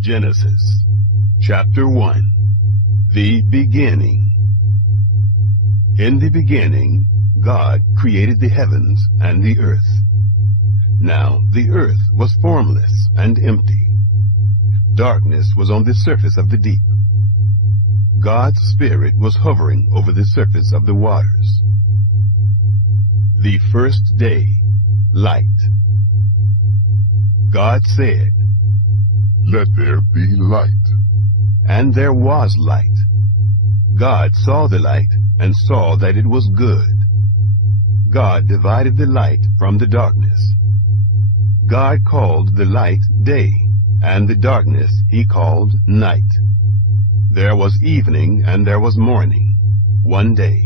Genesis, chapter 1. The Beginning. In the beginning, God created the heavens and the earth. Now the earth was formless and empty. Darkness was on the surface of the deep. God's Spirit was hovering over the surface of the waters. The first day, light. God said, "Let there be light." And there was light. God saw the light and saw that it was good. God divided the light from the darkness. God called the light day, and the darkness he called night. There was evening and there was morning, one day.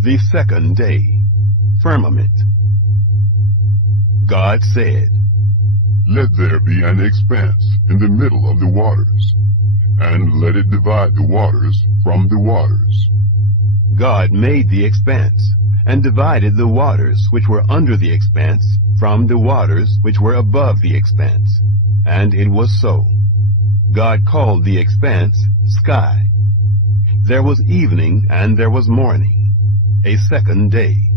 The second day, firmament. God said, "Let there be an expanse in the middle of the waters, and let it divide the waters from the waters." God made the expanse, and divided the waters which were under the expanse from the waters which were above the expanse. And it was so. God called the expanse sky. There was evening and there was morning, a second day.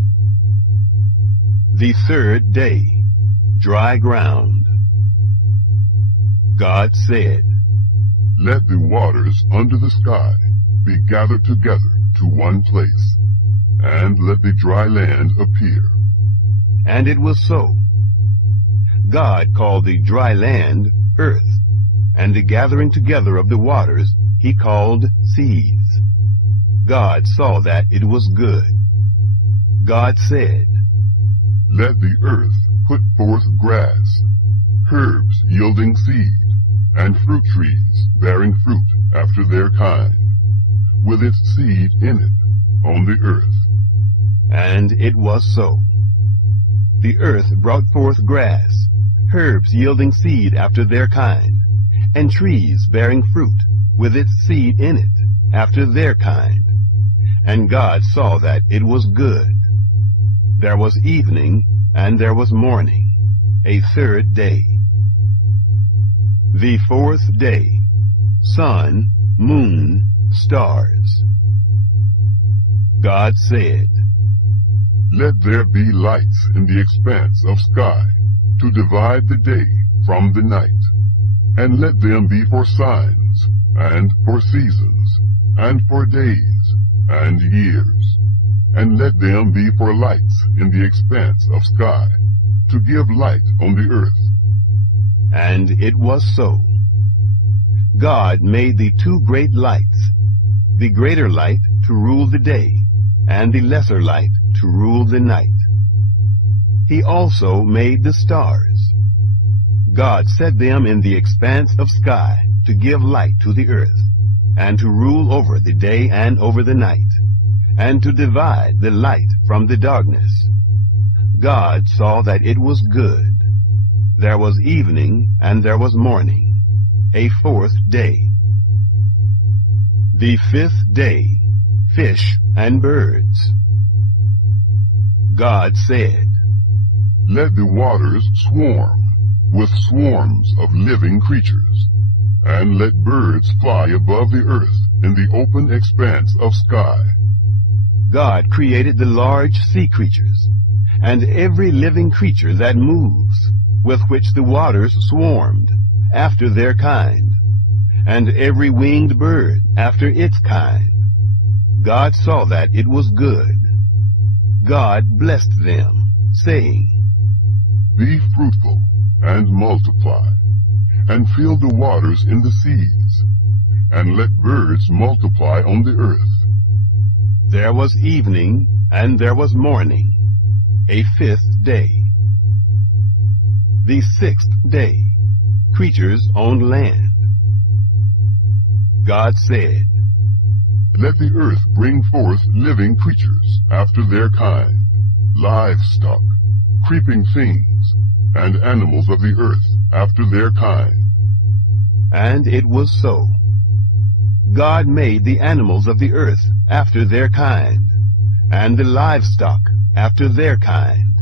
The third day, dry ground. God said, "Let the waters under the sky be gathered together to one place, and let the dry land appear." And it was so. God called the dry land earth, and the gathering together of the waters he called seas. God saw that it was good. God said, "Let the earth put forth grass, herbs yielding seed, and fruit trees bearing fruit after their kind, with its seed in it on the earth." And it was so. The earth brought forth grass, herbs yielding seed after their kind, and trees bearing fruit with its seed in it after their kind. And God saw that it was good. There was evening and there was morning, a third day. The fourth day, sun, moon, stars. God said, "Let there be lights in the expanse of sky to divide the day from the night, and let them be for signs, and for seasons, and for days, and years, and let them be for lights in the expanse of sky, to give light on the earth." And it was so. God made the two great lights, the greater light to rule the day, and the lesser light to rule the night. He also made the stars. God set them in the expanse of sky to give light to the earth, and to rule over the day and over the night, and to divide the light from the darkness. God saw that it was good. There was evening and there was morning, a fourth day. The fifth day, fish and birds. God said, "Let the waters swarm with swarms of living creatures, and let birds fly above the earth in the open expanse of sky." God created the large sea creatures, and every living creature that moves, with which the waters swarmed, after their kind, and every winged bird after its kind. God saw that it was good. God blessed them, saying, "Be fruitful and multiply, and fill the waters in the seas, and let birds multiply on the earth." There was evening and there was morning, a fifth day. The sixth day, creatures on land. God said, "Let the earth bring forth living creatures after their kind, livestock, creeping things, and animals of the earth after their kind." And it was so. God made the animals of the earth after their kind, and the livestock after their kind,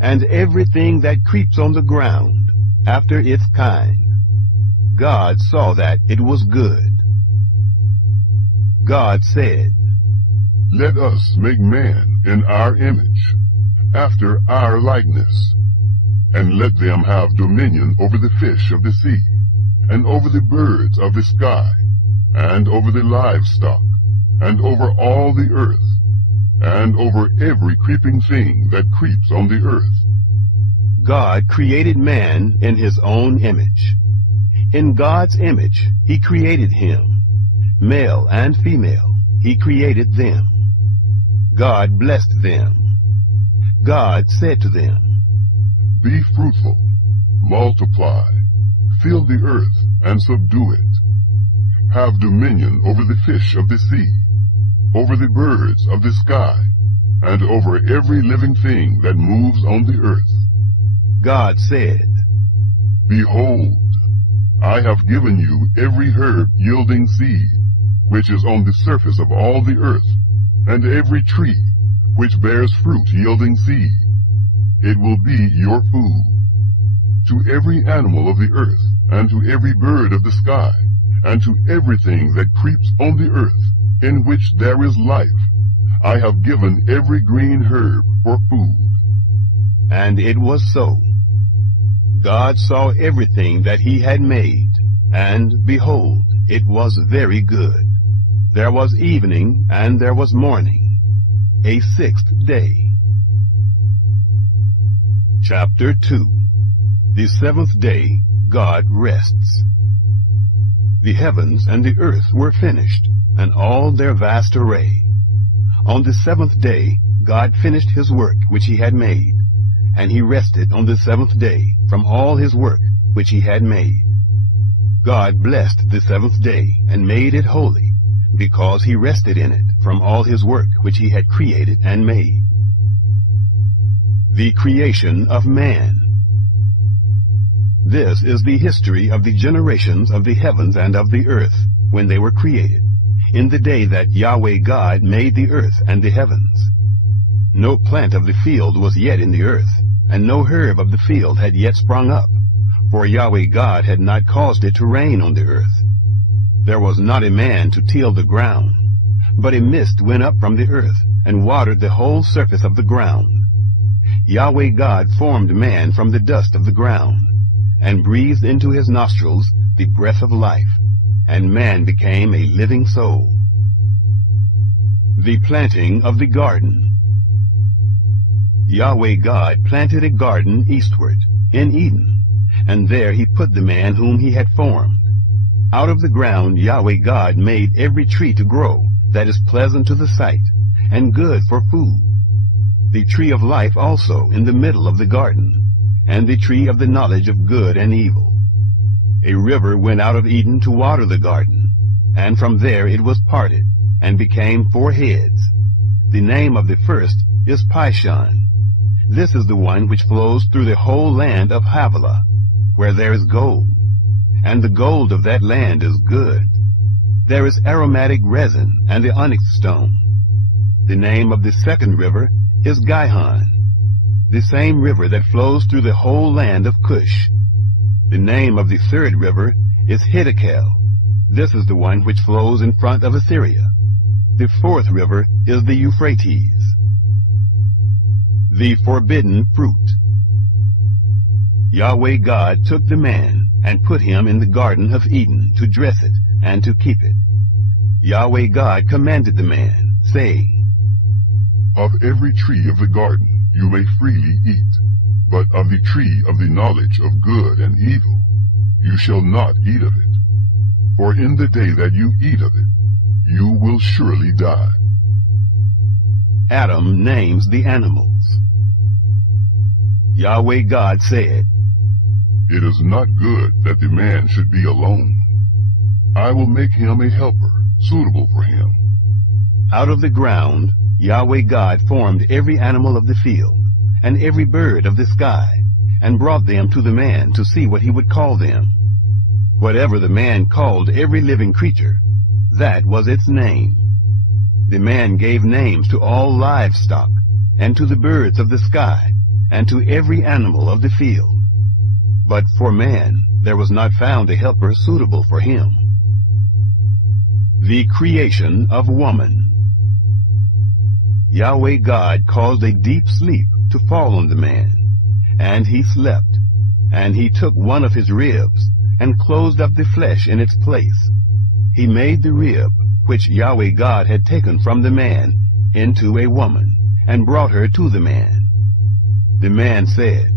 and everything that creeps on the ground after its kind. God saw that it was good. God said, Let us make man in our image, after our likeness, and let them have dominion over the fish of the sea, and over the birds of the sky, and over the livestock, and over all the earth, and over every creeping thing that creeps on the earth. God created man in his own image. In God's image he created him. Male and female he created them. God blessed them. God said to them, Be fruitful, multiply, fill the earth and subdue it. Have dominion over the fish of the sea, over the birds of the sky, and over every living thing that moves on the earth. God said, Behold, I have given you every herb yielding seed, which is on the surface of all the earth, and every tree which bears fruit yielding seed. It will be your food. To every animal of the earth, and to every bird of the sky, and to everything that creeps on the earth, in which there is life, I have given every green herb for food. And it was so. God saw everything that he had made, and behold, it was very good. There was evening, and there was morning, a sixth day. Chapter 2. The seventh day God rests. The heavens and the earth were finished, and all their vast array. On the seventh day God finished his work which he had made, and he rested on the seventh day from all his work which he had made. God blessed the seventh day and made it holy, because he rested in it from all his work which he had created and made. The creation of man. This is the history of the generations of the heavens and of the earth, when they were created, in the day that Yahweh God made the earth and the heavens. No plant of the field was yet in the earth, and no herb of the field had yet sprung up, for Yahweh God had not caused it to rain on the earth. There was not a man to till the ground, but a mist went up from the earth, and watered the whole surface of the ground. Yahweh God formed man from the dust of the ground, and breathed into his nostrils the breath of life, and man became a living soul. The planting of the garden. Yahweh God planted a garden eastward, in Eden, and there he put the man whom he had formed. Out of the ground Yahweh God made every tree to grow that is pleasant to the sight, and good for food. The tree of life also in the middle of the garden, and the tree of the knowledge of good and evil. A river went out of Eden to water the garden, and from there it was parted, and became 4 heads. The name of the first is Pishon. This is the one which flows through the whole land of Havilah, where there is gold, and the gold of that land is good. There is aromatic resin and the onyx stone. The name of the second river is Gihon, the same river that flows through the whole land of Cush. The name of the third river is Hiddekel. This is the one which flows in front of Assyria. The fourth river is the Euphrates. The forbidden fruit. Yahweh God took the man and put him in the Garden of Eden to dress it and to keep it. Yahweh God commanded the man, saying, Of every tree of the garden you may freely eat, but of the tree of the knowledge of good and evil you shall not eat of it. For in the day that you eat of it, you will surely die. Adam names the animals. Yahweh God said, It is not good that the man should be alone. I will make him a helper, suitable for him. Out of the ground Yahweh God formed every animal of the field, and every bird of the sky, and brought them to the man to see what he would call them. Whatever the man called every living creature, that was its name. The man gave names to all livestock, and to the birds of the sky, and to every animal of the field. But for man there was not found a helper suitable for him. The creation of woman. Yahweh God caused a deep sleep to fall on the man, and he slept. And he took one of his ribs, and closed up the flesh in its place. He made the rib, which Yahweh God had taken from the man, into a woman, and brought her to the man. The man said,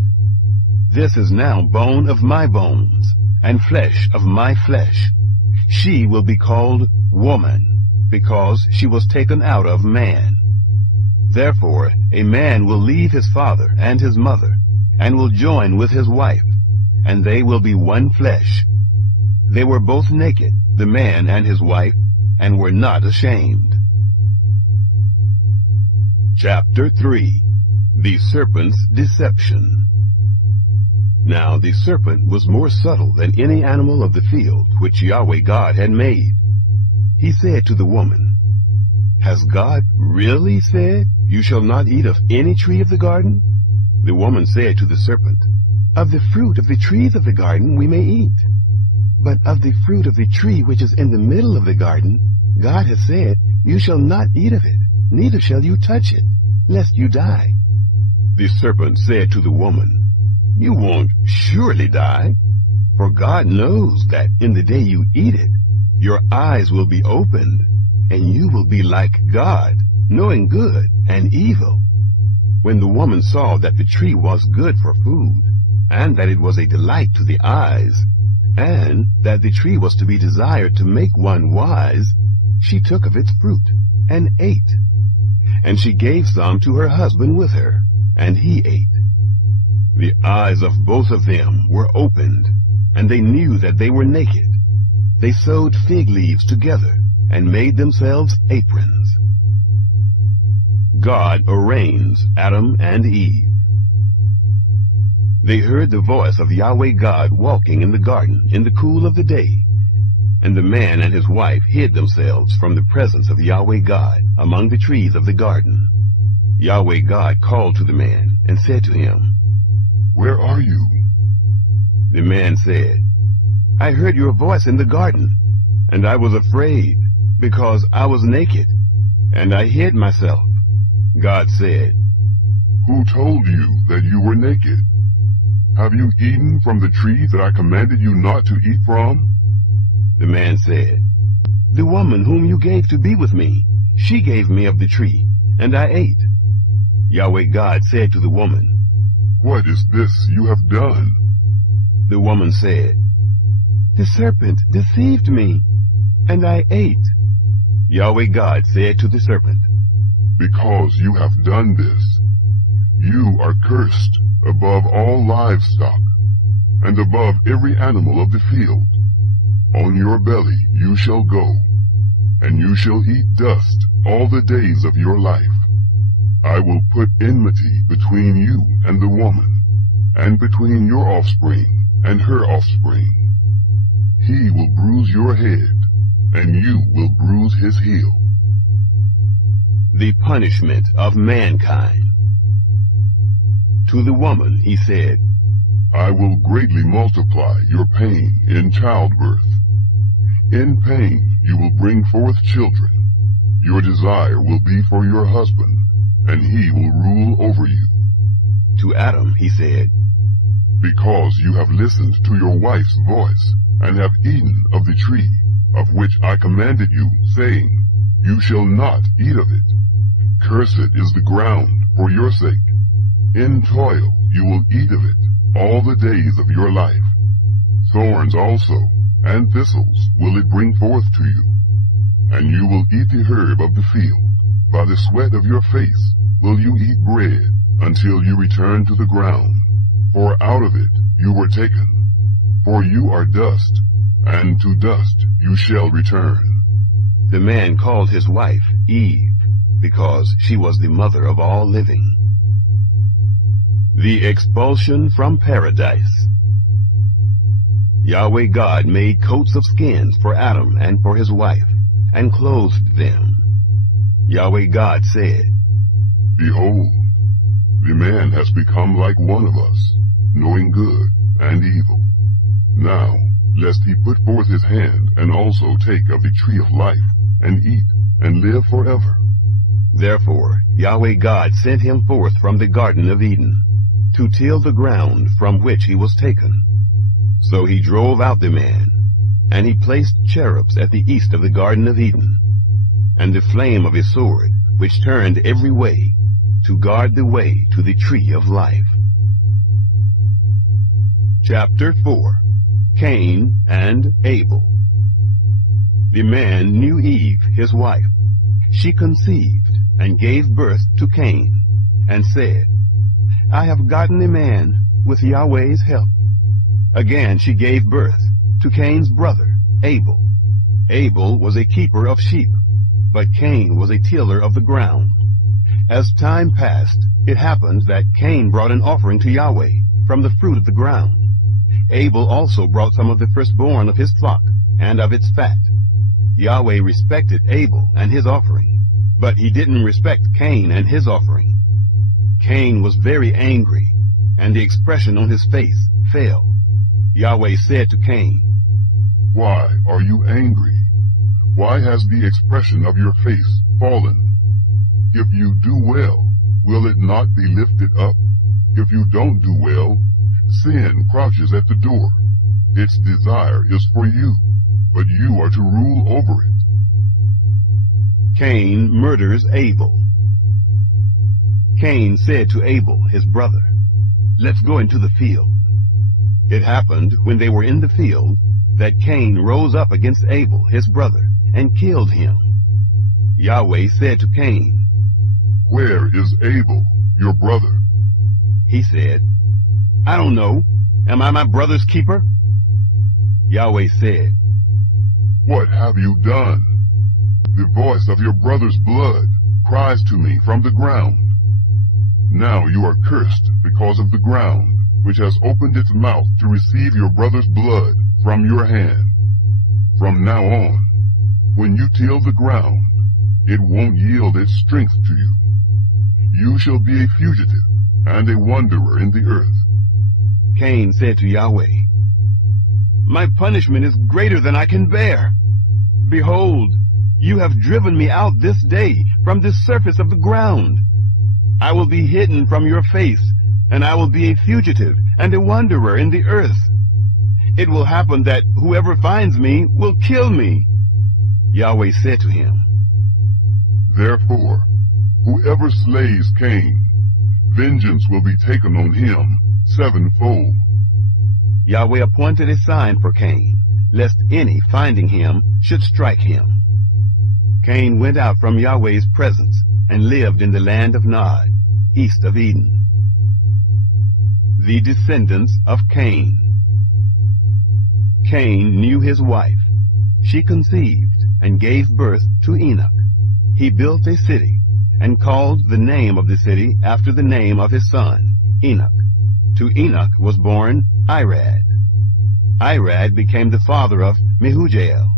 "This is now bone of my bones, and flesh of my flesh. She will be called woman, because she was taken out of man. Therefore a man will leave his father and his mother, and will join with his wife, and they will be one flesh. They were both naked, the man and his wife, and were not ashamed." Chapter 3. The Serpent's Deception. Now the serpent was more subtle than any animal of the field which Yahweh God had made. He said to the woman, "Has God really said, 'You shall not eat of any tree of the garden'?" The woman said to the serpent, "Of the fruit of the trees of the garden we may eat. But of the fruit of the tree which is in the middle of the garden, God has said, 'You shall not eat of it, neither shall you touch it, lest you die.'" The serpent said to the woman, "You won't surely die, for God knows that in the day you eat it, your eyes will be opened, and you will be like God, knowing good and evil." When the woman saw that the tree was good for food, and that it was a delight to the eyes, and that the tree was to be desired to make one wise, she took of its fruit, and ate. And she gave some to her husband with her, and he ate. The eyes of both of them were opened, and they knew that they were naked. They sewed fig leaves together, and made themselves aprons. God arraigns Adam and Eve. They heard the voice of Yahweh God walking in the garden in the cool of the day. And the man and his wife hid themselves from the presence of Yahweh God among the trees of the garden. Yahweh God called to the man and said to him, "Where are you?" The man said, "I heard your voice in the garden, and I was afraid, because I was naked, and I hid myself." God said, "Who told you that you were naked? Have you eaten from the tree that I commanded you not to eat from?" The man said, "The woman whom you gave to be with me, she gave me of the tree, and I ate." Yahweh God said to the woman, "What is this you have done?" The woman said, "The serpent deceived me, and I ate." Yahweh God said to the serpent, "Because you have done this, you are cursed above all livestock, and above every animal of the field. On your belly you shall go, and you shall eat dust all the days of your life. I will put enmity between you and the woman, and between your offspring and her offspring. He will bruise your head, and you will bruise his heel." The punishment of mankind. To the woman he said, "I will greatly multiply your pain in childbirth. In pain you will bring forth children. Your desire will be for your husband, and he will rule over you." To Adam he said, "Because you have listened to your wife's voice, and have eaten of the tree, of which I commanded you, saying, 'You shall not eat of it,' cursed is the ground for your sake. In toil you will eat of it all the days of your life. Thorns also and thistles will it bring forth to you. And you will eat the herb of the field. By the sweat of your face will you eat bread, until you return to the ground. For out of it you were taken. For you are dust, and to dust you shall return." The man called his wife Eve, because she was the mother of all living. The expulsion from paradise. Yahweh God made coats of skins for Adam and for his wife, and clothed them. Yahweh God said, "Behold, the man has become like one of us, knowing good and evil. Now, lest he put forth his hand, and also take of the tree of life, and eat, and live forever. Therefore Yahweh God sent him forth from the Garden of Eden, to till the ground from which he was taken. So he drove out the man, and he placed cherubs at the east of the Garden of Eden, and the flame of his sword, which turned every way, to guard the way to the tree of life. Chapter 4. Cain and Abel. The man knew Eve, his wife. She conceived, and gave birth to Cain, and said, I have gotten a man with Yahweh's help. Again she gave birth to Cain's brother, Abel. Abel was a keeper of sheep, but Cain was a tiller of the ground. As time passed, it happened that Cain brought an offering to Yahweh from the fruit of the ground. Abel also brought some of the firstborn of his flock and of its fat. Yahweh respected Abel and his offering, but he didn't respect Cain and his offering. Cain was very angry, and the expression on his face fell. Yahweh said to Cain, Why are you angry? Why has the expression of your face fallen? If you do well, will it not be lifted up? If you don't do well, sin crouches at the door. Its desire is for you, but you are to rule over it. Cain murders Abel. Cain said to Abel, his brother, Let's go into the field. It happened, when they were in the field, that Cain rose up against Abel, his brother, and killed him. Yahweh said to Cain, Where is Abel, your brother? He said, I don't know. Am I my brother's keeper? Yahweh said, What have you done? The voice of your brother's blood cries to me from the ground. Now you are cursed because of the ground, which has opened its mouth to receive your brother's blood from your hand. From now on, when you till the ground, it won't yield its strength to you. You shall be a fugitive and a wanderer in the earth. Cain said to Yahweh, My punishment is greater than I can bear. Behold, you have driven me out this day from the surface of the ground. I will be hidden from your face, and I will be a fugitive and a wanderer in the earth. It will happen that whoever finds me will kill me. Yahweh said to him, Therefore, whoever slays Cain, vengeance will be taken on him sevenfold. Yahweh appointed a sign for Cain, lest any finding him should strike him. Cain went out from Yahweh's presence and lived in the land of Nod, east of Eden. The descendants of Cain. Cain knew his wife. She conceived and gave birth to Enoch. He built a city and called the name of the city after the name of his son, Enoch. To Enoch was born Irad. Irad became the father of Mehujael.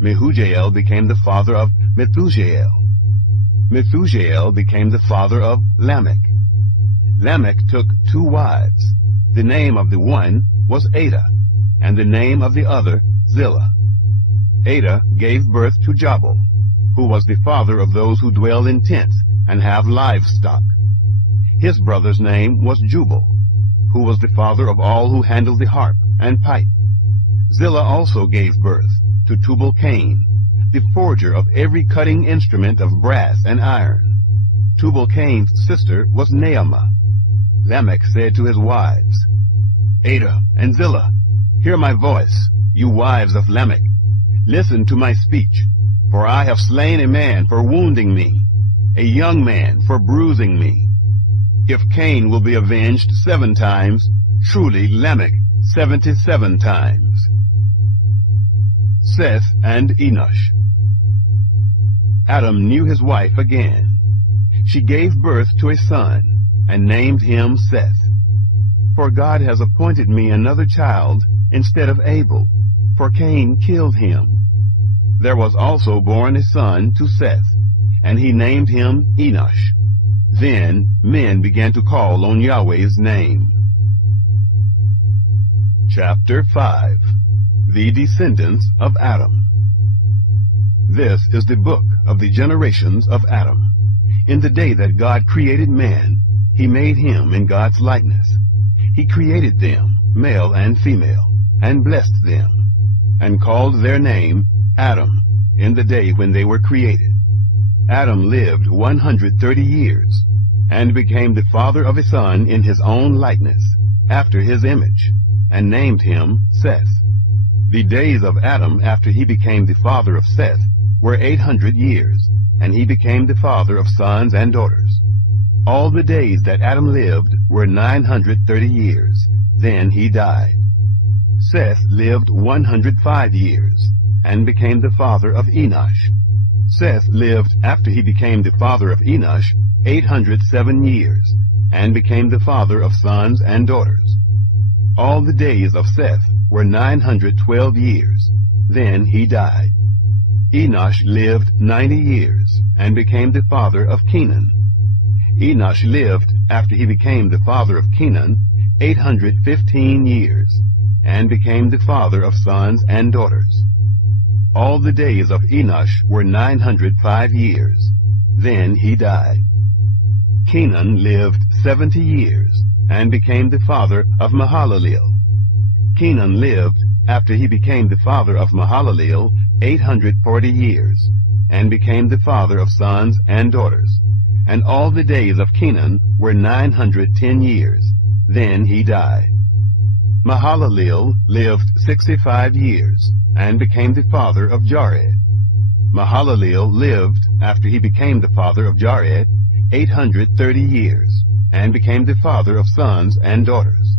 Mehujael became the father of Methujael. Methujael became the father of Lamech. Lamech took 2 wives. The name of the one was Ada, and the name of the other Zillah. Ada gave birth to Jabal, who was the father of those who dwell in tents and have livestock. His brother's name was Jubal, who was the father of all who handled the harp and pipe. Zillah also gave birth to Tubal-Cain, the forger of every cutting instrument of brass and iron. Tubal-Cain's sister was Naamah. Lamech said to his wives, Ada and Zillah, hear my voice, you wives of Lamech. Listen to my speech, for I have slain a man for wounding me, a young man for bruising me. If Cain will be avenged 7 times, truly Lamech 77 times. Seth and Enosh. Adam knew his wife again. She gave birth to a son, and named him Seth. For God has appointed me another child instead of Abel, for Cain killed him. There was also born a son to Seth, and he named him Enosh. Then men began to call on Yahweh's name. Chapter 5. The Descendants of Adam. This is the book of the generations of Adam. In the day that God created man, he made him in God's likeness. He created them, male and female, and blessed them, and called their name Adam in the day when they were created. Adam lived 130 years, and became the father of a son in his own likeness, after his image, and named him Seth. The days of Adam after he became the father of Seth were 800 years, and he became the father of sons and daughters. All the days that Adam lived were 930 years. Then he died. Seth lived 105 years, and became the father of Enosh. Seth lived after he became the father of Enosh 807 years, and became the father of sons and daughters. All the days of Seth were 912 years. Then he died. Enosh lived 90 years, and became the father of Kenan. Enosh lived, after he became the father of Kenan, 815 years, and became the father of sons and daughters. All the days of Enosh were 905 years. Then he died. Kenan lived 70 years, and became the father of Mahalalel. Kenan lived, after he became the father of Mahalalel, 840 years, and became the father of sons and daughters. And all the days of Kenan were 910 years. Then he died. Mahalalel lived 65 years, and became the father of Jared. Mahalalel lived, after he became the father of Jared, 830 years, and became the father of sons and daughters.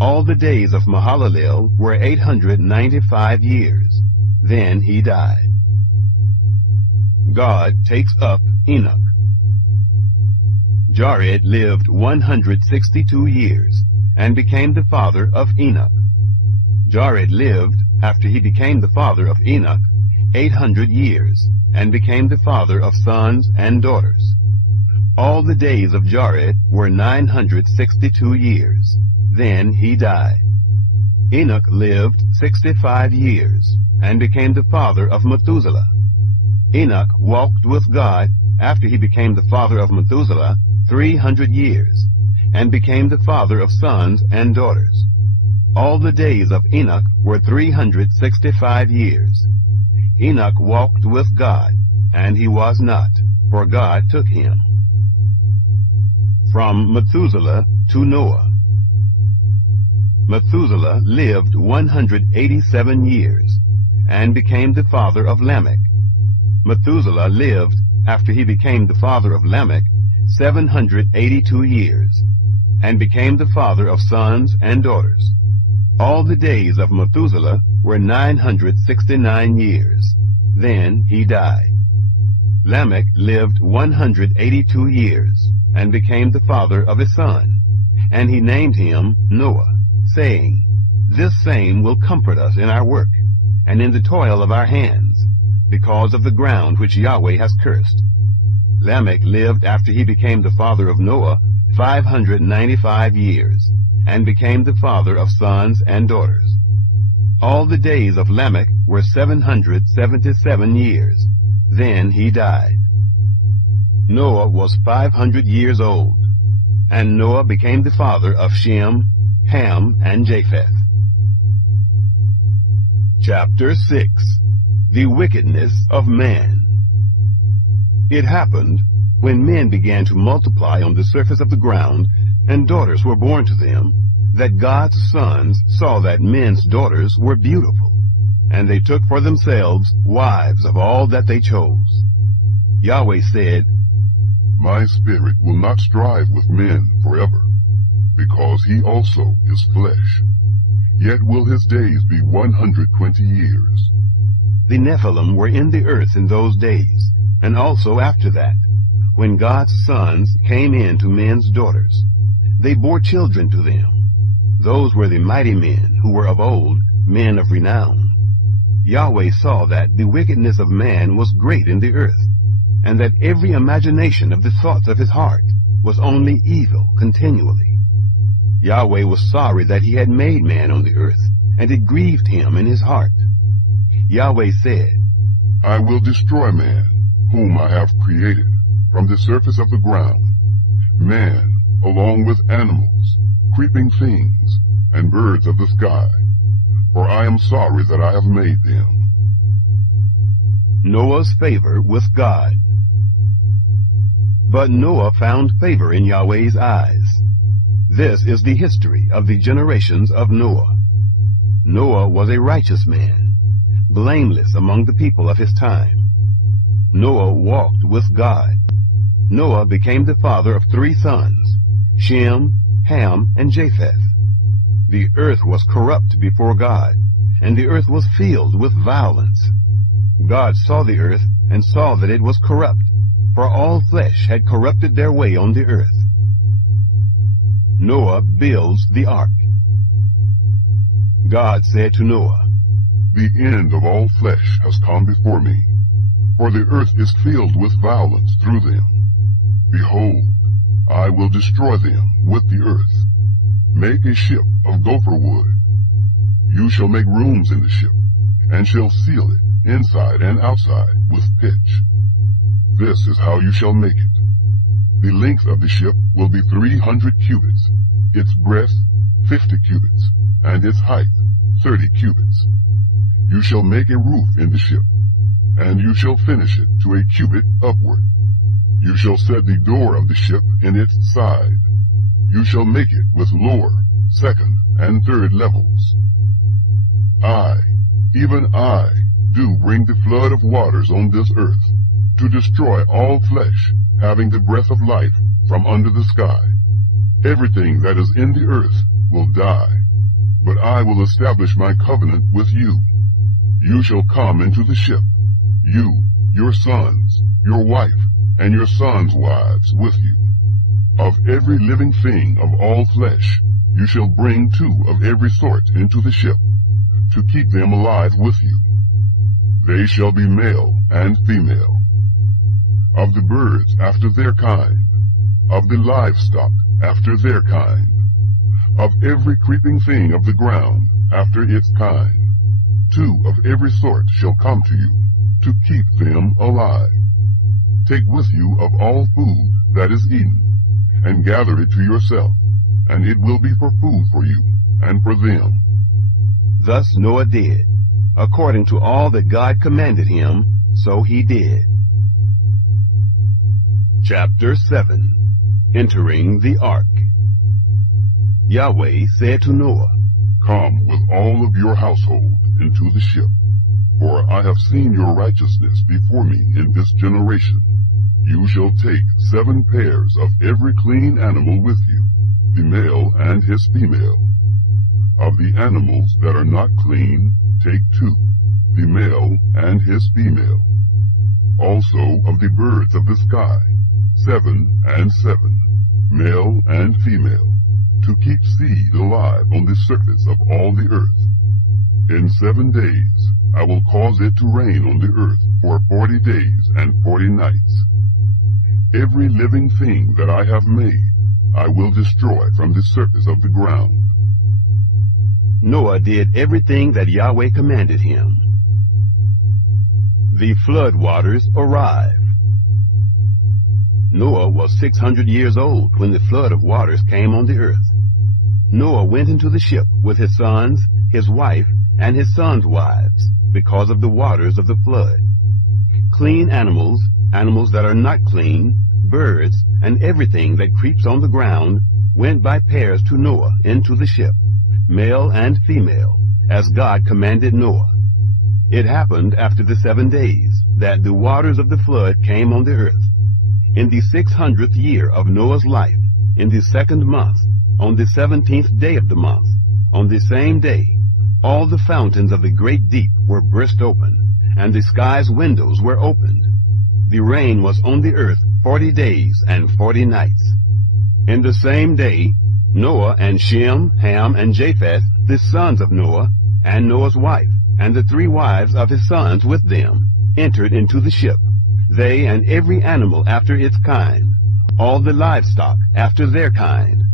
All the days of Mahalalel were 895 years. Then he died. God takes up Enoch. Jared lived 162 years, and became the father of Enoch. Jared lived, after he became the father of Enoch, 800 years, and became the father of sons and daughters. All the days of Jared were 962 years. Then he died. Enoch lived 65 years, and became the father of Methuselah. Enoch walked with God, after he became the father of Methuselah, 300 years, and became the father of sons and daughters. All the days of Enoch were 365 years. Enoch walked with God, and he was not, for God took him. From Methuselah to Noah. Methuselah lived 187 years, and became the father of Lamech. Methuselah lived, after he became the father of Lamech, 782 years, and became the father of sons and daughters. All the days of Methuselah were 969 years. Then he died. Lamech lived 182 years, and became the father of a son, and he named him Noah, saying, This same will comfort us in our work, and in the toil of our hands, because of the ground which Yahweh has cursed. Lamech lived after he became the father of Noah 595 years, and became the father of sons and daughters. All the days of Lamech were 777 years. Then he died. Noah was 500 years old, and Noah became the father of Shem, Ham, and Japheth. Chapter 6. The Wickedness of Man. It happened, when men began to multiply on the surface of the ground, and daughters were born to them, that God's sons saw that men's daughters were beautiful, and they took for themselves wives of all that they chose. Yahweh said, My spirit will not strive with men forever, because he also is flesh. Yet will his days be 120 years. The Nephilim were in the earth in those days, and also after that, when God's sons came in to men's daughters. They bore children to them. Those were the mighty men who were of old, men of renown. Yahweh saw that the wickedness of man was great in the earth, and that every imagination of the thoughts of his heart was only evil continually. Yahweh was sorry that he had made man on the earth, and it grieved him in his heart. Yahweh said, I will destroy man, whom I have created, from the surface of the ground, man, along with animals, creeping things, and birds of the sky, for I am sorry that I have made them. Noah's favor with God. But Noah found favor in Yahweh's eyes. This is the history of the generations of Noah. Noah was a righteous man, blameless among the people of his time. Noah walked with God. Noah became the father of 3 sons, Shem, Ham, and Japheth. The earth was corrupt before God, and the earth was filled with violence. God saw the earth and saw that it was corrupt, for all flesh had corrupted their way on the earth. Noah builds the ark. God said to Noah, The end of all flesh has come before me, for the earth is filled with violence through them. Behold, I will destroy them with the earth. Make a ship of gopher wood. You shall make rooms in the ship, and shall seal it inside and outside with pitch. This is how you shall make it. The length of the ship will be 300 cubits, its breadth 50 cubits, and its height 30 cubits. You shall make a roof in the ship, and you shall finish it to a cubit upward. You shall set the door of the ship in its side. You shall make it with lower, second, and third levels. I, even I, do bring the flood of waters on this earth, to destroy all flesh, having the breath of life from under the sky. Everything that is in the earth will die, but I will establish my covenant with you. You shall come into the ship, you, your sons, your wife, and your sons' wives with you. Of every living thing of all flesh, you shall bring 2 of every sort into the ship, to keep them alive with you. They shall be male and female. Of the birds after their kind, of the livestock after their kind, of every creeping thing of the ground after its kind, 2 of every sort shall come to you, to keep them alive. Take with you of all food that is eaten, and gather it to yourself, and it will be for food for you, and for them. Thus Noah did. According to all that God commanded him, so he did. Chapter 7. Entering the Ark. Yahweh said to Noah, Come with all of your household into the ship, for I have seen your righteousness before me in this generation. You shall take 7 pairs of every clean animal with you, the male and his female. Of the animals that are not clean, take 2, the male and his female. Also of the birds of the sky, 7 and 7, male and female, to keep seed alive on the surface of all the earth. In 7 days I will cause it to rain on the earth for 40 days and 40 nights. Every living thing that I have made I will destroy from the surface of the ground. Noah did everything that Yahweh commanded him. The flood waters arrive. Noah was 600 years old when the flood of waters came on the earth. Noah went into the ship with his sons, his wife, and his sons' wives, because of the waters of the flood. Clean animals, animals that are not clean, birds, and everything that creeps on the ground went by pairs to Noah into the ship, male and female, as God commanded Noah. It happened after the 7 days that the waters of the flood came on the earth. In the 600th year of Noah's life, in the 2nd month, on the 17th day of the month, on the same day, all the fountains of the great deep were burst open, and the sky's windows were opened. The rain was on the earth 40 days and 40 nights. In the same day, Noah and Shem, Ham, and Japheth, the sons of Noah, and Noah's wife, and the 3 wives of his sons with them, entered into the ship, they and every animal after its kind, all the livestock after their kind,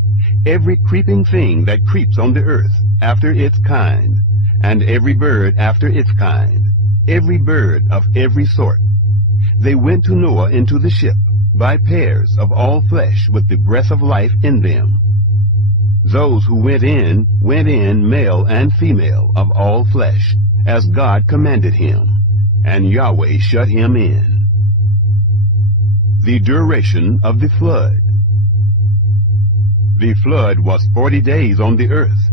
every creeping thing that creeps on the earth after its kind, and every bird after its kind, every bird of every sort. They went to Noah into the ship, by pairs of all flesh with the breath of life in them. Those who went in, male and female of all flesh, as God commanded him, and Yahweh shut him in. The duration of the flood. The flood was 40 days on the earth.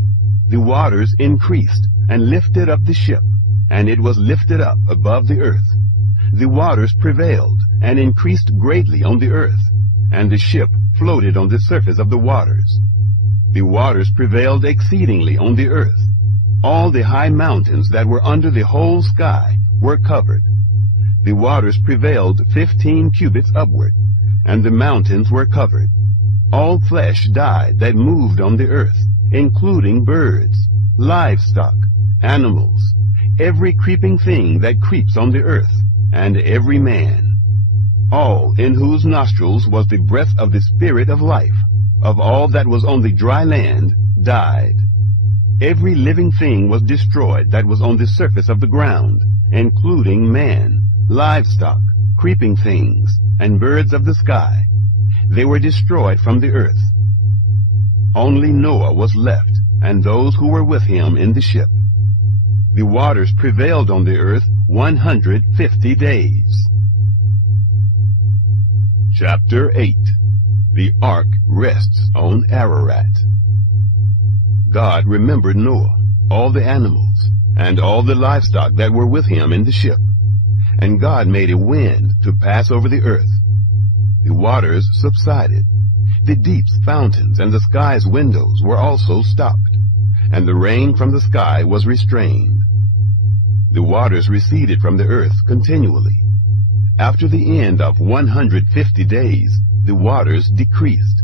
The waters increased and lifted up the ship, and it was lifted up above the earth. The waters prevailed and increased greatly on the earth, and the ship floated on the surface of the waters. The waters prevailed exceedingly on the earth. All the high mountains that were under the whole sky were covered. The waters prevailed 15 cubits upward, and the mountains were covered. All flesh died that moved on the earth, including birds, livestock, animals, every creeping thing that creeps on the earth, and every man. All in whose nostrils was the breath of the Spirit of life, of all that was on the dry land, died. Every living thing was destroyed that was on the surface of the ground, including man, livestock, creeping things, and birds of the sky. They were destroyed from the earth. Only Noah was left, and those who were with him in the ship. The waters prevailed on the earth 150 days. Chapter 8. The ark rests on Ararat. God remembered Noah, all the animals, and all the livestock that were with him in the ship. And God made a wind to pass over the earth. The waters subsided. The deep's fountains and the sky's windows were also stopped, and the rain from the sky was restrained. The waters receded from the earth continually. After the end of 150 days, the waters decreased.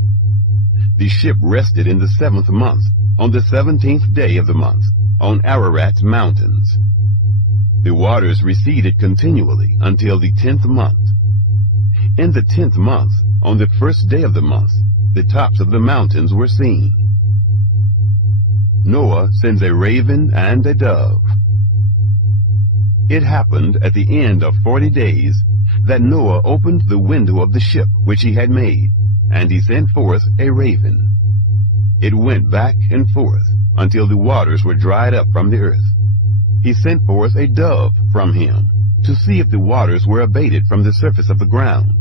The ship rested in the 7th month, on the 17th day of the month, on Ararat's mountains. The waters receded continually until the 10th month. In the 10th month, on the 1st day of the month, the tops of the mountains were seen. Noah sends a raven and a dove. It happened at the end of 40 days that Noah opened the window of the ship which he had made, and he sent forth a raven. It went back and forth until the waters were dried up from the earth. He sent forth a dove from him to see if the waters were abated from the surface of the ground.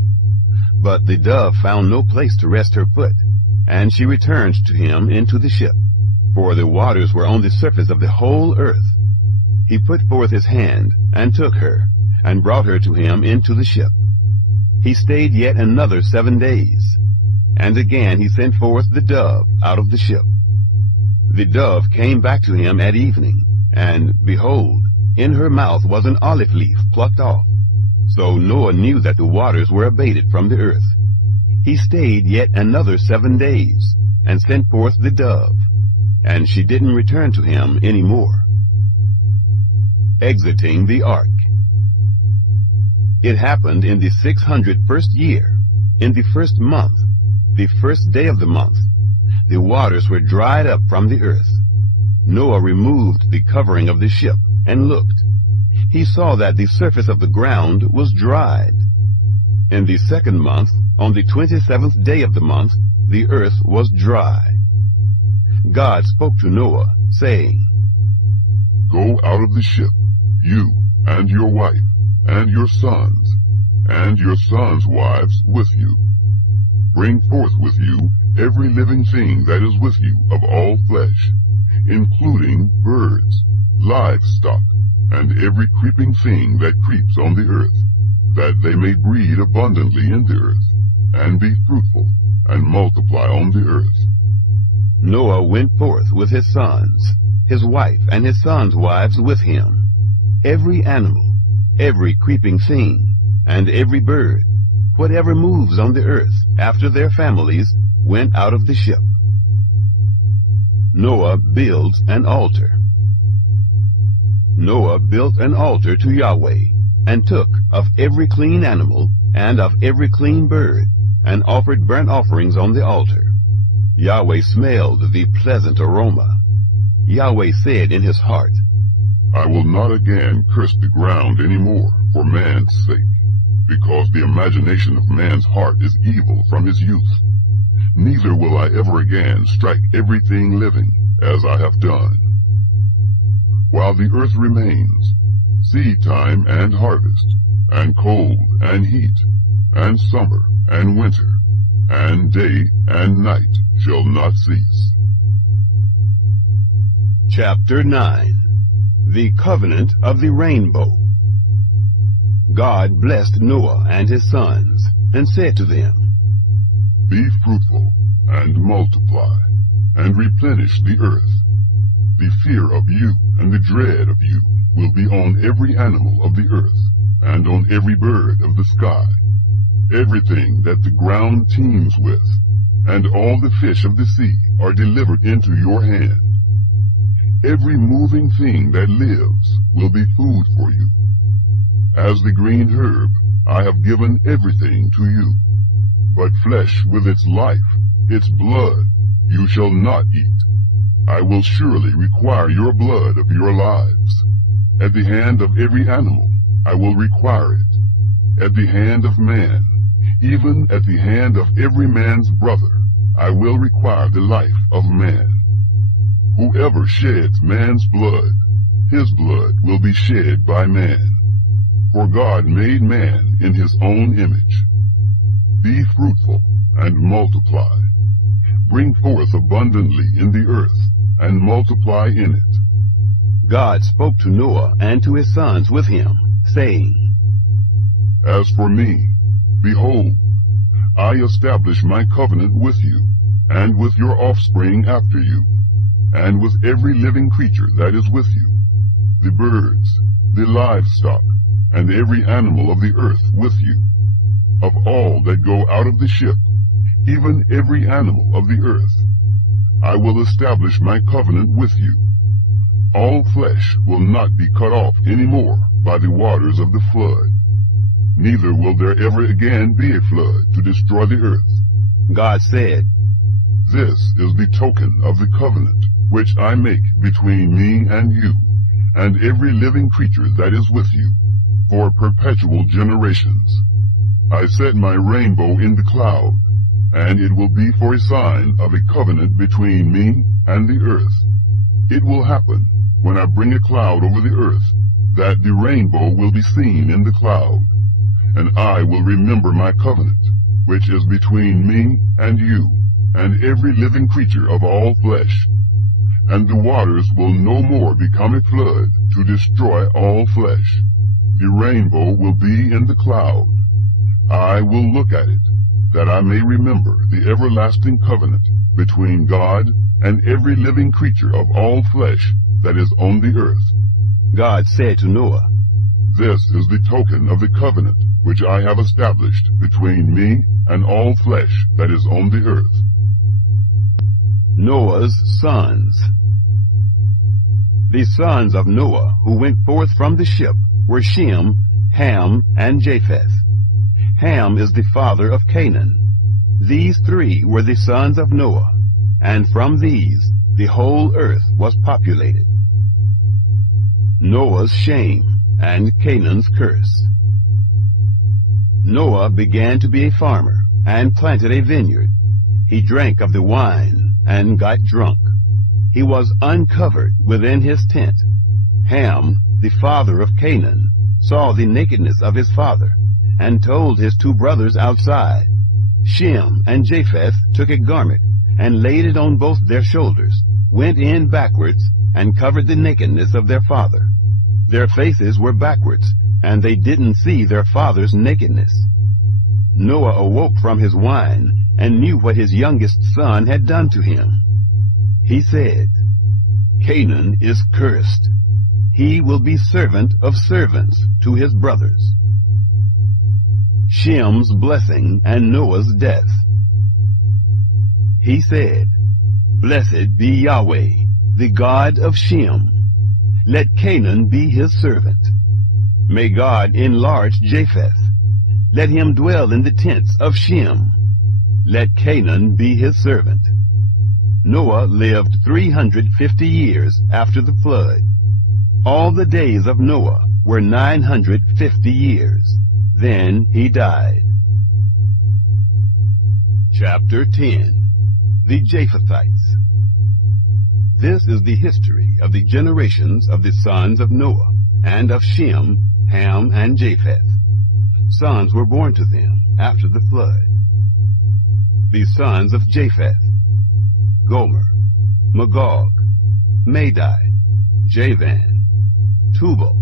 But the dove found no place to rest her foot, and she returned to him into the ship, for the waters were on the surface of the whole earth. He put forth his hand and took her, and brought her to him into the ship. He stayed yet another 7 days, and again he sent forth the dove out of the ship. The dove came back to him at evening, and behold, in her mouth was an olive leaf plucked off. So Noah knew that the waters were abated from the earth. He stayed yet another 7 days, and sent forth the dove, and she didn't return to him any more. Exiting the ark. It happened in the 601st year, in the 1st month, the 1st day of the month. The waters were dried up from the earth. Noah removed the covering of the ship and looked. He saw that the surface of the ground was dried. In the 2nd month, on the 27th day of the month, the earth was dry. God spoke to Noah, saying, Go out of the ship, you and your wife, and your sons wives with you. Bring forth with you every living thing that is with you of all flesh, including birds, livestock, and every creeping thing that creeps on the earth, that they may breed abundantly in the earth, and be fruitful, and multiply on the earth. Noah went forth with his sons, his wife and his sons' wives with him. Every animal, every creeping thing, and every bird, whatever moves on the earth after their families, went out of the ship. Noah builds an altar. Noah built an altar to Yahweh, and took of every clean animal and of every clean bird, and offered burnt offerings on the altar. Yahweh smelled the pleasant aroma. Yahweh said in his heart, I will not again curse the ground any more for man's sake, because the imagination of man's heart is evil from his youth. Neither will I ever again strike everything living as I have done. While the earth remains, seed time and harvest, and cold and heat, and summer and winter, and day and night shall not cease. Chapter 9. The Covenant of the Rainbow. God blessed Noah and his sons, and said to them, Be fruitful, and multiply, and replenish the earth. The fear of you and the dread of you will be on every animal of the earth, and on every bird of the sky, everything that the ground teems with, and all the fish of the sea are delivered into your hand. Every moving thing that lives will be food for you. As the green herb, I have given everything to you. But flesh with its life, its blood, you shall not eat. I will surely require your blood of your lives. At the hand of every animal, I will require it. At the hand of man, even at the hand of every man's brother, I will require the life of man. Whoever sheds man's blood, his blood will be shed by man. For God made man in his own image. Be fruitful and multiply. Bring forth abundantly in the earth, and multiply in it. God spoke to Noah and to his sons with him, saying, As for me, behold, I establish my covenant with you, and with your offspring after you, and with every living creature that is with you, the birds, the livestock, and every animal of the earth with you. Of all that go out of the ship, even every animal of the earth, I will establish my covenant with you. All flesh will not be cut off any more by the waters of the flood. Neither will there ever again be a flood to destroy the earth. God said, This is the token of the covenant which I make between me and you, and every living creature that is with you, for perpetual generations. I set my rainbow in the cloud, and it will be for a sign of a covenant between me and the earth. It will happen, when I bring a cloud over the earth, that the rainbow will be seen in the cloud, and I will remember my covenant, which is between me and you, and every living creature of all flesh. And the waters will no more become a flood to destroy all flesh. The rainbow will be in the cloud. I will look at it, that I may remember the everlasting covenant between God and every living creature of all flesh that is on the earth. God said to Noah, This is the token of the covenant which I have established between me and all flesh that is on the earth. Noah's sons. The sons of Noah who went forth from the ship were Shem, Ham, and Japheth. Ham is the father of Canaan. These three were the sons of Noah, and from these the whole earth was populated. Noah's shame and Canaan's curse. Noah began to be a farmer, and planted a vineyard. He drank of the wine, and got drunk. He was uncovered within his tent. Ham, the father of Canaan, saw the nakedness of his father, and told his two brothers outside. Shem and Japheth took a garment, and laid it on both their shoulders, went in backwards, and covered the nakedness of their father. Their faces were backwards, and they didn't see their father's nakedness. Noah awoke from his wine, and knew what his youngest son had done to him. He said, Canaan is cursed. He will be servant of servants to his brothers. Shem's blessing and Noah's death. He said, Blessed be Yahweh, the God of Shem. Let Canaan be his servant. May God enlarge Japheth. Let him dwell in the tents of Shem. Let Canaan be his servant. Noah lived 350 years after the flood. All the days of Noah were 950 years. Then he died. Chapter 10. The Japhethites. This is the history of the generations of the sons of Noah, and of Shem, Ham, and Japheth. Sons were born to them after the flood. The sons of Japheth: Gomer, Magog, Madai, Javan, Tubal,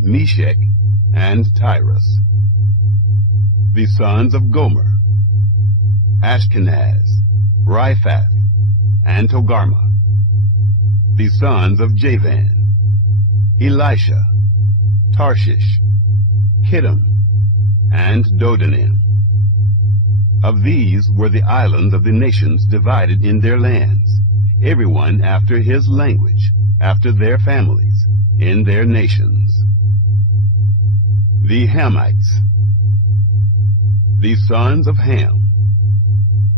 Meshech, and Tyrus. The sons of Gomer: Ashkenaz, Riphath, and Togarmah. The sons of Javan: Elisha, Tarshish, Kittim, and Dodanim. Of these were the islands of the nations divided in their lands, everyone after his language, after their families, in their nations. The Hamites. The sons of Ham: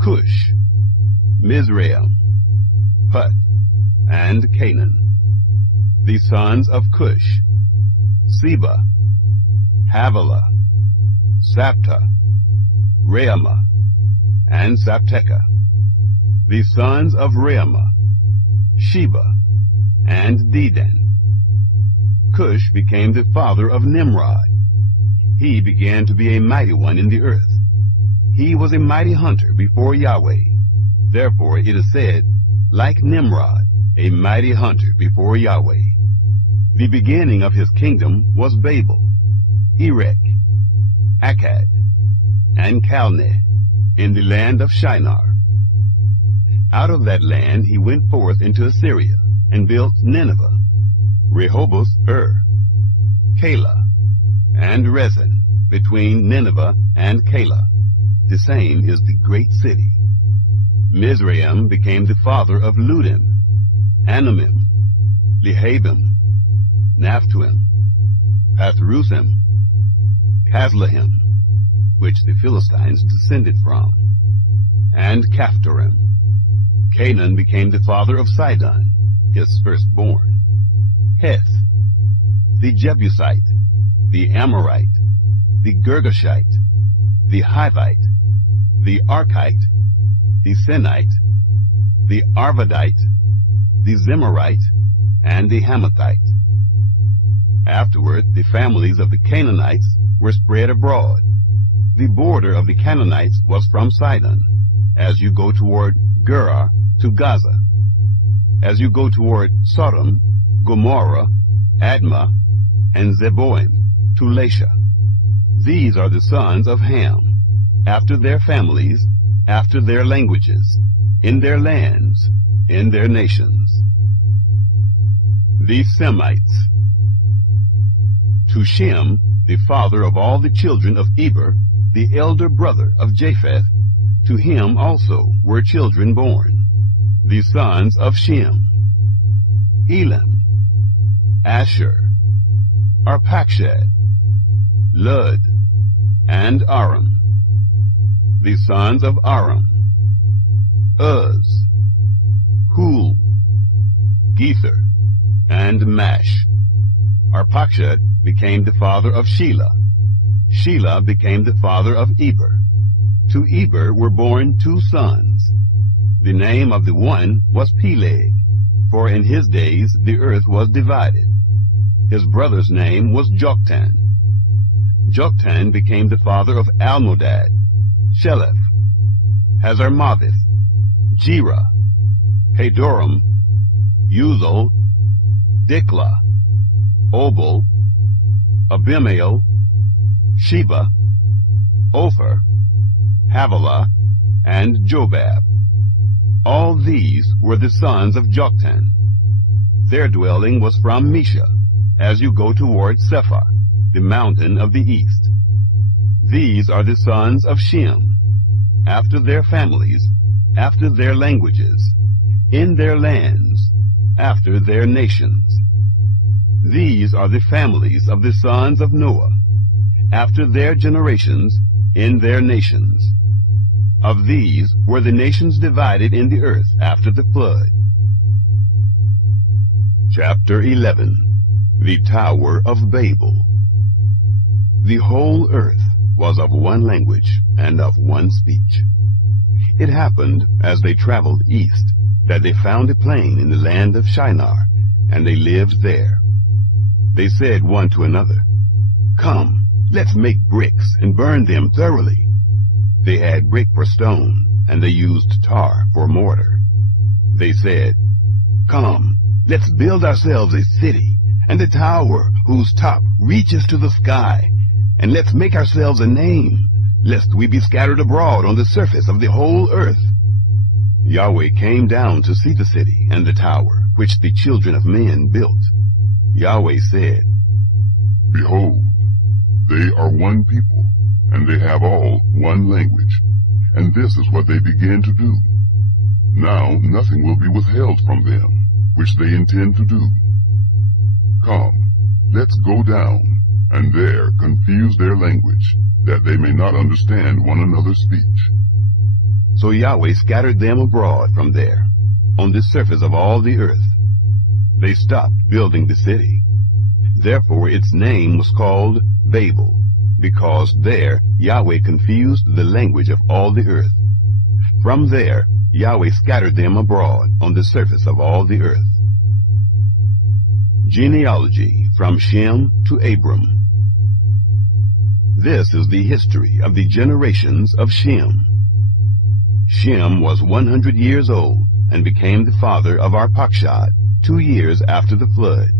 Cush, Mizraim, Put, and Canaan. The sons of Cush: Seba, Havilah, Sapta, Reamah, and Sapteca. The sons of Reamah: Sheba, and Dedan. Cush became the father of Nimrod. He began to be a mighty one in the earth. He was a mighty hunter before Yahweh. Therefore it is said, like Nimrod, a mighty hunter before Yahweh. The beginning of his kingdom was Babel, Erech, Akkad, and Calneh, in the land of Shinar. Out of that land he went forth into Assyria, and built Nineveh, Rehoboth, Calah, and Rezin, between Nineveh and Calah. The same is the great city. Mizraim became the father of Ludim, Anamim, Lehabim, Naphtuim, Pathrusim, Casluhim, which the Philistines descended from, and Caphtorim. Canaan became the father of Sidon, his firstborn. Heth, the Jebusite, the Amorite, the Girgashite, the Hivite, the Archite, the Sinite, the Arvadite, the Zemarite, and the Hamathite. Afterward, the families of the Canaanites were spread abroad. The border of the Canaanites was from Sidon, as you go toward Gerar to Gaza, as you go toward Sodom, Gomorrah, Admah, and Zeboim to Lasha. These are the sons of Ham, after their families, after their languages, in their lands, in their nations. The Semites. To Shem, the father of all the children of Eber, the elder brother of Japheth, to him also were children born. The sons of Shem: Elam, Asher, Arpachshad, Lud, and Aram. The sons of Aram: Uz, Hul, Gether, and Mash. Arpachshad became the father of Shelah. Shelah became the father of Eber. To Eber were born two sons. The name of the one was Peleg, for in his days the earth was divided. His brother's name was Joktan. Joktan became the father of Almodad, Sheleph, Hazarmaveth, Jerah, Hadoram, Uzal, Diklah, Obal, Abimael, Sheba, Ophir, Havilah, and Jobab. All these were the sons of Joktan. Their dwelling was from Mesha, as you go toward Sephar, the mountain of the east. These are the sons of Shem, after their families, after their languages, in their lands, after their nations. These are the families of the sons of Noah, after their generations, in their nations. Of these were the nations divided in the earth after the flood. Chapter 11. The Tower of Babel. The whole earth was of one language and of one speech. It happened, as they traveled east, that they found a plain in the land of Shinar, and they lived there. They said one to another, "Come, let's make bricks and burn them thoroughly." They had brick for stone, and they used tar for mortar. They said, "Come, let's build ourselves a city, and a tower whose top reaches to the sky, and let's make ourselves a name, lest we be scattered abroad on the surface of the whole earth." Yahweh came down to see the city and the tower, which the children of men built. Yahweh said, "Behold, they are one people, and they have all one language, and this is what they begin to do. Now nothing will be withheld from them, which they intend to do. Come, let's go down, and there confuse their language, that they may not understand one another's speech." So Yahweh scattered them abroad from there, on the surface of all the earth. They stopped building the city. Therefore its name was called Babel, because there Yahweh confused the language of all the earth. From there Yahweh scattered them abroad on the surface of all the earth. Genealogy from Shem to Abram. This is the history of the generations of Shem. Shem was 100 years old and became the father of Arpachshad 2 years after the flood.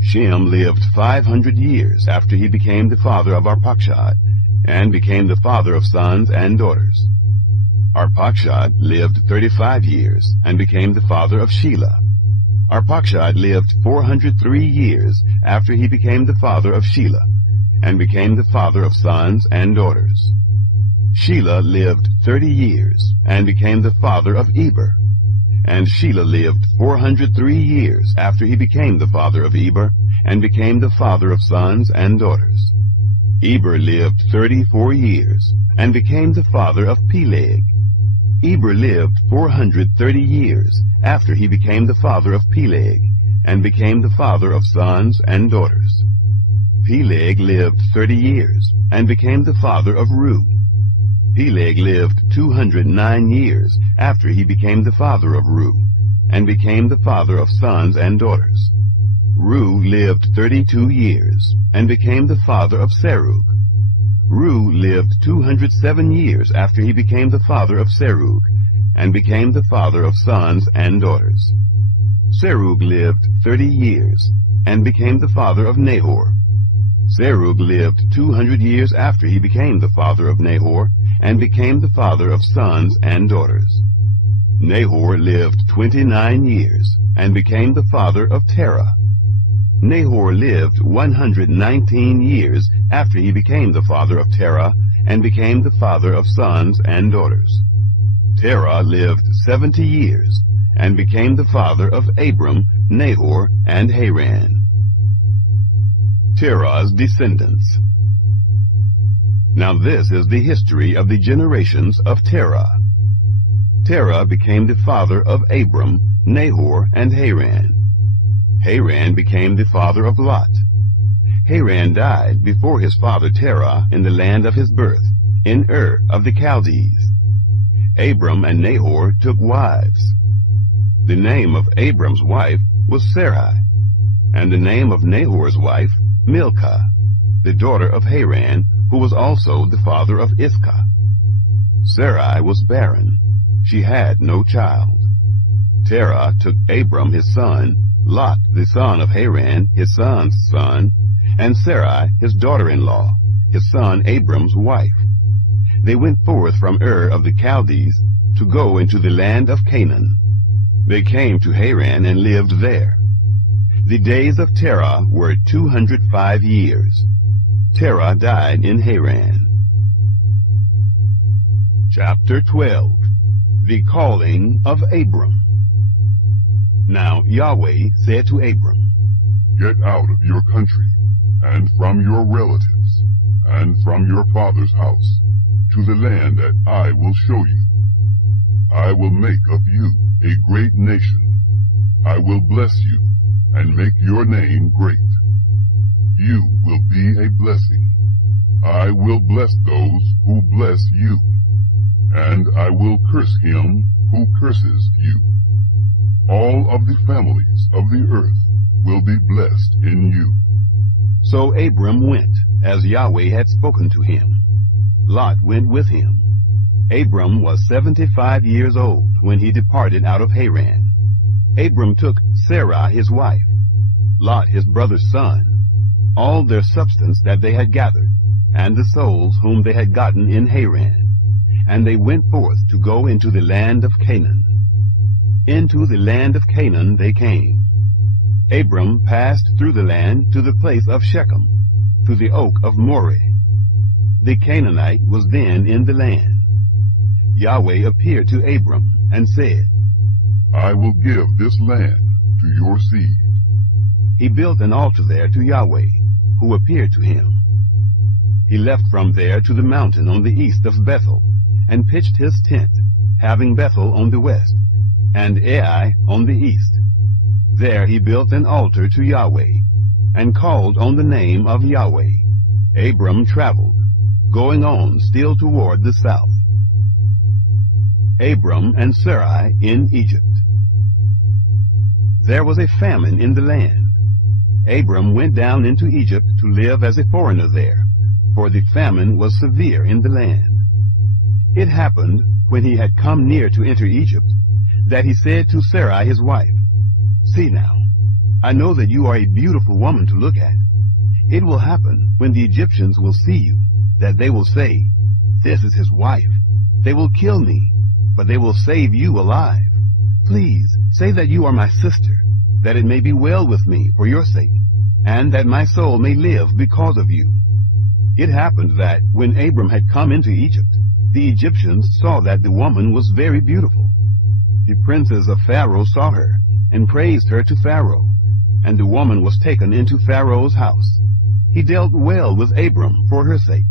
Shem lived 500 years after he became the father of Arpachshad and became the father of sons and daughters. Arpachshad lived 35 years and became the father of Shelah. Arpachshad lived 403 years after he became the father of Shelah and became the father of sons and daughters. Shelah lived 30 years and became the father of Eber. And Shelah lived 403 years after he became the father of Eber and became the father of sons and daughters. Eber lived 34 years and became the father of Peleg. Eber lived 430 years after he became the father of Peleg and became the father of sons and daughters. Peleg lived 30 years and became the father of Reu. Peleg lived 209 years after he became the father of Reu and became the father of sons and daughters. Reu lived 32 years and became the father of Serug. Reu lived 207 years after he became the father of Serug and became the father of sons and daughters. Serug lived 30 years and became the father of Nahor. Serug lived 200 years after he became the father of Nahor and became the father of sons and daughters. Nahor lived 29 years and became the father of Terah. Nahor lived 119 years after he became the father of Terah and became the father of sons and daughters. Terah lived 70 years and became the father of Abram, Nahor, and Haran. Terah's descendants. Now this is the history of the generations of Terah. Terah became the father of Abram, Nahor, and Haran. Haran became the father of Lot. Haran died before his father Terah in the land of his birth, in Ur of the Chaldees. Abram and Nahor took wives. The name of Abram's wife was Sarai, and the name of Nahor's wife Milcah, the daughter of Haran, who was also the father of Iscah. Sarai was barren. She had no child. Terah took Abram his son, Lot the son of Haran, his son's son, and Sarai his daughter-in-law, his son Abram's wife. They went forth from Ur of the Chaldees to go into the land of Canaan. They came to Haran and lived there. The days of Terah were 205 years. Terah died in Haran. Chapter 12. The Calling of Abram. Now Yahweh said to Abram, Get out of your country, and from your relatives, and from your father's house, to the land that I will show you. I will make of you a great nation. I will bless you, and make your name great. You will be a blessing. I will bless those who bless you, and I will curse him who curses you. All of the families of the earth will be blessed in you. So Abram went, as Yahweh had spoken to him. Lot went with him. Abram was 75 years old when he departed out of Haran. Abram took Sarai his wife, Lot his brother's son, all their substance that they had gathered, and the souls whom they had gotten in Haran. And they went forth to go into the land of Canaan. Into the land of Canaan they came. Abram passed through the land to the place of Shechem, to the oak of Moreh. The Canaanite was then in the land. Yahweh appeared to Abram and said, I will give this land to your seed. He built an altar there to Yahweh, who appeared to him. He left from there to the mountain on the east of Bethel, and pitched his tent, having Bethel on the west, and Ai on the east. There he built an altar to Yahweh, and called on the name of Yahweh. Abram traveled, going on still toward the south. Abram and Sarai in Egypt. There was a famine in the land. Abram went down into Egypt to live as a foreigner there, for the famine was severe in the land. It happened, when he had come near to enter Egypt, that he said to Sarai his wife, See now, I know that you are a beautiful woman to look at. It will happen, when the Egyptians will see you, that they will say, This is his wife. They will kill me, but they will save you alive. Please, say that you are my sister, that it may be well with me for your sake, and that my soul may live because of you. It happened that, when Abram had come into Egypt, the Egyptians saw that the woman was very beautiful. The princes of Pharaoh saw her, and praised her to Pharaoh, and the woman was taken into Pharaoh's house. He dealt well with Abram for her sake.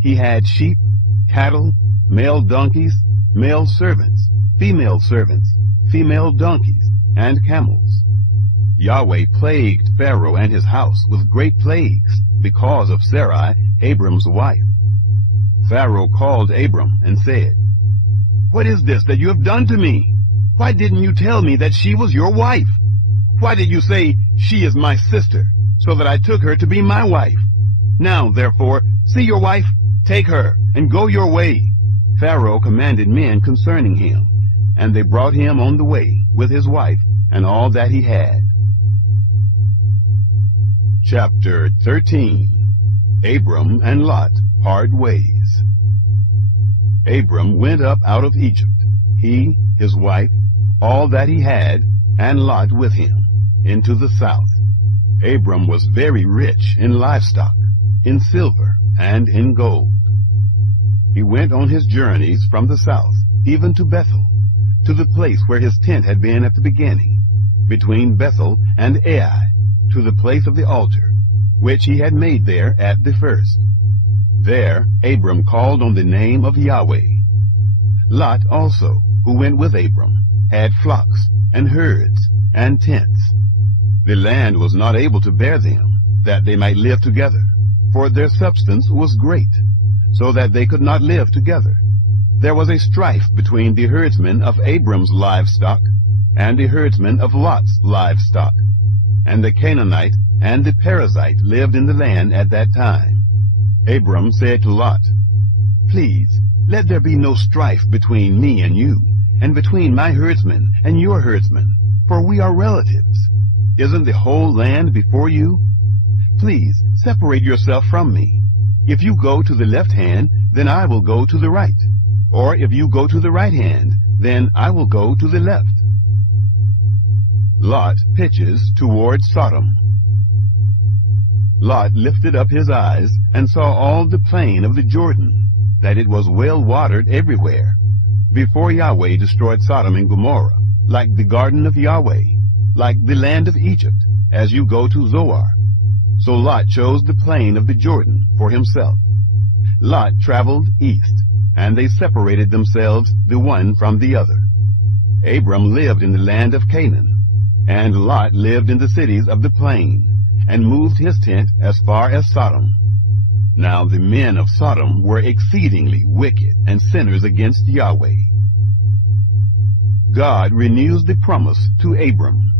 He had sheep, cattle, male donkeys, male servants, female donkeys, and camels. Yahweh plagued Pharaoh and his house with great plagues because of Sarai, Abram's wife. Pharaoh called Abram and said, What is this that you have done to me? Why didn't you tell me that she was your wife? Why did you say, She is my sister, so that I took her to be my wife? Now, therefore, see your wife, take her, and go your way. Pharaoh commanded men concerning him, and they brought him on the way with his wife and all that he had. Chapter 13. Abram and Lot part ways. Abram went up out of Egypt, he, his wife, all that he had, and Lot with him, into the south. Abram was very rich in livestock, in silver, and in gold. He went on his journeys from the south, even to Bethel, to the place where his tent had been at the beginning, between Bethel and Ai, to the place of the altar, which he had made there at the first. There Abram called on the name of Yahweh. Lot also, who went with Abram, had flocks, and herds, and tents. The land was not able to bear them, that they might live together, for their substance was great, so that they could not live together. There was a strife between the herdsmen of Abram's livestock and the herdsmen of Lot's livestock. And the Canaanite and the Perizzite lived in the land at that time. Abram said to Lot, Please, let there be no strife between me and you, and between my herdsmen and your herdsmen, for we are relatives. Isn't the whole land before you? Please, separate yourself from me. If you go to the left hand, then I will go to the right. Or if you go to the right hand, then I will go to the left. Lot pitches toward Sodom. Lot lifted up his eyes and saw all the plain of the Jordan, that it was well watered everywhere, before Yahweh destroyed Sodom and Gomorrah, like the garden of Yahweh, like the land of Egypt, as you go to Zoar. So Lot chose the plain of the Jordan for himself. Lot traveled east, and they separated themselves the one from the other. Abram lived in the land of Canaan, and Lot lived in the cities of the plain, and moved his tent as far as Sodom. Now the men of Sodom were exceedingly wicked and sinners against Yahweh. God renews the promise to Abram.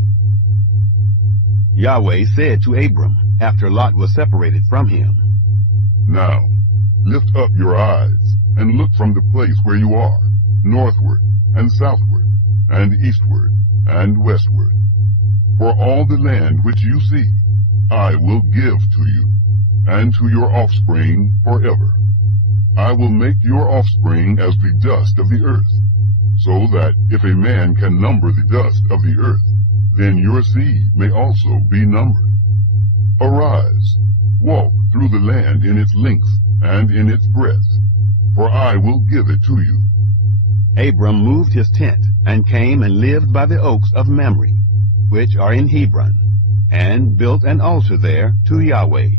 Yahweh said to Abram, after Lot was separated from him, "Now lift up your eyes, and look from the place where you are, northward, and southward, and eastward, and westward. For all the land which you see, I will give to you, and to your offspring forever. I will make your offspring as the dust of the earth, so that if a man can number the dust of the earth, then your seed may also be numbered. Arise, walk through the land in its length and in its breadth, for I will give it to you." Abram moved his tent, and came and lived by the oaks of Mamre, which are in Hebron, and built an altar there to Yahweh.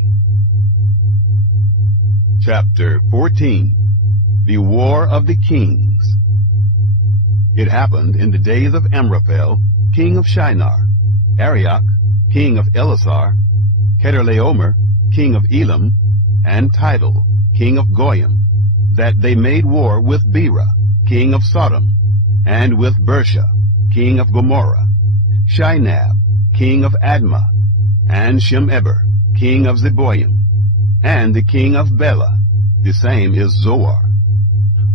Chapter 14. The War of the Kings. It happened in the days of Amraphel, king of Shinar, Arioch, king of Elasar, Chedorlaomer, king of Elam, and Tidal, king of Goyim, that they made war with Bera, king of Sodom, and with Bersha, king of Gomorrah, Shinab, king of Admah, and Shemeber, king of Zeboim, and the king of Bela, the same is Zoar.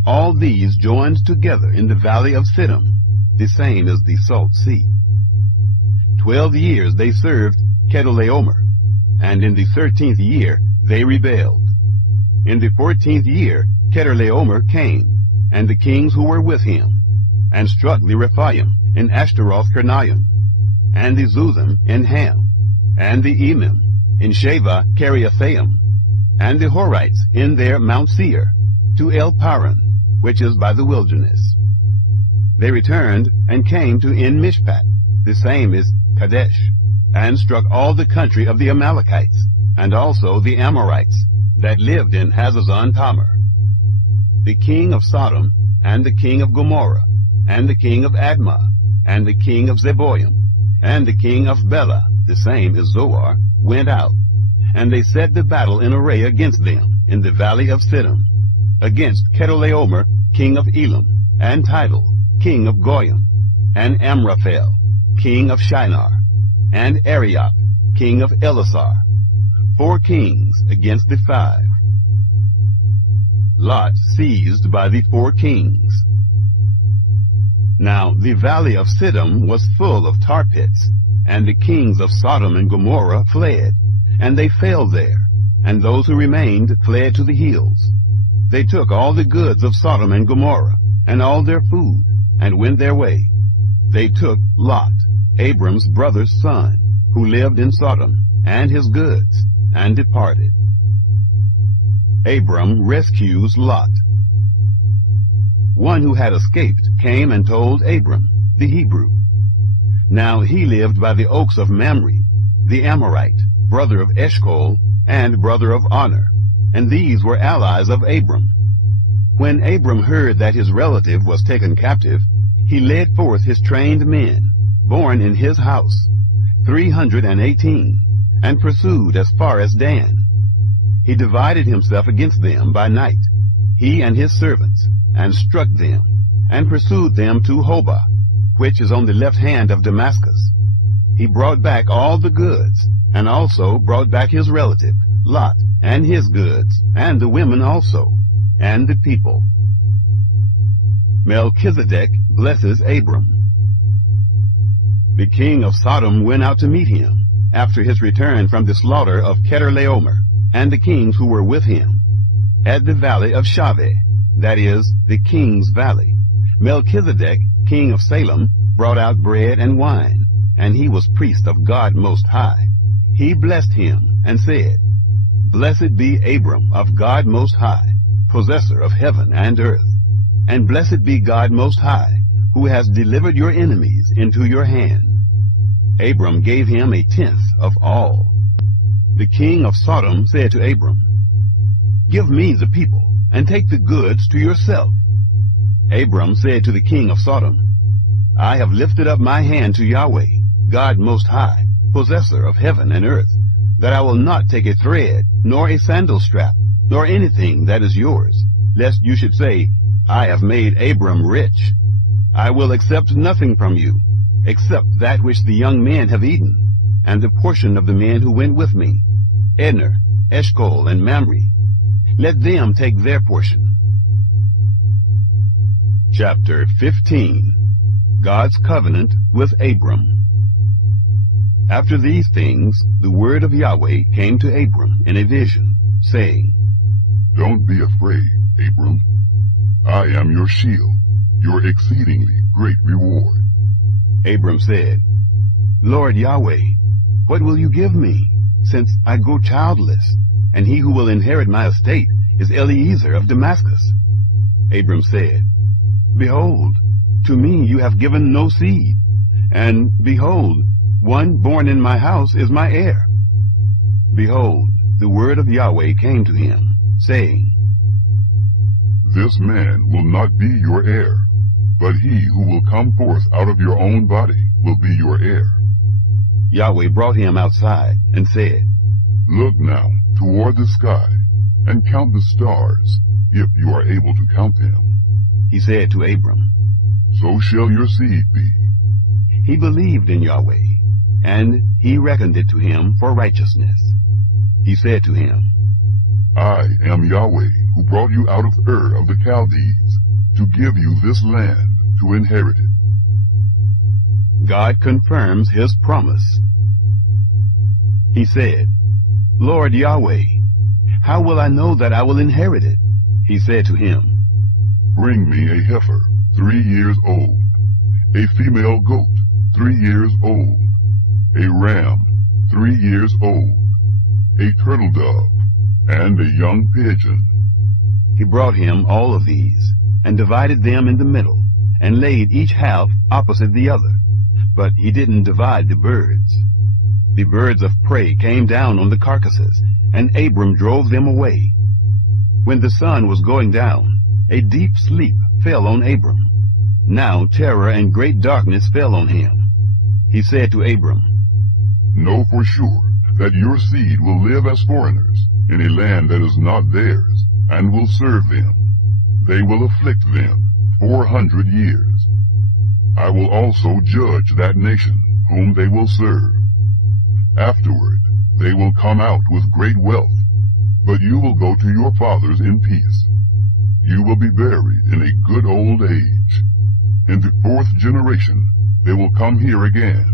All these joined together in the valley of Siddim, the same is the Salt Sea. 12 years they served Chedorlaomer, and in the 13th year they rebelled. In the 14th year Chedorlaomer came, and the kings who were with him, and struck the Rephaim in Ashtaroth-Karnaim, and the Zuzim in Ham, and the Emim in Sheva-Kiriathaim, and the Horites in their Mount Seir, to El-Paran, which is by the wilderness. They returned and came to En-Mishpat, the same is Kadesh, and struck all the country of the Amalekites, and also the Amorites, that lived in Hazazon Tamar. The king of Sodom, and the king of Gomorrah, and the king of Admah, and the king of Zeboim, and the king of Bela, the same is Zoar, went out, and they set the battle in array against them in the valley of Siddim, against Chedorlaomer, king of Elam, and Tidal, king of Goyim, and Amraphel, king of Shinar, and Arioch, king of Elasar, 4 kings against the 5. Lot seized by the 4 kings. Now the valley of Siddim was full of tar pits, and the kings of Sodom and Gomorrah fled, and they fell there, and those who remained fled to the hills. They took all the goods of Sodom and Gomorrah, and all their food, and went their way. They took Lot, Abram's brother's son, who lived in Sodom, and his goods, and departed. Abram rescues Lot. One who had escaped came and told Abram, the Hebrew. Now he lived by the oaks of Mamre, the Amorite, brother of Eshcol, and brother of Honor, and these were allies of Abram. When Abram heard that his relative was taken captive, he led forth his trained men, born in his house, 318, and pursued as far as Dan. He divided himself against them by night, he and his servants, and struck them, and pursued them to Hobah, which is on the left hand of Damascus. He brought back all the goods, and also brought back his relative, Lot, and his goods, and the women also, and the people. Melchizedek blesses Abram. The king of Sodom went out to meet him, after his return from the slaughter of Chedorlaomer, and the kings who were with him. At the valley of Shaveh, that is, the king's valley, Melchizedek, king of Salem, brought out bread and wine, and he was priest of God Most High. He blessed him, and said, Blessed be Abram of God Most High, possessor of heaven and earth, and blessed be God Most High, who has delivered your enemies into your hand. Abram gave him 1/10 of all. The king of Sodom said to Abram, "Give me the people, and take the goods to yourself." Abram said to the king of Sodom, "I have lifted up my hand to Yahweh, God Most High, possessor of heaven and earth, that I will not take a thread, nor a sandal strap, nor anything that is yours, lest you should say, I have made Abram rich. I will accept nothing from you, except that which the young men have eaten, and the portion of the men who went with me, Edner, Eshcol, and Mamre. Let them take their portion." Chapter 15. God's Covenant with Abram. After these things, the word of Yahweh came to Abram in a vision, saying, "Don't be afraid, Abram. I am your shield, your exceedingly great reward." Abram said, "Lord Yahweh, what will you give me, since I go childless, and he who will inherit my estate is Eliezer of Damascus?" Abram said, "Behold, to me you have given no seed, and behold, one born in my house is my heir." Behold, the word of Yahweh came to him, saying, "This man will not be your heir, but he who will come forth out of your own body will be your heir." Yahweh brought him outside and said, "Look now toward the sky, and count the stars, if you are able to count them." He said to Abram, "So shall your seed be." He believed in Yahweh, and he reckoned it to him for righteousness. He said to him, "I am Yahweh, who brought you out of Ur of the Chaldees, to give you this land to inherit it." God confirms his promise. He said, "Lord Yahweh, how will I know that I will inherit it?" He said to him, "Bring me a heifer, 3 years old, a female goat, 3 years old, a ram, 3 years old, a turtle dove, and a young pigeon." He brought him all of these, and divided them in the middle, and laid each half opposite the other. But he didn't divide the birds. The birds of prey came down on the carcasses, and Abram drove them away. When the sun was going down, a deep sleep fell on Abram. Now terror and great darkness fell on him. He said to Abram, "Know for sure that your seed will live as foreigners in a land that is not theirs, and will serve them. They will afflict them 400 years. I will also judge that nation whom they will serve. Afterward they will come out with great wealth, but you will go to your fathers in peace. You will be buried in a good old age. In the 4th generation they will come here again,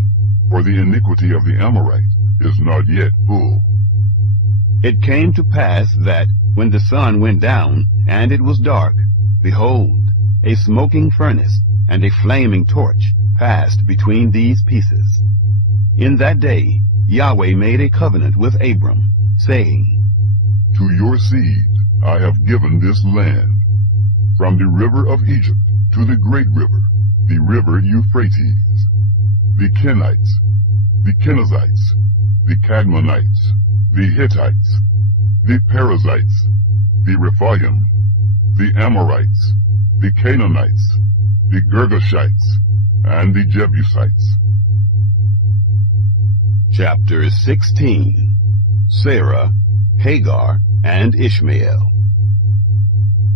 for the iniquity of the Amorite is not yet full." It came to pass that, when the sun went down, and it was dark, behold, a smoking furnace and a flaming torch passed between these pieces. In that day Yahweh made a covenant with Abram, saying, "To your seed I have given this land, from the river of Egypt to the great river, the river Euphrates, the Kenites, the Kenizzites, the Cadmonites, the Hittites, the Perizzites, the Rephaim, the Amorites, the Canaanites, the Girgashites, and the Jebusites." Chapter 16. Sarah, Hagar, and Ishmael.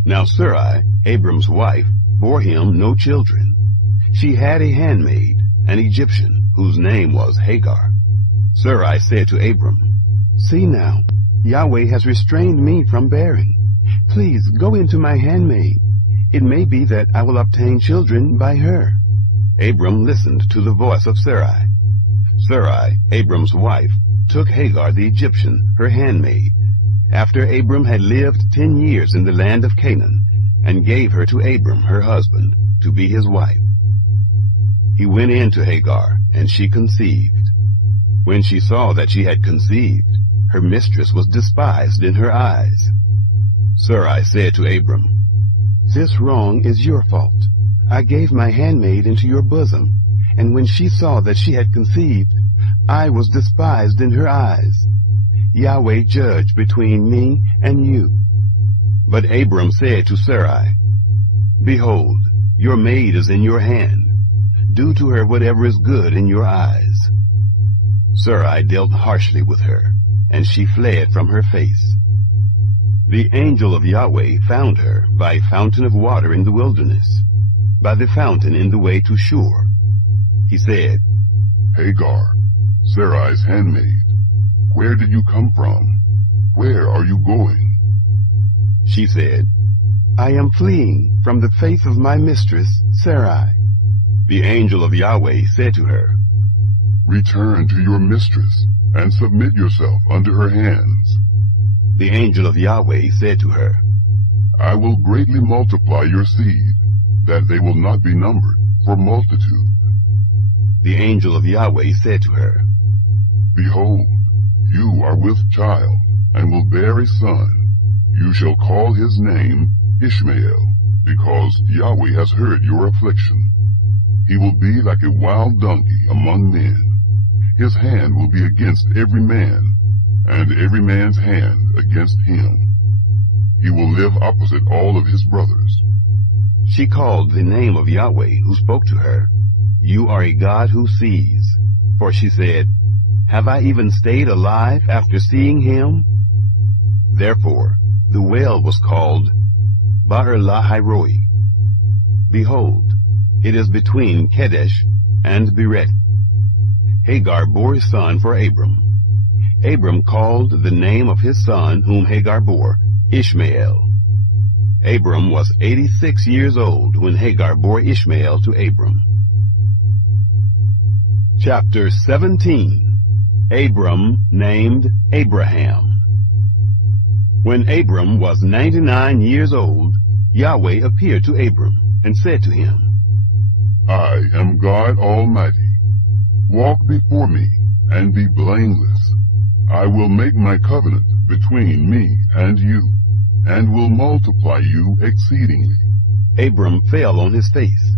Now Sarai, Abram's wife, bore him no children. She had a handmaid, an Egyptian, whose name was Hagar. Sarai said to Abram, "See now, Yahweh has restrained me from bearing. Please go into my handmaid. It may be that I will obtain children by her." Abram listened to the voice of Sarai. Sarai, Abram's wife, took Hagar the Egyptian, her handmaid, after Abram had lived 10 years in the land of Canaan, and gave her to Abram, her husband, to be his wife. He went in to Hagar, and she conceived. When she saw that she had conceived, her mistress was despised in her eyes. Sarai said to Abram, "This wrong is your fault. I gave my handmaid into your bosom, and when she saw that she had conceived, I was despised in her eyes. Yahweh judged between me and you. But Abram said to Sarai, Behold, your maid is in your hand. Do to her whatever is good in your eyes. Sarai dealt harshly with her, and she fled from her face. The angel of Yahweh found her by a fountain of water in the wilderness, by the fountain in the way to Shur. He said, Hagar, Sarai's handmaid, where did you come from? Where are you going? She said, I am fleeing from the face of my mistress, Sarai. The angel of Yahweh said to her, Return to your mistress, and submit yourself under her hands. The angel of Yahweh said to her, I will greatly multiply your seed, that they will not be numbered for multitude. The angel of Yahweh said to her, Behold, you are with child, and will bear a son. You shall call his name Ishmael, because Yahweh has heard your affliction. He will be like a wild donkey among men. His hand will be against every man, and every man's hand against him. He will live opposite all of his brothers. She called the name of Yahweh who spoke to her, You are a God who sees. For she said, Have I even stayed alive after seeing him? Therefore the well was called Baal-lahai-roi. Behold, it is between Kadesh and Beret. Hagar bore a son for Abram. Abram called the name of his son whom Hagar bore Ishmael. Abram was 86 years old when Hagar bore Ishmael to Abram. Chapter 17. Abram named Abraham. When Abram was 99 years old, Yahweh appeared to Abram and said to him, I am God Almighty. Walk before me and be blameless. I will make my covenant between me and you, and will multiply you exceedingly. Abram fell on his face.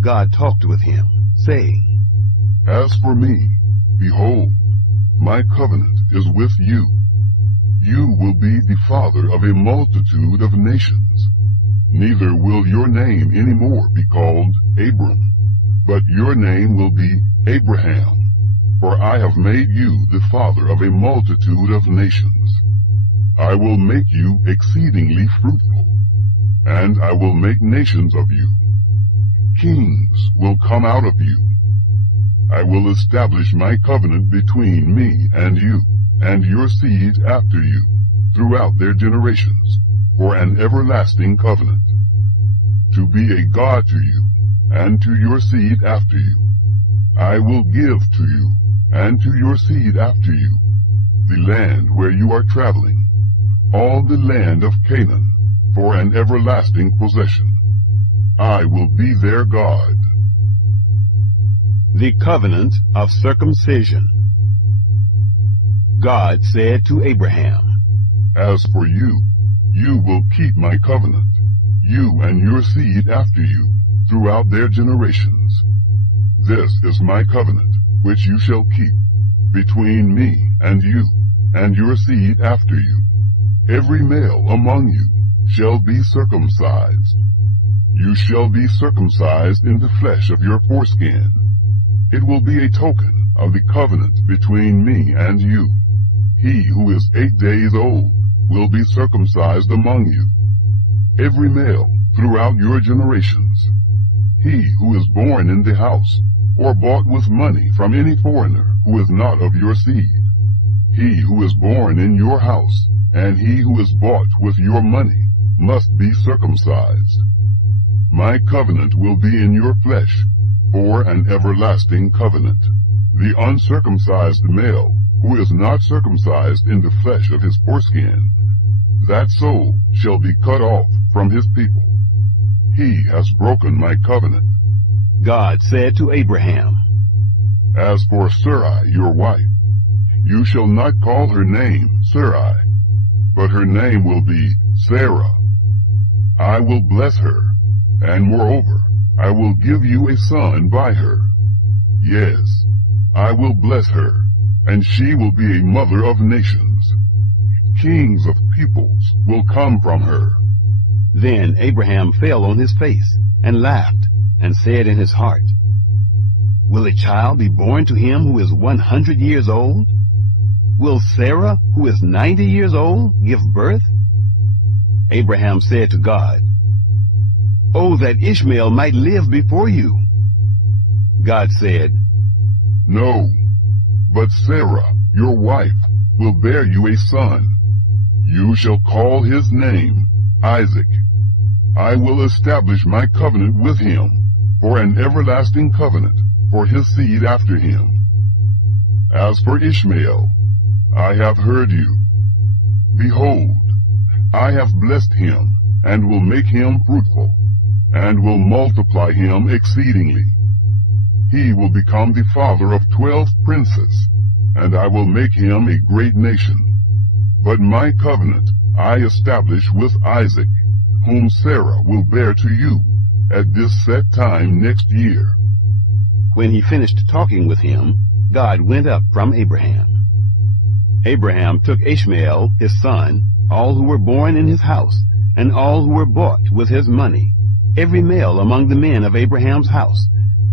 God talked with him, saying, As for me, behold, my covenant is with you. You will be the father of a multitude of nations. Neither will your name any more be called Abram, but your name will be Abraham, for I have made you the father of a multitude of nations. I will make you exceedingly fruitful, and I will make nations of you. Kings will come out of you. I will establish my covenant between me and you, and your seed after you, throughout their generations, for an everlasting covenant, to be a God to you, and to your seed after you. I will give to you, and to your seed after you, the land where you are traveling, all the land of Canaan, for an everlasting possession. I will be their God. The covenant of circumcision. God said to Abraham, As for you, you will keep my covenant, you and your seed after you, throughout their generations. This is my covenant, which you shall keep, between me and you, and your seed after you. Every male among you shall be circumcised. You shall be circumcised in the flesh of your foreskin. It will be a token of the covenant between me and you. He who is 8 days old will be circumcised among you, every male throughout your generations. He who is born in the house, or bought with money from any foreigner who is not of your seed. He who is born in your house, and he who is bought with your money, must be circumcised. My covenant will be in your flesh, for an everlasting covenant. The uncircumcised male, who is not circumcised in the flesh of his foreskin, that soul shall be cut off from his people. He has broken my covenant. God said to Abraham, As for Sarai, your wife, you shall not call her name Sarai, but her name will be Sarah. I will bless her, and moreover, I will give you a son by her. Yes, I will bless her, and she will be a mother of nations. Kings of peoples will come from her. Then Abraham fell on his face and laughed, and said in his heart, Will a child be born to him who is 100 years old? Will Sarah, who is 90 years old, give birth? Abraham said to God, Oh, that Ishmael might live before you. God said, No, but Sarah, your wife, will bear you a son. You shall call his name Isaac. I will establish my covenant with him for an everlasting covenant for his seed after him. As for Ishmael, I have heard you. Behold, I have blessed him, and will make him fruitful, and will multiply him exceedingly. He will become the father of 12 princes, and I will make him a great nation. But my covenant I establish with Isaac, whom Sarah will bear to you at this set time next year. When he finished talking with him, God went up from Abraham. Abraham took Ishmael, his son, all who were born in his house, and all who were bought with his money, every male among the men of Abraham's house,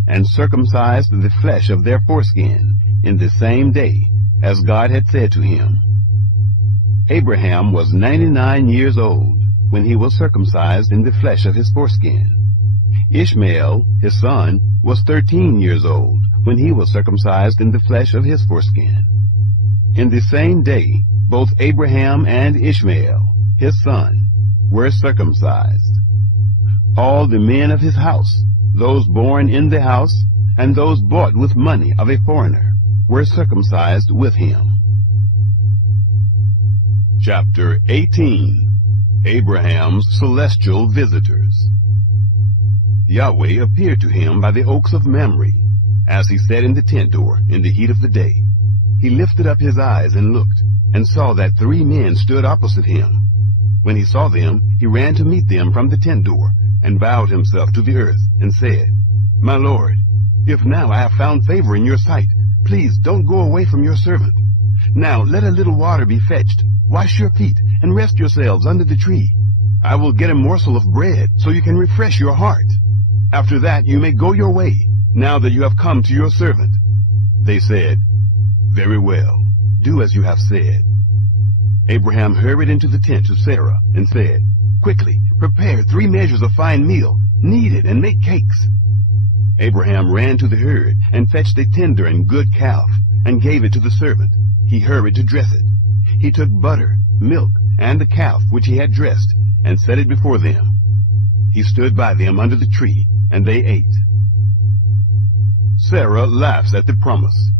and circumcised the flesh of their foreskin in the same day, as God had said to him. Abraham was 99 years old when he was circumcised in the flesh of his foreskin. Ishmael, his son, was 13 years old when he was circumcised in the flesh of his foreskin. In the same day, both Abraham and Ishmael, his son, were circumcised. All the men of his house, those born in the house, and those bought with money of a foreigner, were circumcised with him. Chapter 18. Abraham's Celestial Visitors. Yahweh appeared to him by the oaks of Mamre, as he sat in the tent door in the heat of the day. He lifted up his eyes and looked, and saw that 3 men stood opposite him. When he saw them, he ran to meet them from the tent door, and bowed himself to the earth, and said, My Lord, if now I have found favor in your sight, please don't go away from your servant. Now let a little water be fetched. Wash your feet, and rest yourselves under the tree. I will get a morsel of bread, so you can refresh your heart. After that you may go your way, now that you have come to your servant. They said, Very well, do as you have said. Abraham hurried into the tent to Sarah, and said, Quickly, prepare 3 measures of fine meal, knead it, and make cakes. Abraham ran to the herd, and fetched a tender and good calf, and gave it to the servant. He hurried to dress it. He took butter, milk, and the calf which he had dressed, and set it before them. He stood by them under the tree, and they ate. Sarah laughs at the promise.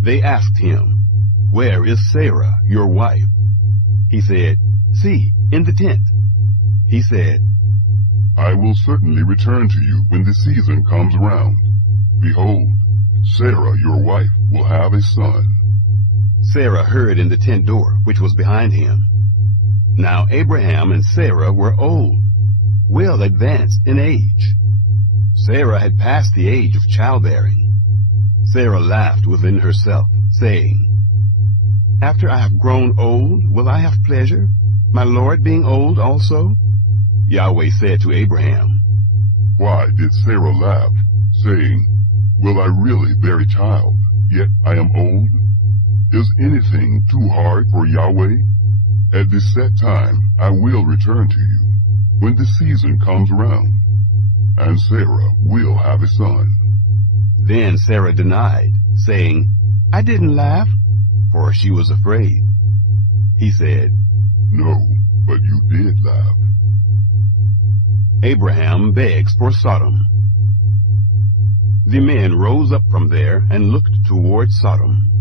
They asked him, Where is Sarah, your wife? He said, See, in the tent. He said, I will certainly return to you when the season comes round. Behold, Sarah, your wife, will have a son. Sarah heard in the tent door, which was behind him. Now Abraham and Sarah were old, well advanced in age. Sarah had passed the age of childbearing. Sarah laughed within herself, saying, After I have grown old, will I have pleasure, my Lord being old also? Yahweh said to Abraham, Why did Sarah laugh, saying, Will I really bear a child, yet I am old? Is anything too hard for Yahweh? At the set time I will return to you, when the season comes round, and Sarah will have a son. Then Sarah denied, saying, I didn't laugh, for she was afraid. He said, No, but you did laugh. Abraham begs for Sodom. The men rose up from there and looked toward Sodom.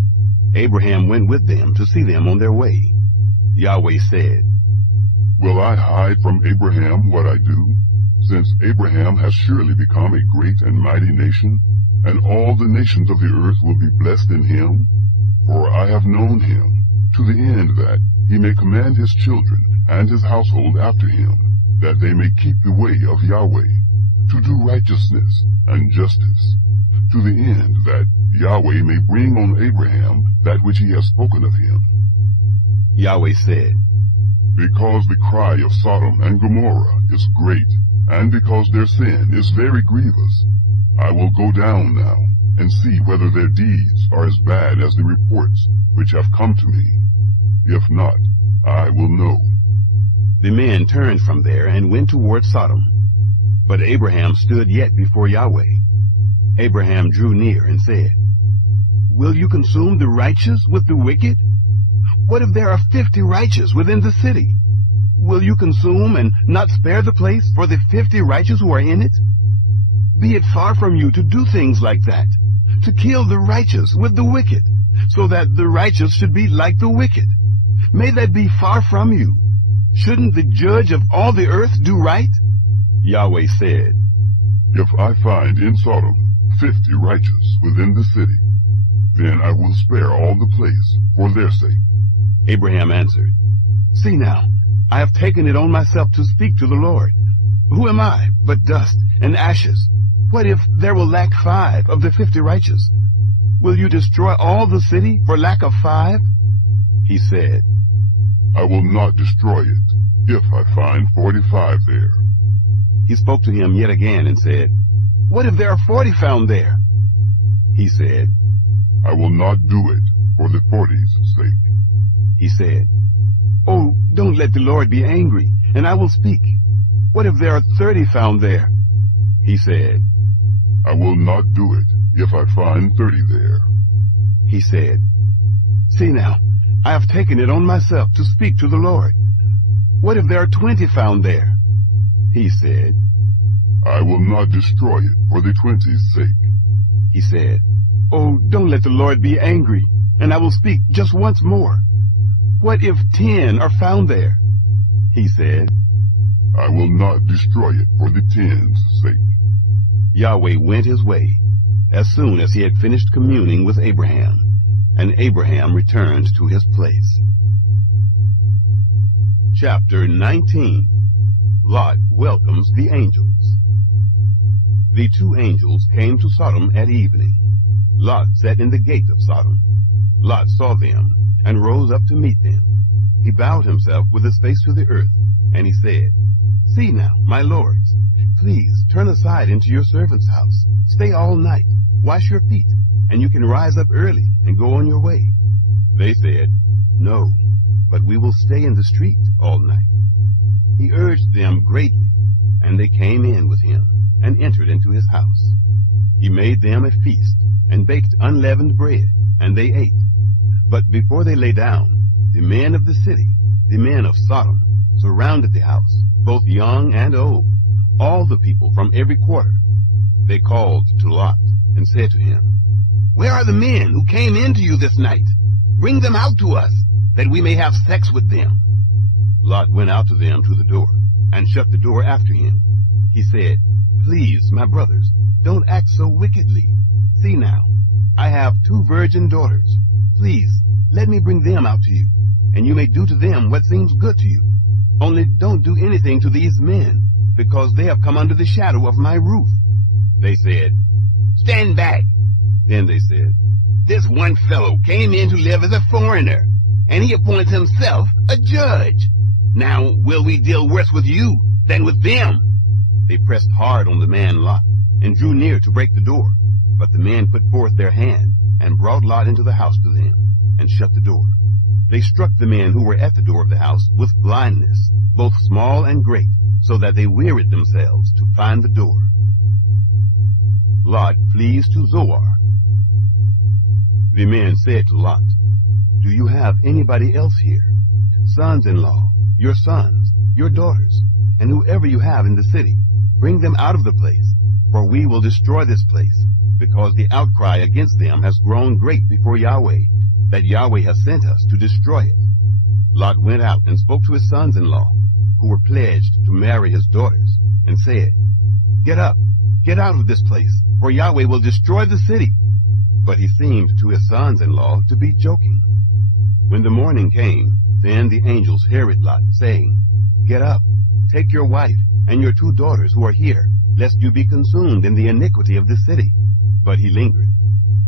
Abraham went with them to see them on their way. Yahweh said, Will I hide from Abraham what I do, since Abraham has surely become a great and mighty nation, and all the nations of the earth will be blessed in him? For I have known him, to the end that he may command his children and his household after him, that they may keep the way of Yahweh, to do righteousness and justice, to the end that Yahweh may bring on Abraham that which he has spoken of him. Yahweh said, Because the cry of Sodom and Gomorrah is great, and because their sin is very grievous, I will go down now and see whether their deeds are as bad as the reports which have come to me. If not, I will know. The men turned from there and went toward Sodom. But Abraham stood yet before Yahweh. Abraham drew near and said, Will you consume the righteous with the wicked? What if there are 50 righteous within the city? Will you consume and not spare the place for the 50 righteous who are in it? Be it far from you to do things like that, to kill the righteous with the wicked, so that the righteous should be like the wicked. May that be far from you. Shouldn't the judge of all the earth do right? Yahweh said, If I find in Sodom 50 righteous within the city, then I will spare all the place for their sake. Abraham answered, See now, I have taken it on myself to speak to the Lord. Who am I but dust and ashes? What if there will lack 5 of the 50 righteous? Will you destroy all the city for lack of 5? He said, I will not destroy it if I find 45 there. He spoke to him yet again and said, What if there are 40 found there? He said, I will not do it for the 40's sake. He said, Oh, don't let the Lord be angry, and I will speak. What if there are 30 found there? He said, I will not do it if I find 30 there. He said, See now, I have taken it on myself to speak to the Lord. What if there are 20 found there? He said, I will not destroy it for the 20's sake. He said, Oh, don't let the Lord be angry, and I will speak just once more. What if 10 are found there? He said, I will not destroy it for the 10's sake. Yahweh went his way as soon as he had finished communing with Abraham, and Abraham returned to his place. Chapter 19. Lot welcomes the angels. The 2 angels came to Sodom at evening. Lot sat in the gate of Sodom. Lot saw them and rose up to meet them. He bowed himself with his face to the earth, and he said, See now, my lords, please turn aside into your servant's house. Stay all night, wash your feet, and you can rise up early and go on your way. They said, No, but we will stay in the street all night. He urged them greatly, and they came in with him and entered into his house. He made them a feast and baked unleavened bread, and they ate. But before they lay down, the men of the city, the men of Sodom, surrounded the house, both young and old, all the people from every quarter. They called to Lot and said to him, Where are the men who came in to you this night? Bring them out to us, that we may have sex with them. Lot went out to them to the door, and shut the door after him. He said, Please, my brothers, don't act so wickedly. See now, I have 2 virgin daughters. Please, let me bring them out to you, and you may do to them what seems good to you. Only don't do anything to these men, because they have come under the shadow of my roof. They said, Stand back. Then they said, This one fellow came in to live as a foreigner, and he appoints himself a judge. Now will we deal worse with you than with them? They pressed hard on the man Lot, and drew near to break the door. But the men put forth their hand, and brought Lot into the house to them, and shut the door. They struck the men who were at the door of the house with blindness, both small and great, so that they wearied themselves to find the door. Lot flees to Zoar. The men said to Lot, Do you have anybody else here? Sons-in-law, your sons, your daughters, and whoever you have in the city, bring them out of the place, for we will destroy this place, because the outcry against them has grown great before Yahweh, that Yahweh has sent us to destroy it. Lot went out and spoke to his sons-in-law, who were pledged to marry his daughters, and said, Get up, get out of this place, for Yahweh will destroy the city. But he seemed to his sons-in-law to be joking. When the morning came, then the angels harried Lot, saying, Get up, take your wife and your 2 daughters who are here, lest you be consumed in the iniquity of the city. But he lingered.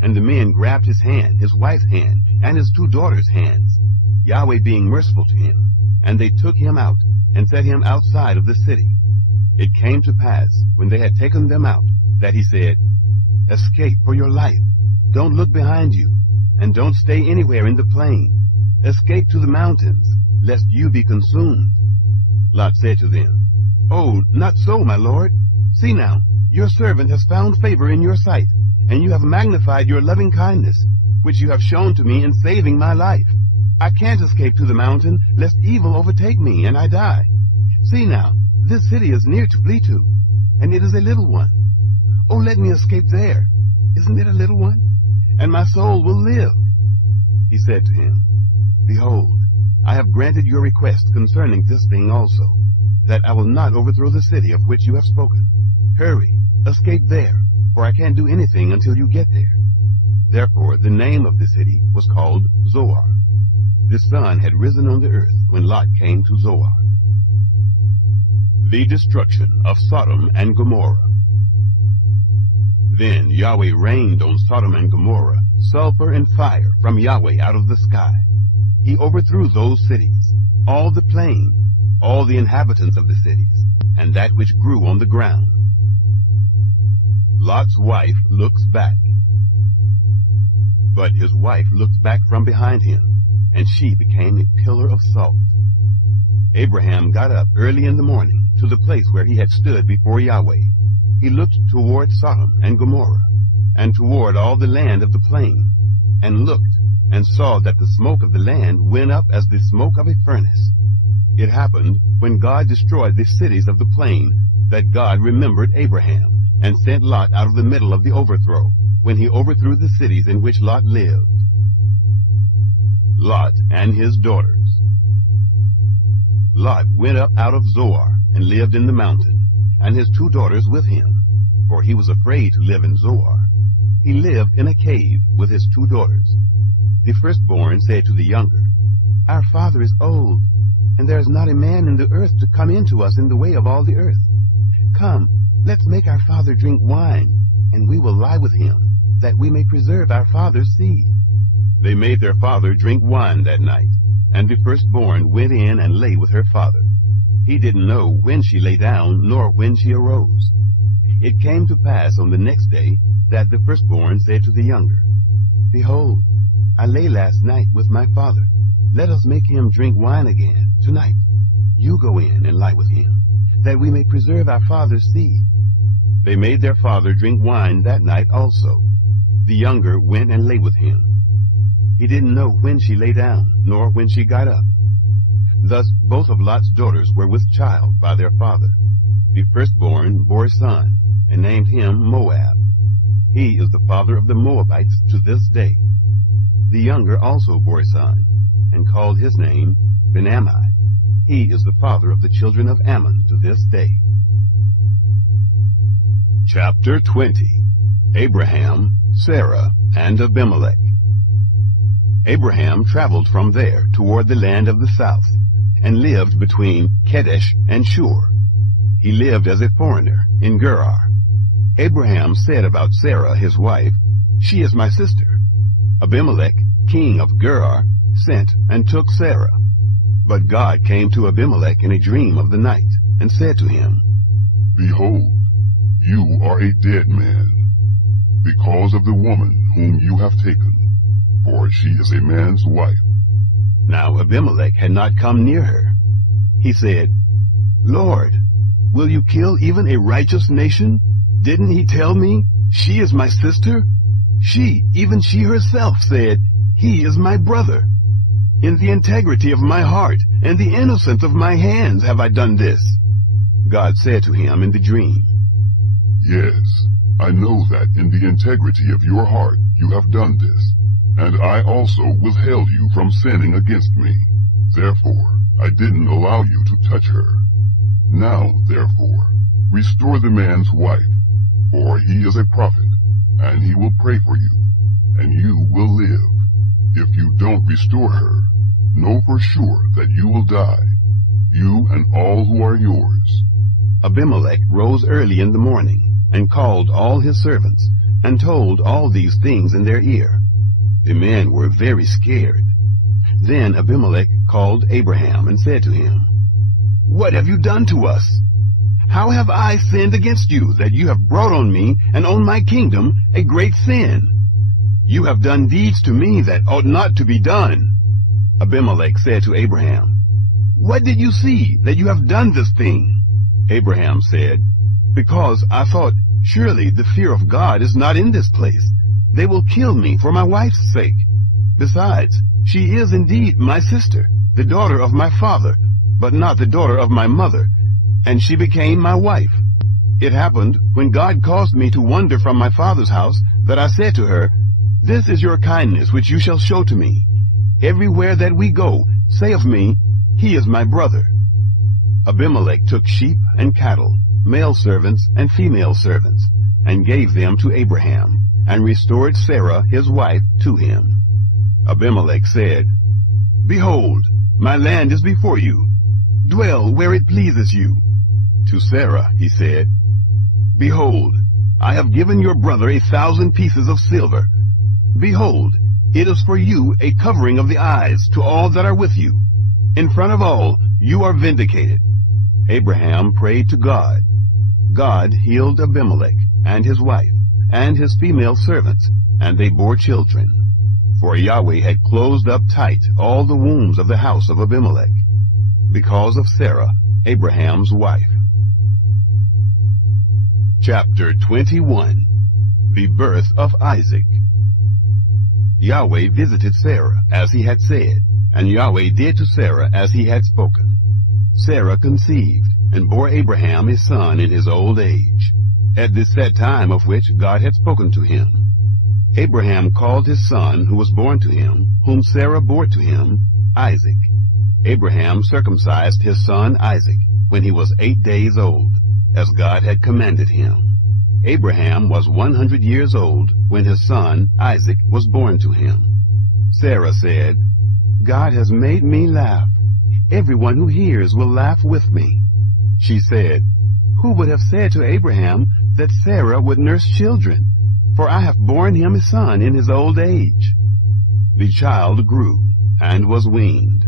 And the men grabbed his hand, his wife's hand, and his 2 daughters' hands, Yahweh being merciful to him. And they took him out, and set him outside of the city. It came to pass, when they had taken them out, that he said, "Escape for your life. Don't look behind you, and don't stay anywhere in the plain. Escape to the mountains, lest you be consumed." Lot said to them, "Oh, not so, my lord. See now, your servant has found favor in your sight, and you have magnified your loving kindness, which you have shown to me in saving my life. I can't escape to the mountain, lest evil overtake me and I die. See now, this city is near to flee to, and it is a little one. Oh, let me escape there. Isn't it a little one? And my soul will live." He said to him, "Behold, I have granted your request concerning this thing also, that I will not overthrow the city of which you have spoken. Hurry, escape there, for I can't do anything until you get there." Therefore the name of the city was called Zoar. The sun had risen on the earth when Lot came to Zoar. The destruction of Sodom and Gomorrah. Then Yahweh rained on Sodom and Gomorrah sulfur and fire from Yahweh out of the sky. He overthrew those cities, all the plain, all the inhabitants of the cities, and that which grew on the ground. Lot's wife looks back. But his wife looked back from behind him, and she became a pillar of salt. Abraham got up early in the morning to the place where he had stood before Yahweh. He looked toward Sodom and Gomorrah, and toward all the land of the plain, and looked, and saw that the smoke of the land went up as the smoke of a furnace. It happened, when God destroyed the cities of the plain, that God remembered Abraham, and sent Lot out of the middle of the overthrow, when he overthrew the cities in which Lot lived. Lot and his daughters. Lot went up out of Zoar, and lived in the mountain, and his 2 daughters with him, for he was afraid to live in Zoar. He lived in a cave with his 2 daughters. The firstborn said to the younger, "Our father is old, and there is not a man in the earth to come in to us in the way of all the earth. Come, let's make our father drink wine, and we will lie with him, that we may preserve our father's seed." They made their father drink wine that night, and the firstborn went in and lay with her father. He didn't know when she lay down, nor when she arose. It came to pass on the next day that the firstborn said to the younger, "Behold, I lay last night with my father. Let us make him drink wine again tonight. You go in and lie with him, that we may preserve our father's seed." They made their father drink wine that night also. The younger went and lay with him. He didn't know when she lay down, nor when she got up. Thus both of Lot's daughters were with child by their father. The firstborn bore a son, and named him Moab. He is the father of the Moabites to this day. The younger also bore a son, and called his name Ben-Ammi. He is the father of the children of Ammon to this day. Chapter 20. Abraham, Sarah, and Abimelech. Abraham traveled from there toward the land of the south, and lived between Kadesh and Shur. He lived as a foreigner in Gerar. Abraham said about Sarah his wife, "She is my sister." Abimelech, king of Gerar, sent and took Sarah. But God came to Abimelech in a dream of the night, and said to him, "Behold, you are a dead man, because of the woman whom you have taken, for she is a man's wife." Now Abimelech had not come near her. He said, "Lord, will you kill even a righteous nation? Didn't he tell me, 'She is my sister'? She, even she herself, said, 'He is my brother.' In the integrity of my heart and the innocence of my hands have I done this." God said to him in the dream, "Yes, I know that in the integrity of your heart you have done this, and I also withheld you from sinning against me. Therefore I didn't allow you to touch her. Now, therefore, restore the man's wife, for he is a prophet, and he will pray for you, and you will live. If you don't restore her, know for sure that you will die, you and all who are yours." Abimelech rose early in the morning, and called all his servants, and told all these things in their ear. The men were very scared. Then Abimelech called Abraham and said to him, "What have you done to us? How have I sinned against you, that you have brought on me and on my kingdom a great sin? You have done deeds to me that ought not to be done." Abimelech said to Abraham, "What did you see that you have done this thing?" Abraham said, "Because I thought, surely the fear of God is not in this place. They will kill me for my wife's sake. Besides, she is indeed my sister, the daughter of my father, but not the daughter of my mother, and she became my wife. It happened, when God caused me to wander from my father's house, that I said to her, 'This is your kindness which you shall show to me. Everywhere that we go, say of me, he is my brother.'" Abimelech took sheep and cattle, male servants and female servants, and gave them to Abraham, and restored Sarah his wife to him. Abimelech said, "Behold, my land is before you. Dwell where it pleases you." To Sarah he said, "Behold, I have given your brother 1,000 pieces of silver. Behold, it is for you a covering of the eyes to all that are with you. In front of all, you are vindicated." Abraham prayed to God. God healed Abimelech and his wife and his female servants, and they bore children. For Yahweh had closed up tight all the wombs of the house of Abimelech, because of Sarah, Abraham's wife. Chapter 21. The birth of Isaac. Yahweh visited Sarah as he had said, and Yahweh did to Sarah as he had spoken. Sarah conceived, and bore Abraham a son in his old age, at the set time of which God had spoken to him. Abraham called his son who was born to him, whom Sarah bore to him, Isaac. Abraham circumcised his son Isaac when he was 8 days old, as God had commanded him. Abraham was 100 years old when his son Isaac was born to him. Sarah said, "God has made me laugh. Everyone who hears will laugh with me." She said, "Who would have said to Abraham that Sarah would nurse children? For I have borne him a son in his old age." The child grew and was weaned.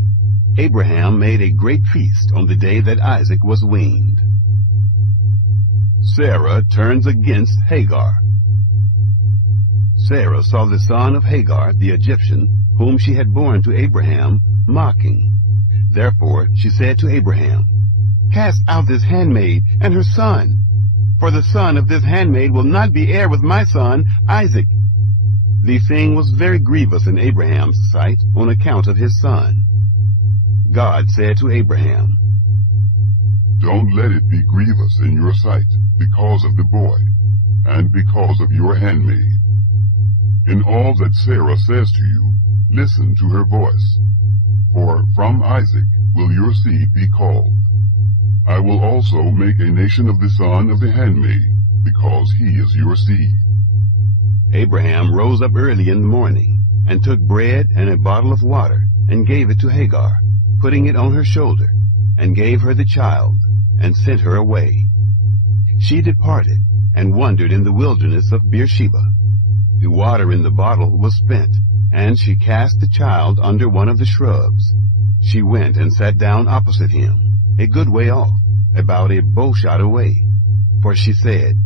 Abraham made a great feast on the day that Isaac was weaned. Sarah turns against Hagar. Sarah saw the son of Hagar the Egyptian, whom she had borne to Abraham, mocking. Therefore she said to Abraham, "Cast out this handmaid and her son, for the son of this handmaid will not be heir with my son Isaac." The thing was very grievous in Abraham's sight on account of his son. God said to Abraham, "Don't let it be grievous in your sight because of the boy, and because of your handmaid. In all that Sarah says to you, listen to her voice. For from Isaac will your seed be called. I will also make a nation of the son of the handmaid, because he is your seed." Abraham rose up early in the morning, and took bread and a bottle of water, and gave it to Hagar, putting it on her shoulder, and gave her the child, and sent her away. She departed, and wandered in the wilderness of Beersheba. The water in the bottle was spent, and she cast the child under one of the shrubs. She went and sat down opposite him, a good way off, about a bowshot away. For she said,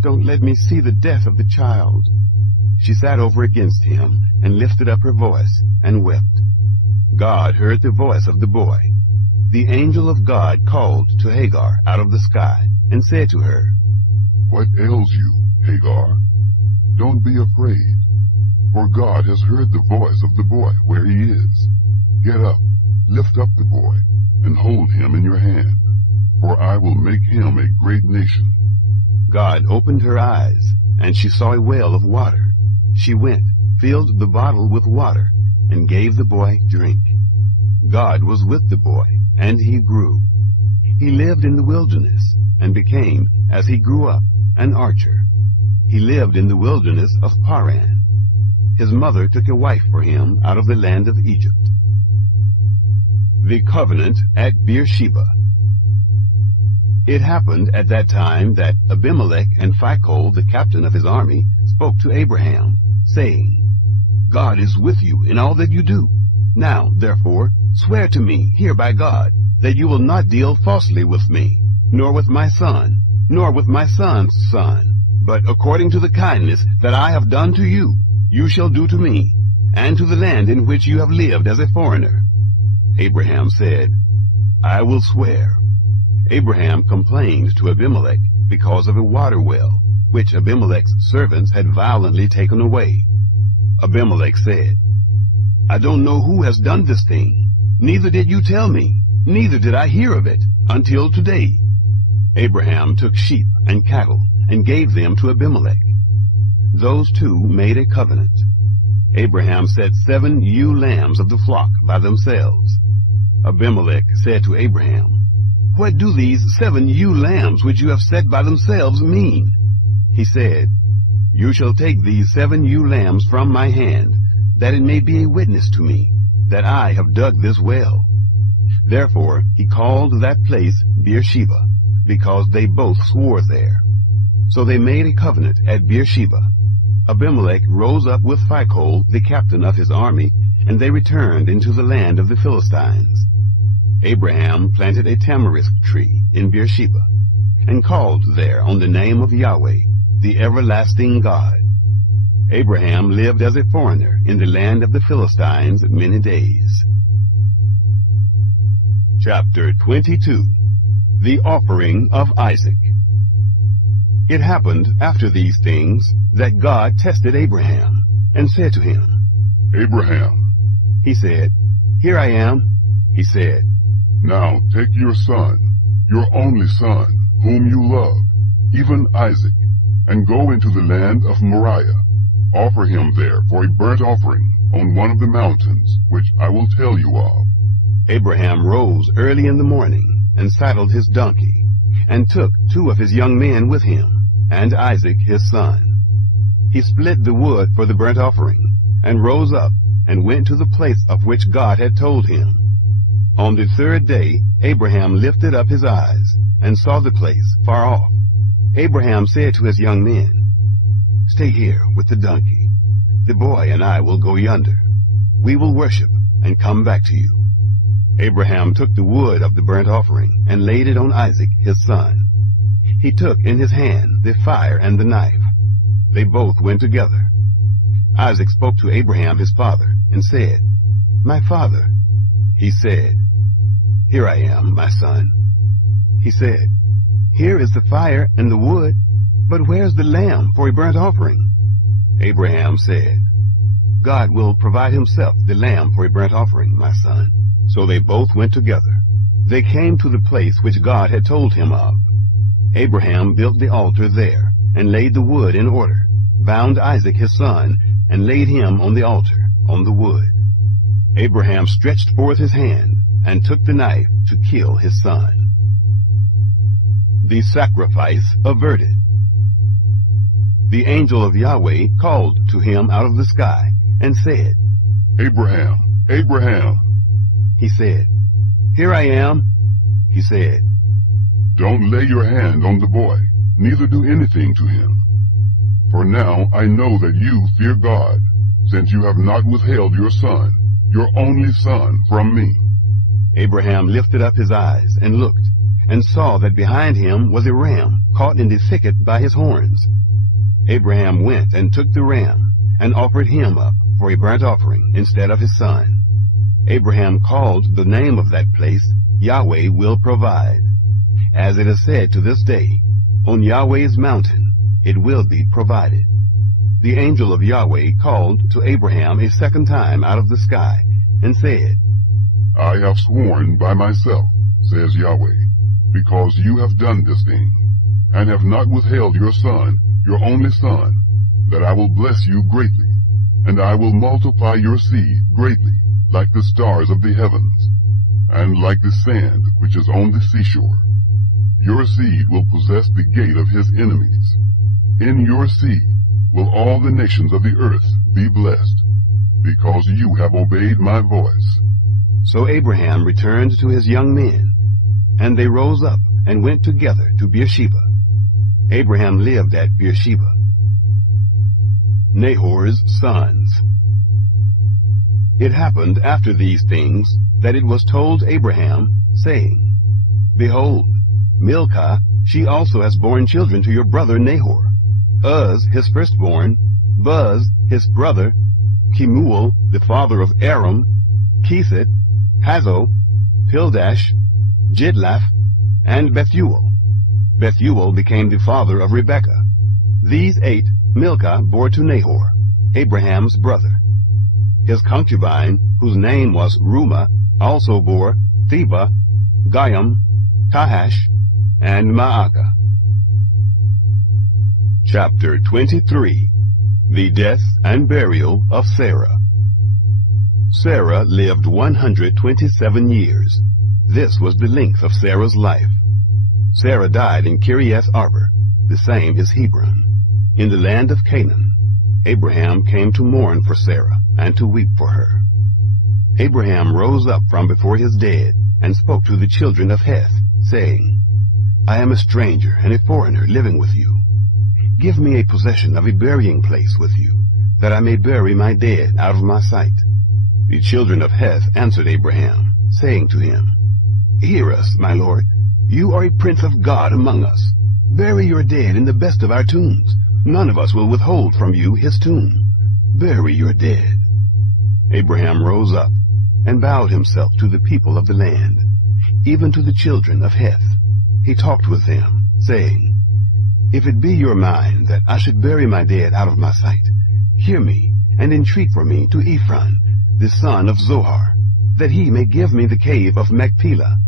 "Don't let me see the death of the child." She sat over against him, and lifted up her voice, and wept. God heard the voice of the boy. The angel of God called to Hagar out of the sky, and said to her, "What ails you, Hagar? Don't be afraid, for God has heard the voice of the boy where he is. Get up, lift up the boy, and hold him in your hand, for I will make him a great nation." God opened her eyes, and she saw a well of water. She went, filled the bottle with water, and gave the boy drink. God was with the boy, and he grew. He lived in the wilderness, and became, as he grew up, an archer. He lived in the wilderness of Paran. His mother took a wife for him out of the land of Egypt. The covenant at Beersheba. It happened at that time that Abimelech and Phicol, the captain of his army, spoke to Abraham, saying, God is with you in all that you do. Now, therefore, swear to me here by God, that you will not deal falsely with me, nor with my son, nor with my son's son, but according to the kindness that I have done to you, you shall do to me, and to the land in which you have lived as a foreigner. Abraham said, I will swear. Abraham complained to Abimelech because of a water well, which Abimelech's servants had violently taken away. Abimelech said, I don't know who has done this thing. Neither did you tell me, neither did I hear of it, until today. Abraham took sheep and cattle and gave them to Abimelech. Those two made a covenant. Abraham set 7 ewe lambs of the flock by themselves. Abimelech said to Abraham, What do these 7 ewe lambs which you have set by themselves mean? He said, You shall take these 7 ewe lambs from my hand, that it may be a witness to me, that I have dug this well. Therefore he called that place Beersheba, because they both swore there. So they made a covenant at Beersheba. Abimelech rose up with Phicol, the captain of his army, and they returned into the land of the Philistines. Abraham planted a tamarisk tree in Beersheba, and called there on the name of Yahweh, the everlasting God. Abraham lived as a foreigner in the land of the Philistines many days. Chapter 22. The Offering of Isaac. It happened after these things that God tested Abraham, and said to him, Abraham. He said, Here I am. He said, Now take your son, your only son, whom you love, even Isaac, and go into the land of Moriah. Offer him there for a burnt offering on one of the mountains, which I will tell you of. Abraham rose early in the morning, and saddled his donkey, and took 2 of his young men with him, and Isaac his son. He split the wood for the burnt offering, and rose up, and went to the place of which God had told him. On the 3rd day Abraham lifted up his eyes, and saw the place far off. Abraham said to his young men, Stay here with the donkey. The boy and I will go yonder. We will worship, and come back to you. Abraham took the wood of the burnt offering, and laid it on Isaac his son. He took in his hand the fire and the knife. They both went together. Isaac spoke to Abraham his father, and said, My father. He said, Here I am, my son. He said, Here is the fire and the wood, but where's the lamb for a burnt offering? Abraham said, God will provide himself the lamb for a burnt offering, my son. So they both went together. They came to the place which God had told him of. Abraham built the altar there, and laid the wood in order, bound Isaac his son, and laid him on the altar, on the wood. Abraham stretched forth his hand, and took the knife to kill his son. The sacrifice averted. The angel of Yahweh called to him out of the sky, and said, Abraham, Abraham. He said, Here I am. He said, Don't lay your hand on the boy, neither do anything to him. For now I know that you fear God, since you have not withheld your son, your only son, from me. Abraham lifted up his eyes and looked, and saw that behind him was a ram caught in the thicket by his horns. Abraham went and took the ram, and offered him up for a burnt offering instead of his son. Abraham called the name of that place, Yahweh will provide. As it is said to this day, on Yahweh's mountain it will be provided. The angel of Yahweh called to Abraham a second time out of the sky, and said, I have sworn by myself, says Yahweh, because you have done this thing, and have not withheld your son, your only son, that I will bless you greatly, and I will multiply your seed greatly, like the stars of the heavens, and like the sand which is on the seashore. Your seed will possess the gate of his enemies. In your seed will all the nations of the earth be blessed, because you have obeyed my voice. So Abraham returned to his young men, and they rose up and went together to Beersheba. Abraham lived at Beersheba. Nahor's sons. It happened after these things that it was told Abraham, saying, Behold, Milcah, she also has borne children to your brother Nahor, Uz his firstborn, Buz his brother, Kemuel the father of Aram, Kesed, Hazo, Pildash, Jidlaph, and Bethuel. Bethuel became the father of Rebekah. These 8 Milcah bore to Nahor, Abraham's brother. His concubine, whose name was Reumah, also bore Theba, Gayam, Tahash, and Maacah. Chapter 23. The Death and Burial of Sarah. Sarah lived 127 years. This was the length of Sarah's life. Sarah died in Kiriath Arbor, the same is Hebron, in the land of Canaan. Abraham came to mourn for Sarah and to weep for her. Abraham rose up from before his dead and spoke to the children of Heth, saying, I am a stranger and a foreigner living with you. Give me a possession of a burying place with you, that I may bury my dead out of my sight. The children of Heth answered Abraham, saying to him, Hear us, my lord. You are a prince of God among us. Bury your dead in the best of our tombs. None of us will withhold from you his tomb. Bury your dead. Abraham rose up and bowed himself to the people of the land, even to the children of Heth. He talked with them, saying, If it be your mind that I should bury my dead out of my sight, hear me, and entreat for me to Ephron, the son of Zohar, that he may give me the cave of Machpelah,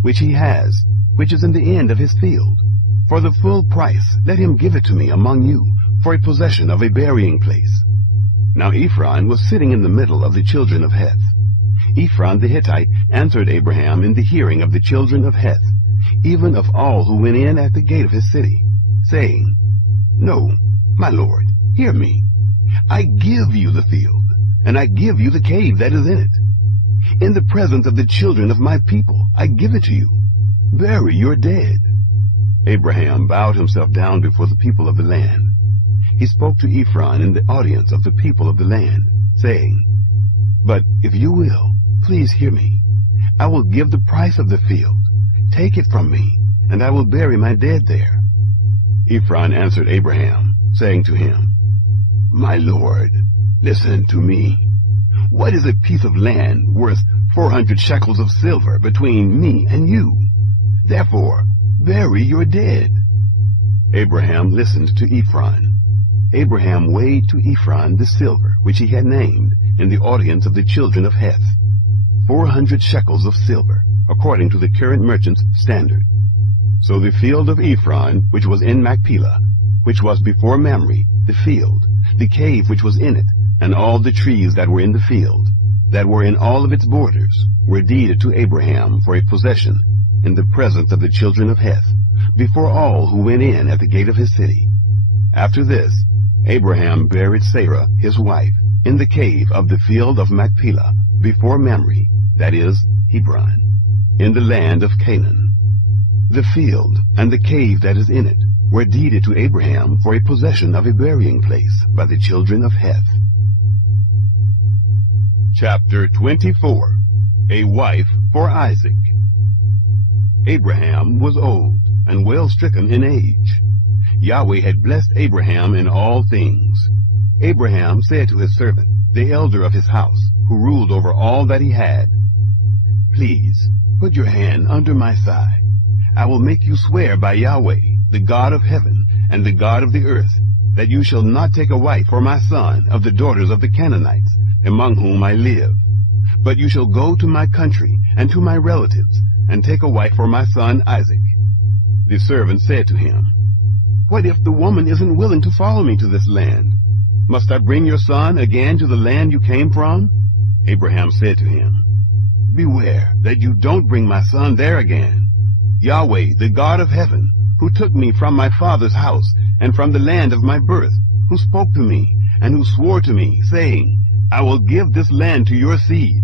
which he has, which is in the end of his field. For the full price let him give it to me among you, for a possession of a burying place. Now Ephron was sitting in the middle of the children of Heth. Ephron the Hittite answered Abraham in the hearing of the children of Heth, even of all who went in at the gate of his city, saying, No, my lord, hear me. I give you the field, and I give you the cave that is in it. In the presence of the children of my people I give it to you. Bury your dead. Abraham bowed himself down before the people of the land. He spoke to Ephron in the audience of the people of the land, saying, But if you will, please hear me. I will give the price of the field. Take it from me, and I will bury my dead there. Ephron answered Abraham, saying to him, My lord, listen to me. What is a piece of land worth 400 shekels of silver between me and you? Therefore, bury your dead. Abraham listened to Ephron. Abraham weighed to Ephron the silver which he had named in the audience of the children of Heth, 400 shekels of silver, according to the current merchant's standard. So the field of Ephron, which was in Machpelah, which was before Mamre, the field, the cave which was in it, and all the trees that were in the field, that were in all of its borders, were deeded to Abraham for a possession, in the presence of the children of Heth, before all who went in at the gate of his city. After this, Abraham buried Sarah, his wife, in the cave of the field of Machpelah, before Mamre, that is, Hebron, in the land of Canaan. The field and the cave that is in it were deeded to Abraham for a possession of a burying place by the children of Heth. Chapter 24. A wife for Isaac. Abraham was old and well stricken in age. Yahweh had blessed Abraham in all things. Abraham said to his servant, the elder of his house, who ruled over all that he had, Please, put your hand under my thigh. I will make you swear by Yahweh, the God of heaven and the God of the earth, that you shall not take a wife for my son of the daughters of the Canaanites, among whom I live. But you shall go to my country and to my relatives, and take a wife for my son Isaac. The servant said to him, What if the woman isn't willing to follow me to this land? Must I bring your son again to the land you came from? Abraham said to him, Beware that you don't bring my son there again. Yahweh, the God of heaven, who took me from my father's house and from the land of my birth, who spoke to me and who swore to me, saying, I will give this land to your seed.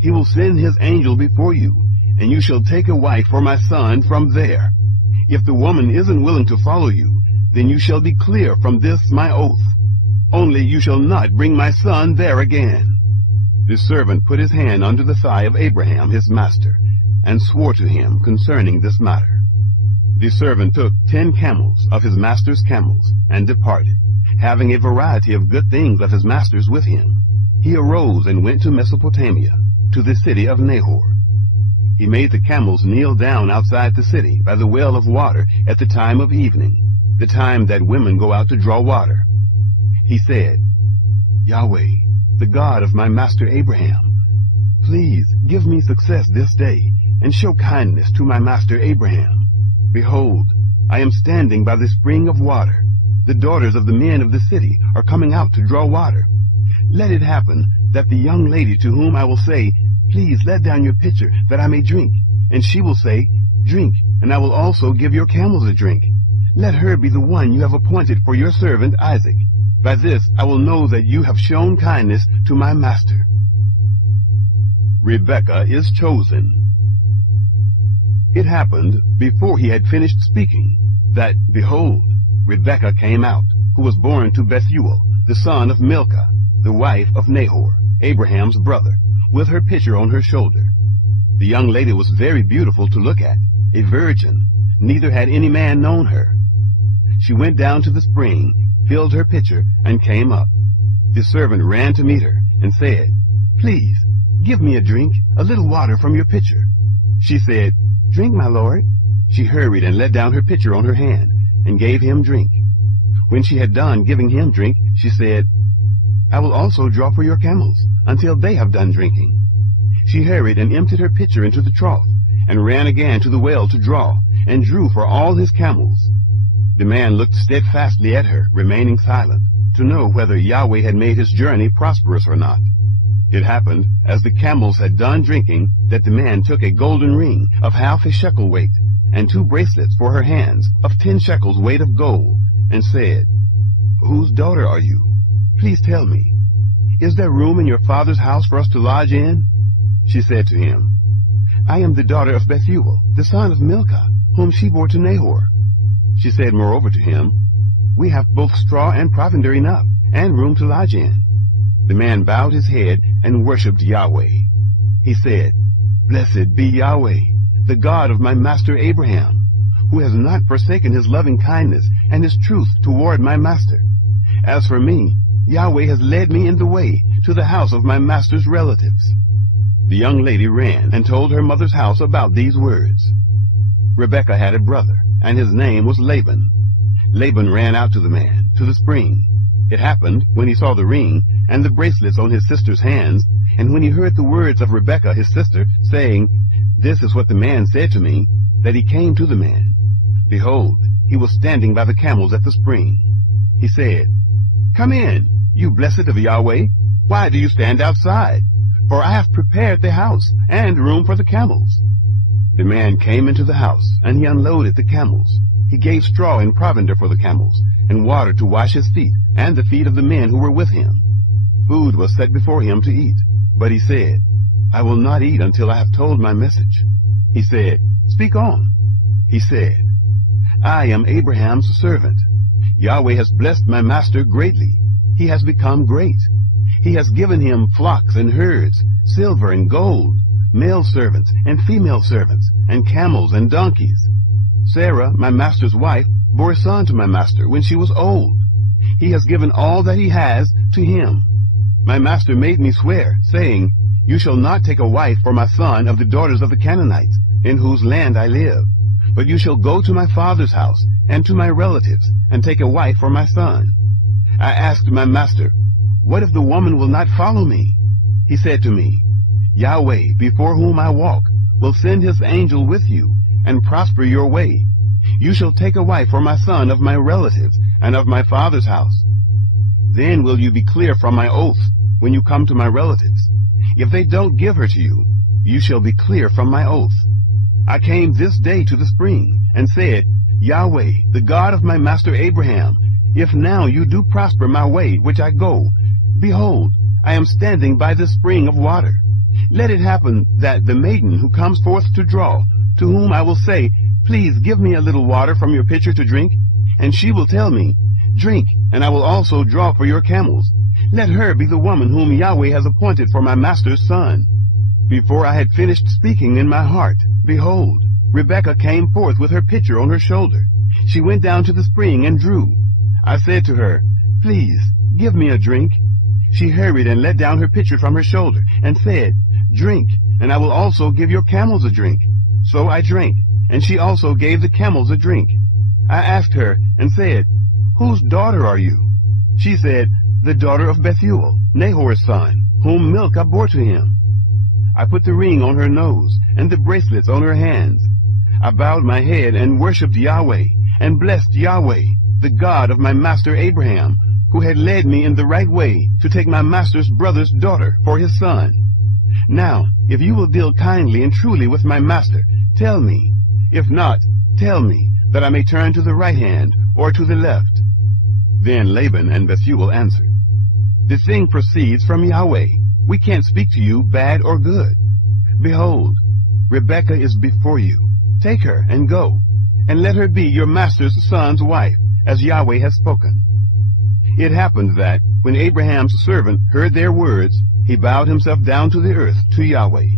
He will send his angel before you, and you shall take a wife for my son from there. If the woman isn't willing to follow you, then you shall be clear from this my oath. only you shall not bring my son there again." The servant put his hand under the thigh of Abraham his master, and swore to him concerning this matter. The servant took 10 camels of his master's camels, and departed, having a variety of good things of his master's with him. He arose and went to Mesopotamia, to the city of Nahor. He made the camels kneel down outside the city by the well of water at the time of evening, the time that women go out to draw water. He said, "Yahweh, the God of my master Abraham, please give me success this day, and show kindness to my master Abraham. Behold, I am standing by the spring of water. The daughters of the men of the city are coming out to draw water. Let it happen that the young lady to whom I will say, 'Please let down your pitcher that I may drink,' and she will say, 'Drink, and I will also give your camels a drink,' let her be the one you have appointed for your servant Isaac. By this I will know that you have shown kindness to my master." Rebekah is chosen. It happened, before he had finished speaking, that, behold, Rebekah came out, who was born to Bethuel, the son of Milcah, the wife of Nahor, Abraham's brother, with her pitcher on her shoulder. The young lady was very beautiful to look at, a virgin, neither had any man known her. She went down to the spring, filled her pitcher, and came up. The servant ran to meet her, and said, "Please, give me a drink, a little water from your pitcher." She said, "Drink, my lord." She hurried and let down her pitcher on her hand, and gave him drink. When she had done giving him drink, she said, "I will also draw for your camels, until they have done drinking." She hurried and emptied her pitcher into the trough, and ran again to the well to draw, and drew for all his camels. The man looked steadfastly at her, remaining silent, to know whether Yahweh had made his journey prosperous or not. It happened, as the camels had done drinking, that the man took a golden ring of half a shekel weight, and 2 bracelets for her hands of 10 shekels weight of gold, and said, "Whose daughter are you? Please tell me. Is there room in your father's house for us to lodge in?" She said to him, "I am the daughter of Bethuel, the son of Milcah, whom she bore to Nahor." She said moreover to him, "We have both straw and provender enough, and room to lodge in." The man bowed his head and worshipped Yahweh. He said, "Blessed be Yahweh, the God of my master Abraham, who has not forsaken his loving kindness and his truth toward my master. As for me, Yahweh has led me in the way to the house of my master's relatives." The young lady ran and told her mother's house about these words. Rebekah had a brother, and his name was Laban. Laban ran out to the man, to the spring. It happened, when he saw the ring and the bracelets on his sister's hands, and when he heard the words of Rebekah his sister, saying, "This is what the man said to me," that he came to the man. Behold, he was standing by the camels at the spring. He said, "Come in, you blessed of Yahweh. Why do you stand outside? For I have prepared the house and room for the camels." The man came into the house, and he unloaded the camels. He gave straw and provender for the camels, and water to wash his feet, and the feet of the men who were with him. Food was set before him to eat, but he said, "I will not eat until I have told my message." He said, "Speak on." He said, "I am Abraham's servant. Yahweh has blessed my master greatly. He has become great. He has given him flocks and herds, silver and gold, male servants and female servants, and camels and donkeys. Sarah, my master's wife, bore a son to my master when she was old. He has given all that he has to him. My master made me swear, saying, 'You shall not take a wife for my son of the daughters of the Canaanites, in whose land I live, but you shall go to my father's house and to my relatives, and take a wife for my son.' I asked my master, 'What if the woman will not follow me?' He said to me, 'Yahweh, before whom I walk, will send his angel with you, and prosper your way. You shall take a wife for my son of my relatives and of my father's house. Then will you be clear from my oath when you come to my relatives. If they don't give her to you, you shall be clear from my oath. I came this day to the spring, and said, Yahweh, the God of my master Abraham, if now you do prosper my way which I go, behold, I am standing by this spring of water. Let it happen that the maiden who comes forth to draw, to whom I will say, Please give me a little water from your pitcher to drink, and she will tell me, Drink, and I will also draw for your camels. Let her be the woman whom Yahweh has appointed for my master's son." Before I had finished speaking in my heart, behold, Rebekah came forth with her pitcher on her shoulder. She went down to the spring and drew. I said to her, "Please, give me a drink." She hurried and let down her pitcher from her shoulder and said, "Drink, and I will also give your camels a drink." So I drank, and she also gave the camels a drink. I asked her and said, "Whose daughter are you?" She said, "The daughter of Bethuel, Nahor's son, whom Milcah bore to him." I put the ring on her nose and the bracelets on her hands. I bowed my head and worshipped Yahweh, and blessed Yahweh, the God of my master Abraham, who had led me in the right way to take my master's brother's daughter for his son. Now, if you will deal kindly and truly with my master, tell me. If not, tell me, that I may turn to the right hand or to the left." Then Laban and Bethuel answered, "The thing proceeds from Yahweh. We can't speak to you bad or good. Behold, Rebekah is before you. Take her and go, and let her be your master's son's wife, as Yahweh has spoken." It happened that, when Abraham's servant heard their words, he bowed himself down to the earth to Yahweh.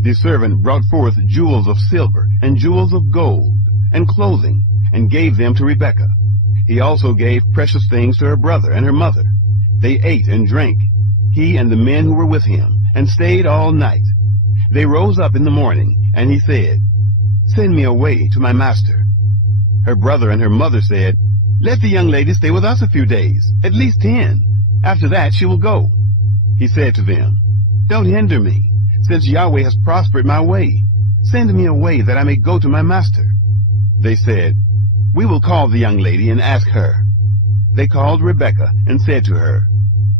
The servant brought forth jewels of silver and jewels of gold and clothing, and gave them to Rebekah. He also gave precious things to her brother and her mother. They ate and drank, he and the men who were with him, and stayed all night. They rose up in the morning, and he said, "Send me away to my master." Her brother and her mother said, "Let the young lady stay with us a few days, at least 10. After that she will go." He said to them, "Don't hinder me, since Yahweh has prospered my way. Send me away that I may go to my master." They said, "We will call the young lady and ask her." They called Rebekah and said to her,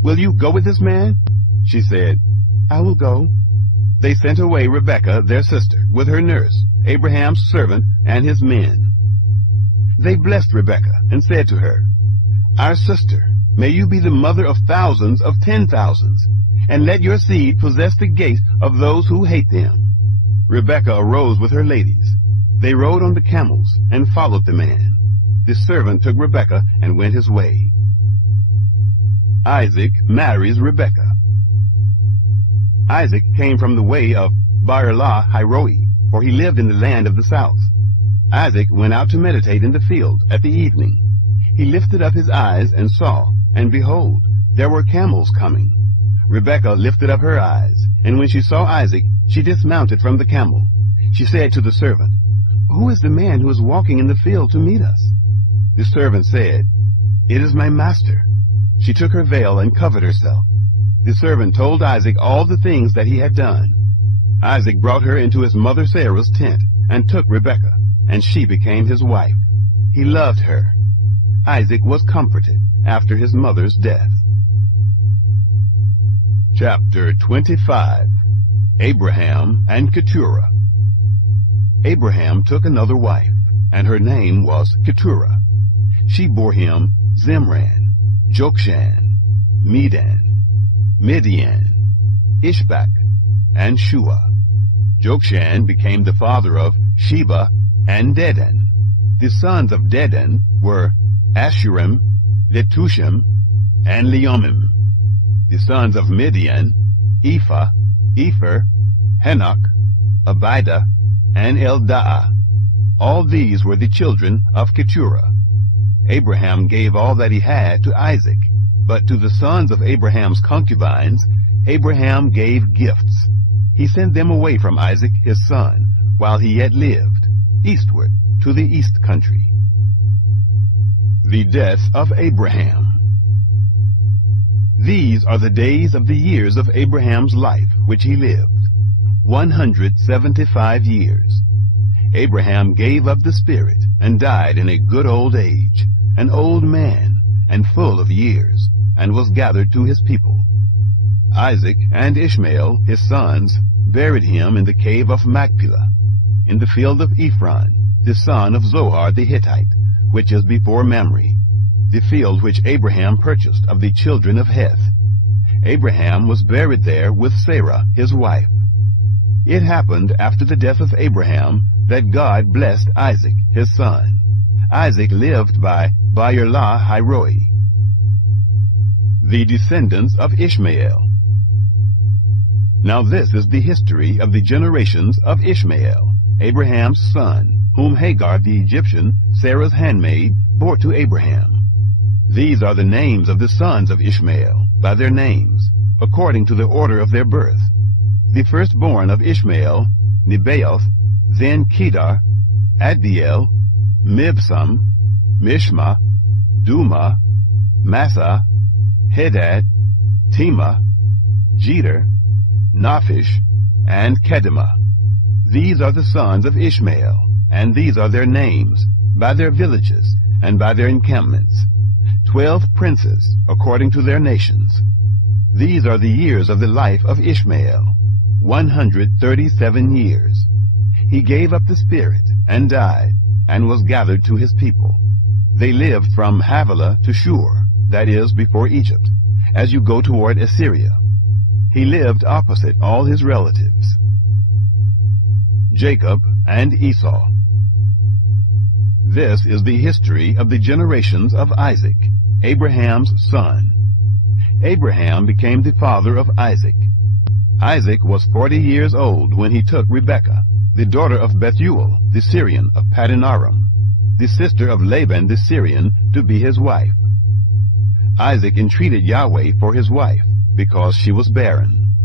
"Will you go with this man?" She said, "I will go." They sent away Rebekah, their sister, with her nurse, Abraham's servant, and his men. They blessed Rebekah and said to her, "Our sister, may you be the mother of thousands of 10,000s, and let your seed possess the gate of those who hate them." Rebekah arose with her ladies. They rode on the camels and followed the man. The servant took Rebekah and went his way. Isaac marries Rebekah. Isaac came from the way of Beer-lahai-roi, for he lived in the land of the south. Isaac went out to meditate in the field at the evening. He lifted up his eyes and saw, and behold, there were camels coming. Rebekah lifted up her eyes, and when she saw Isaac, she dismounted from the camel. She said to the servant, "Who is the man who is walking in the field to meet us?" The servant said, "It is my master." She took her veil and covered herself. The servant told Isaac all the things that he had done. Isaac brought her into his mother Sarah's tent and took Rebekah, and she became his wife. He loved her. Isaac was comforted after his mother's death. Chapter 25. Abraham and Keturah. Abraham took another wife, and her name was Keturah. She bore him Zimran, Jokshan, Medan, Midian, Ishbak, and Shua. Jokshan became the father of Sheba and Dedan. The sons of Dedan were Ashurim, Letushim, and Leomim. The sons of Midian, Ephah, Epher, Henoch, Abidah, and Eldaah. All these were the children of Keturah. Abraham gave all that he had to Isaac, but to the sons of Abraham's concubines, Abraham gave gifts. He sent them away from Isaac his son, while he yet lived, eastward to the east country. The death of Abraham. These are the days of the years of Abraham's life which he lived, 175 years. Abraham gave up the spirit and died in a good old age, an old man and full of years, and was gathered to his people. Isaac and Ishmael, his sons, buried him in the cave of Machpelah, in the field of Ephron, the son of Zohar the Hittite, which is before Mamre, the field which Abraham purchased of the children of Heth. Abraham was buried there with Sarah his wife. It happened after the death of Abraham that God blessed Isaac his son. Isaac lived by YAHWEH. The descendants of Ishmael. Now this is the history of the generations of Ishmael, Abraham's son, whom Hagar the Egyptian, Sarah's handmaid, bore to Abraham. These are the names of the sons of Ishmael, by their names, according to the order of their birth. The firstborn of Ishmael, Nebaioth, then Kedar, Adbeel, Mibsam, Mishma, Duma, Massa, Hadad, Tema, Jeter, Naphish, and Kedemah. These are the sons of Ishmael, and these are their names, by their villages, and by their encampments. 12 princes, according to their nations. These are the years of the life of Ishmael, 137 years. He gave up the spirit, and died, and was gathered to his people. They lived from Havilah to Shur, that is, before Egypt, as you go toward Assyria. He lived opposite all his relatives. Jacob and Esau. This is the history of the generations of Isaac, Abraham's son. Abraham became the father of Isaac. Isaac was 40 years old when he took Rebekah, the daughter of Bethuel, the Syrian of Paddan Aram, the sister of Laban the Syrian, to be his wife. Isaac entreated Yahweh for his wife, because she was barren.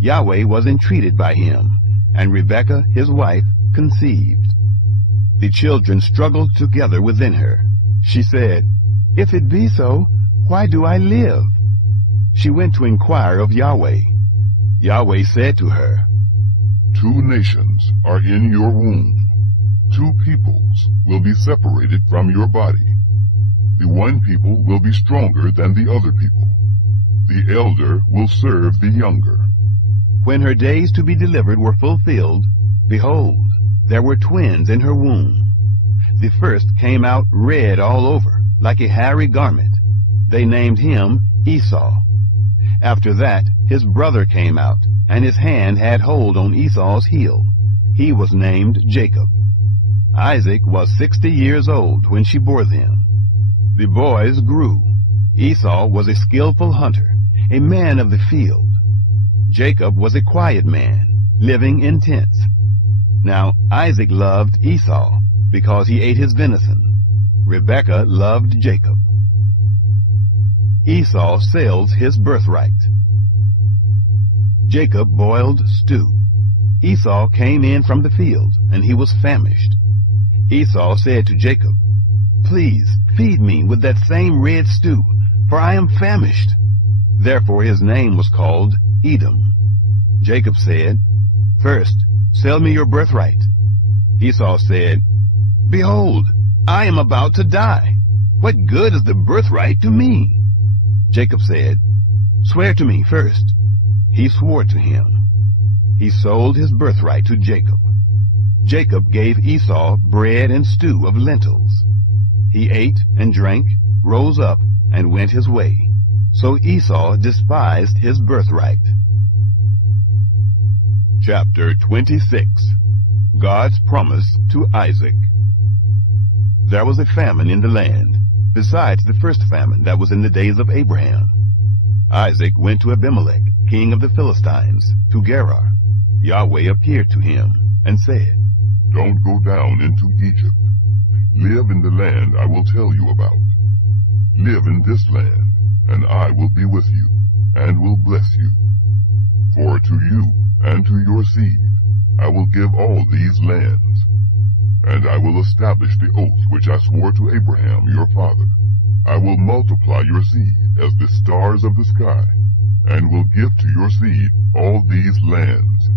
Yahweh was entreated by him, and Rebekah, his wife, conceived. The children struggled together within her. She said, "If it be so, why do I live?" She went to inquire of Yahweh. Yahweh said to her, 2 nations are in your womb. 2 peoples will be separated from your body. The one people will be stronger than the other people. The elder will serve the younger. When her days to be delivered were fulfilled, behold, there were twins in her womb. The first came out red all over, like a hairy garment. They named him Esau. After that, his brother came out, and his hand had hold on Esau's heel. He was named Jacob. Isaac was 60 years old when she bore them. The boys grew. Esau was a skillful hunter, a man of the field. Jacob was a quiet man, living in tents. Now Isaac loved Esau, because he ate his venison. Rebekah loved Jacob. Esau sells his birthright. Jacob boiled stew. Esau came in from the field, and he was famished. Esau said to Jacob, "Please feed me with that same red stew, for I am famished." Therefore his name was called Edom. Jacob said, "First, sell me your birthright." Esau said, "Behold, I am about to die. What good is the birthright to me?" Jacob said, "Swear to me first." He swore to him. He sold his birthright to Jacob. Jacob gave Esau bread and stew of lentils. He ate and drank, rose up, and went his way. So Esau despised his birthright. Chapter 26. God's promise to Isaac. There was a famine in the land, besides the first famine that was in the days of Abraham. Isaac went to Abimelech, king of the Philistines, to Gerar. Yahweh appeared to him and said, "Don't go down into Egypt. Live in the land I will tell you about. Live in this land, and I will be with you, and will bless you. For to you and to your seed I will give all these lands, and I will establish the oath which I swore to Abraham your father. I will multiply your seed as the stars of the sky, and will give to your seed all these lands.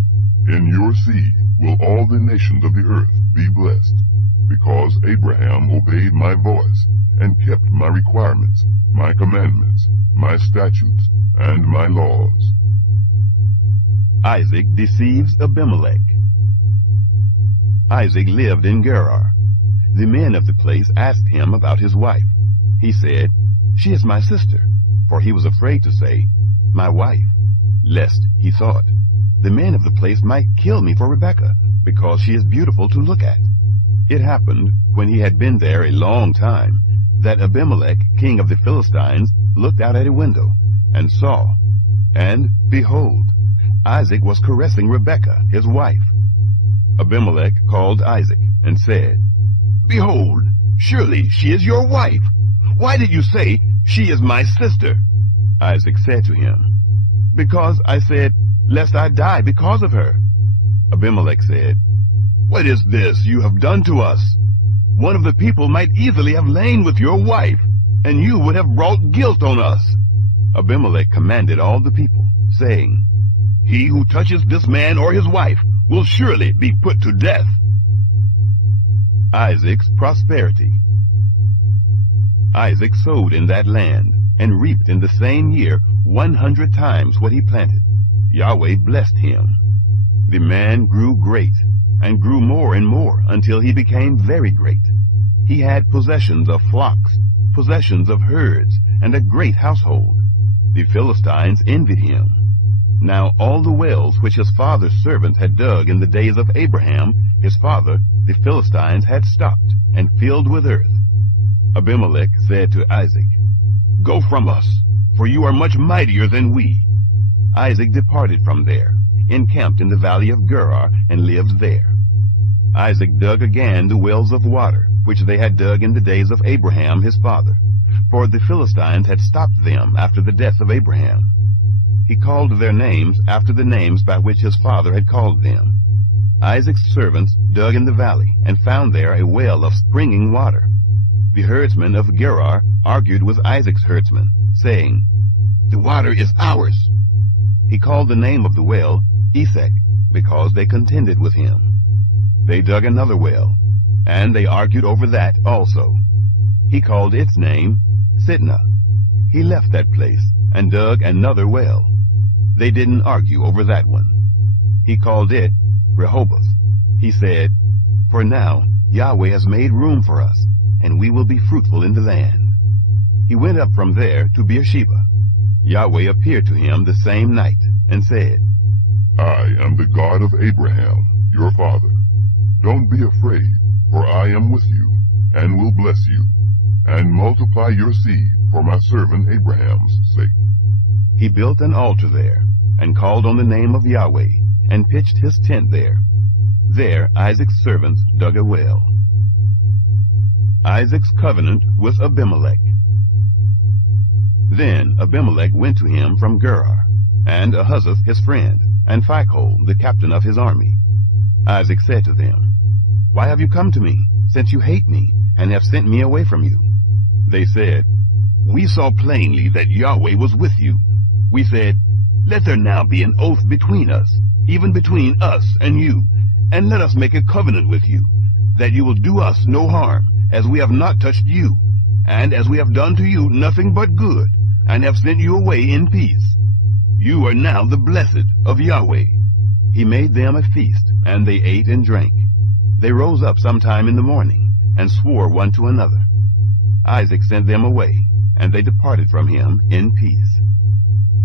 In your seed will all the nations of the earth be blessed, because Abraham obeyed my voice and kept my requirements, my commandments, my statutes, and my laws." Isaac deceives Abimelech. Isaac lived in Gerar. The men of the place asked him about his wife. He said, "She is my sister," for he was afraid to say, "my wife," lest, he thought, the men of the place might kill me for Rebekah, because she is beautiful to look at. It happened, when he had been there a long time, that Abimelech, king of the Philistines, looked out at a window, and saw, and, behold, Isaac was caressing Rebekah, his wife. Abimelech called Isaac, and said, Behold, surely she is your wife. Why did you say, She is my sister? Isaac said to him, Because I said, Lest I die because of her. Abimelech said, What is this you have done to us? One of the people might easily have lain with your wife, and you would have brought guilt on us. Abimelech commanded all the people, saying, He who touches this man or his wife will surely be put to death. Isaac's prosperity. Isaac sowed in that land, and reaped in the same year 100 times what he planted. Yahweh blessed him. The man grew great, and grew more and more, until he became very great. He had possessions of flocks, possessions of herds, and a great household. The Philistines envied him. Now all the wells which his father's servants had dug in the days of Abraham, his father, the Philistines had stopped, and filled with earth. Abimelech said to Isaac, Go from us, for you are much mightier than we. Isaac departed from there, encamped in the valley of Gerar, and lived there. Isaac dug again the wells of water, which they had dug in the days of Abraham his father, for the Philistines had stopped them after the death of Abraham. He called their names after the names by which his father had called them. Isaac's servants dug in the valley, and found there a well of springing water. The herdsmen of Gerar argued with Isaac's herdsmen, saying, The water is ours. He called the name of the well Esek, because they contended with him. They dug another well, and they argued over that also. He called its name Sitnah. He left that place, and dug another well. They didn't argue over that one. He called it Rehoboth. He said, For now Yahweh has made room for us, and we will be fruitful in the land. He went up from there to Beersheba. Yahweh appeared to him the same night, and said, I am the God of Abraham, your father. Don't be afraid, for I am with you, and will bless you, and multiply your seed for my servant Abraham's sake. He built an altar there, and called on the name of Yahweh, and pitched his tent there. There Isaac's servants dug a well. Isaac's covenant with Abimelech. Then Abimelech went to him from Gerar, and Ahuzzath his friend, and Phicol the captain of his army. Isaac said to them, Why have you come to me, since you hate me, and have sent me away from you? They said, We saw plainly that Yahweh was with you. We said, Let there now be an oath between us, even between us and you, and let us make a covenant with you, that you will do us no harm, as we have not touched you, and as we have done to you nothing but good, and have sent you away in peace. You are now the blessed of Yahweh. He made them a feast, and they ate and drank. They rose up sometime in the morning, and swore one to another. Isaac sent them away, and they departed from him in peace.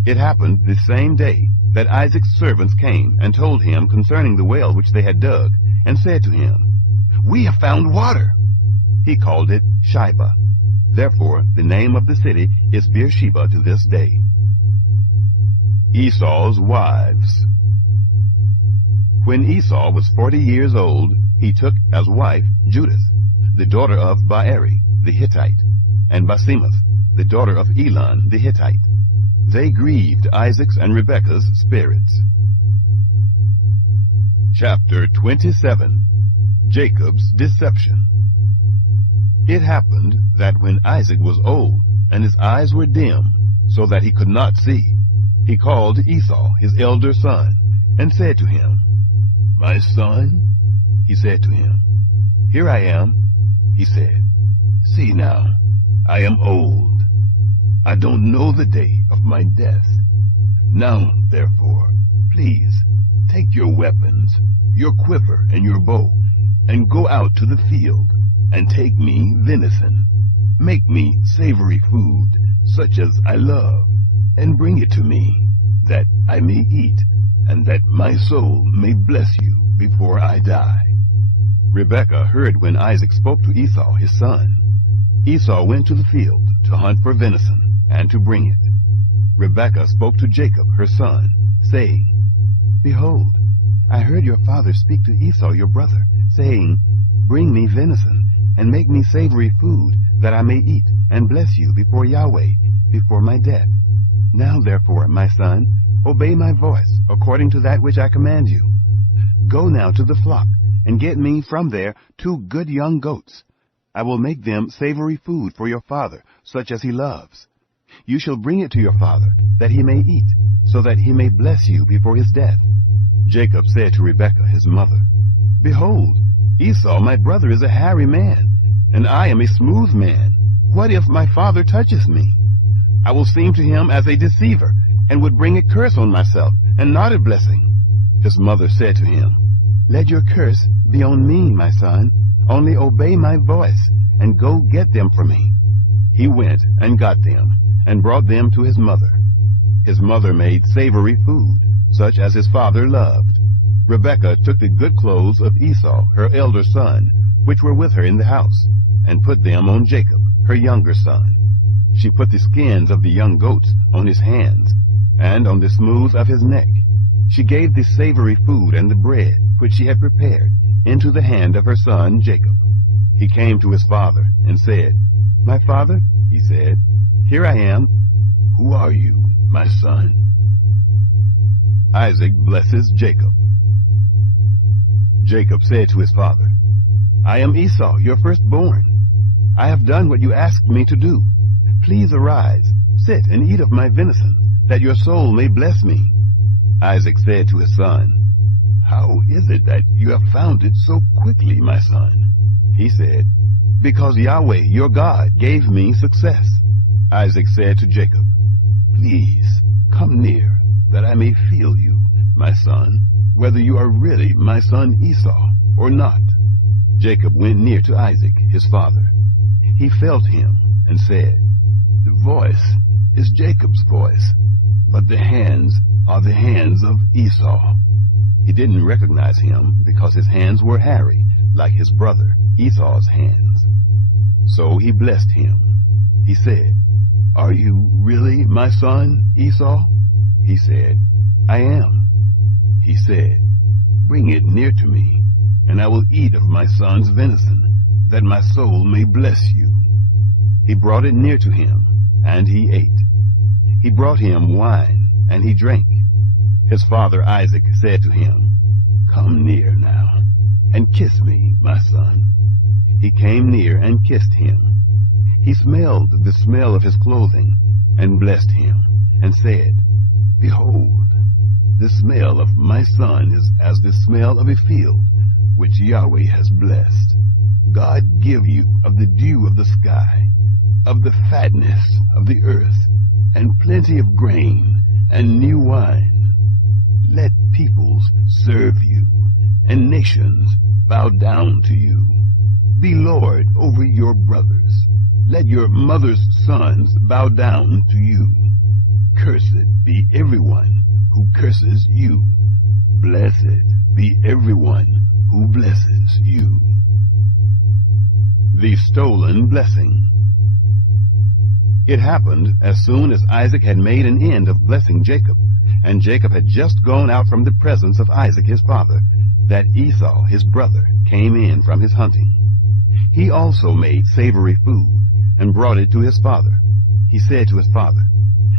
It happened the same day that Isaac's servants came and told him concerning the well which they had dug, and said to him, We have found water. He called it Shibah. Therefore the name of the city is Beersheba to this day. Esau's wives. When Esau was 40 years old, he took as wife Judith, the daughter of Baeri the Hittite, and Basemath, the daughter of Elon the Hittite. They grieved Isaac's and Rebekah's spirits. Chapter 27. Jacob's Deception. It happened that when Isaac was old, and his eyes were dim, so that he could not see, he called Esau, his elder son, and said to him, My son? He said to him, Here I am. He said, See now, I am old. I don't know the day of my death. Now, therefore, please, take your weapons, your quiver and your bow, and go out to the field, and take me venison. Make me savory food, such as I love, and bring it to me, that I may eat, and that my soul may bless you before I die. Rebekah heard when Isaac spoke to Esau, his son. Esau went to the field to hunt for venison and to bring it. Rebekah spoke to Jacob, her son, saying, Behold, I heard your father speak to Esau your brother, saying, Bring me venison, and make me savory food, that I may eat, and bless you before Yahweh, before my death. Now therefore, my son, obey my voice, according to that which I command you. Go now to the flock, and get me from there 2 good young goats. I will make them savory food for your father, such as he loves. You shall bring it to your father, that he may eat, so that he may bless you before his death. Jacob said to Rebekah his mother, Behold, Esau my brother is a hairy man, and I am a smooth man. What if my father touches me? I will seem to him as a deceiver, and would bring a curse on myself, and not a blessing. His mother said to him, Let your curse be on me, my son. Only obey my voice, and go get them for me. He went and got them, and brought them to his mother. His mother made savory food, such as his father loved. Rebekah took the good clothes of Esau, her elder son, which were with her in the house, and put them on Jacob, her younger son. She put the skins of the young goats on his hands, and on the smooth of his neck. She gave the savory food and the bread, which she had prepared, into the hand of her son Jacob. He came to his father, and said, My father, he said, Here I am. Who are you, my son? Isaac blesses Jacob. Jacob said to his father, I am Esau, your firstborn. I have done what you asked me to do. Please arise, sit and eat of my venison, that your soul may bless me. Isaac said to his son, How is it that you have found it so quickly, my son? He said, Because Yahweh, your God, gave me success. Isaac said to Jacob, Please, come near, that I may feel you, my son, whether you are really my son Esau or not. Jacob went near to Isaac, his father. He felt him and said, The voice is Jacob's voice, but the hands are the hands of Esau. He didn't recognize him because his hands were hairy, like his brother Esau's hands. So he blessed him. He said, Are you really my son, Esau? He said, I am. He said, Bring it near to me, and I will eat of my son's venison, that my soul may bless you. He brought it near to him, and he ate. He brought him wine, and he drank. His father Isaac said to him, Come near now, and kiss me, my son. He came near and kissed him. He smelled the smell of his clothing, and blessed him, and said, Behold, the smell of my son is as the smell of a field, which Yahweh has blessed. God give you of the dew of the sky, of the fatness of the earth, and plenty of grain, and new wine. Let peoples serve you, and nations bow down to you. Be Lord over your brothers. Let your mother's sons bow down to you. Cursed be everyone who curses you. Blessed be everyone who blesses you. The stolen blessing. It happened as soon as Isaac had made an end of blessing Jacob, and Jacob had just gone out from the presence of Isaac his father, that Esau his brother came in from his hunting. He also made savory food, and brought it to his father. He said to his father,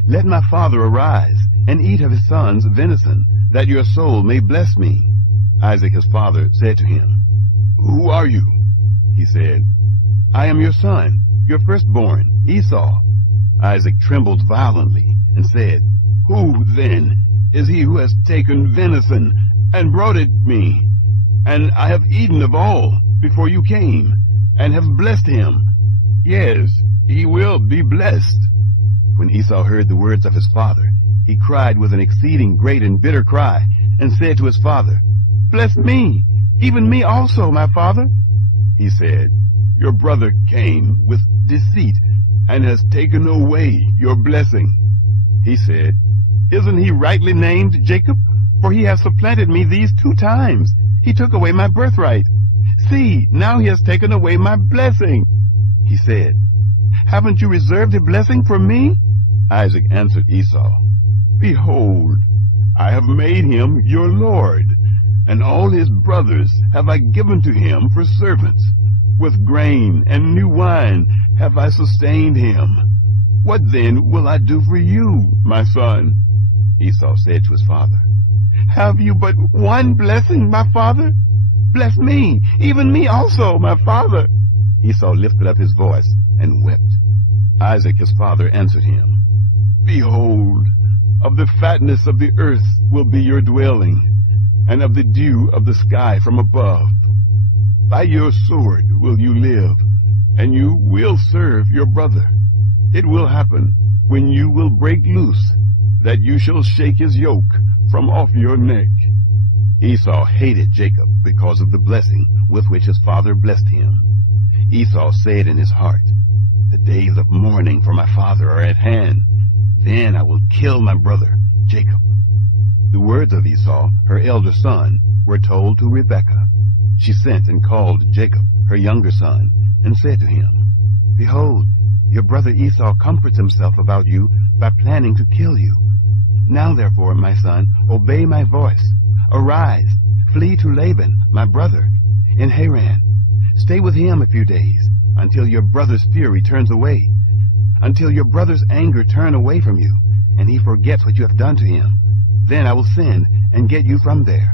Let my father arise, and eat of his son's venison, that your soul may bless me. Isaac his father said to him, Who are you? He said, I am your son, your firstborn, Esau. Isaac trembled violently, and said, Who, then, is he who has taken venison, and brought it me? And I have eaten of all before you came, and have blessed him. Yes, he will be blessed. When Esau heard the words of his father, he cried with an exceeding great and bitter cry, and said to his father, Bless me, even me also, my father. He said, Your brother came with deceit, and has taken away your blessing. He said, Isn't he rightly named Jacob? For he has supplanted me these 2 times. He took away my birthright. See, now he has taken away my blessing. He said, Haven't you reserved a blessing for me? Isaac answered Esau, Behold, I have made him your lord, and all his brothers have I given to him for servants. With grain and new wine have I sustained him. What then will I do for you, my son? Esau said to his father, Have you but one blessing, my father? Bless me, even me also, my father. Esau lifted up his voice and wept. Isaac his father answered him, Behold, of the fatness of the earth will be your dwelling, and of the dew of the sky from above. By your sword will you live, and you will serve your brother. It will happen, when you will break loose, that you shall shake his yoke from off your neck. Esau hated Jacob because of the blessing with which his father blessed him. Esau said in his heart, The days of mourning for my father are at hand. Then I will kill my brother, Jacob. The words of Esau, her elder son, were told to Rebekah. She sent and called Jacob, her younger son, and said to him, Behold, your brother Esau comforts himself about you by planning to kill you. Now therefore, my son, obey my voice. Arise, flee to Laban, my brother, in Haran. Stay with him a few days, until your brother's fury turns away, until your brother's anger turn away from you, and he forgets what you have done to him. Then I will send and get you from there.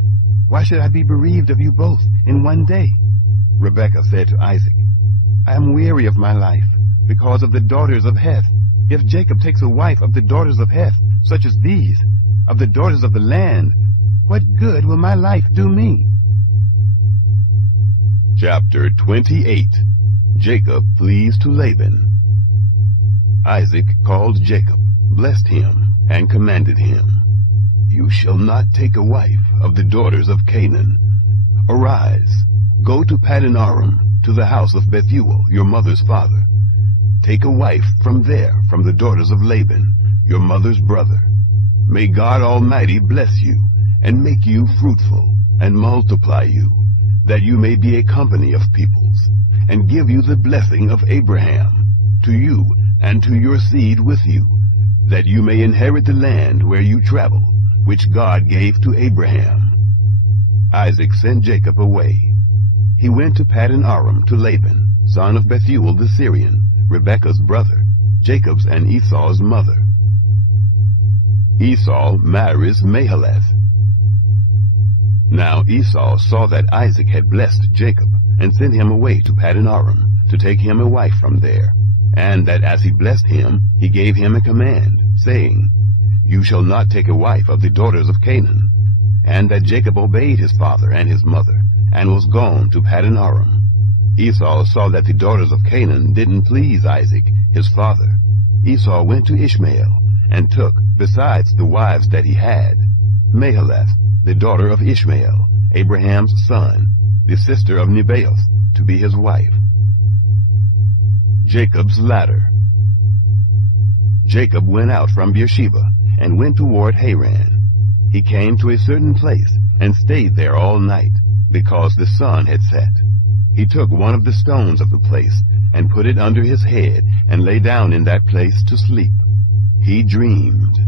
Why should I be bereaved of you both in one day? Rebekah said to Isaac, I am weary of my life, because of the daughters of Heth. If Jacob takes a wife of the daughters of Heth, such as these, of the daughters of the land, what good will my life do me? Chapter 28. Jacob flees to Laban. Isaac called Jacob, blessed him, and commanded him, You shall not take a wife of the daughters of Canaan. Arise, go to Paddan Aram, to the house of Bethuel, your mother's father. Take a wife from there, from the daughters of Laban, your mother's brother. May God Almighty bless you, and make you fruitful, and multiply you, that you may be a company of peoples, and give you the blessing of Abraham, to you and to your seed with you, that you may inherit the land where you travel, which God gave to Abraham. Isaac sent Jacob away. He went to Paddan Aram to Laban, son of Bethuel the Syrian, Rebekah's brother, Jacob's and Esau's mother. Esau marries Mahalath. Now Esau saw that Isaac had blessed Jacob, and sent him away to Paddan Aram, to take him a wife from there, and that as he blessed him, he gave him a command, saying, You shall not take a wife of the daughters of Canaan. And that Jacob obeyed his father and his mother, and was gone to Paddan Aram. Esau saw that the daughters of Canaan didn't please Isaac, his father. Esau went to Ishmael, and took, besides the wives that he had, Mahalath, the daughter of Ishmael, Abraham's son, the sister of Nebaioth, to be his wife. Jacob's ladder. Jacob went out from Beersheba, and went toward Haran. He came to a certain place, and stayed there all night, because the sun had set. He took one of the stones of the place, and put it under his head, and lay down in that place to sleep. He dreamed.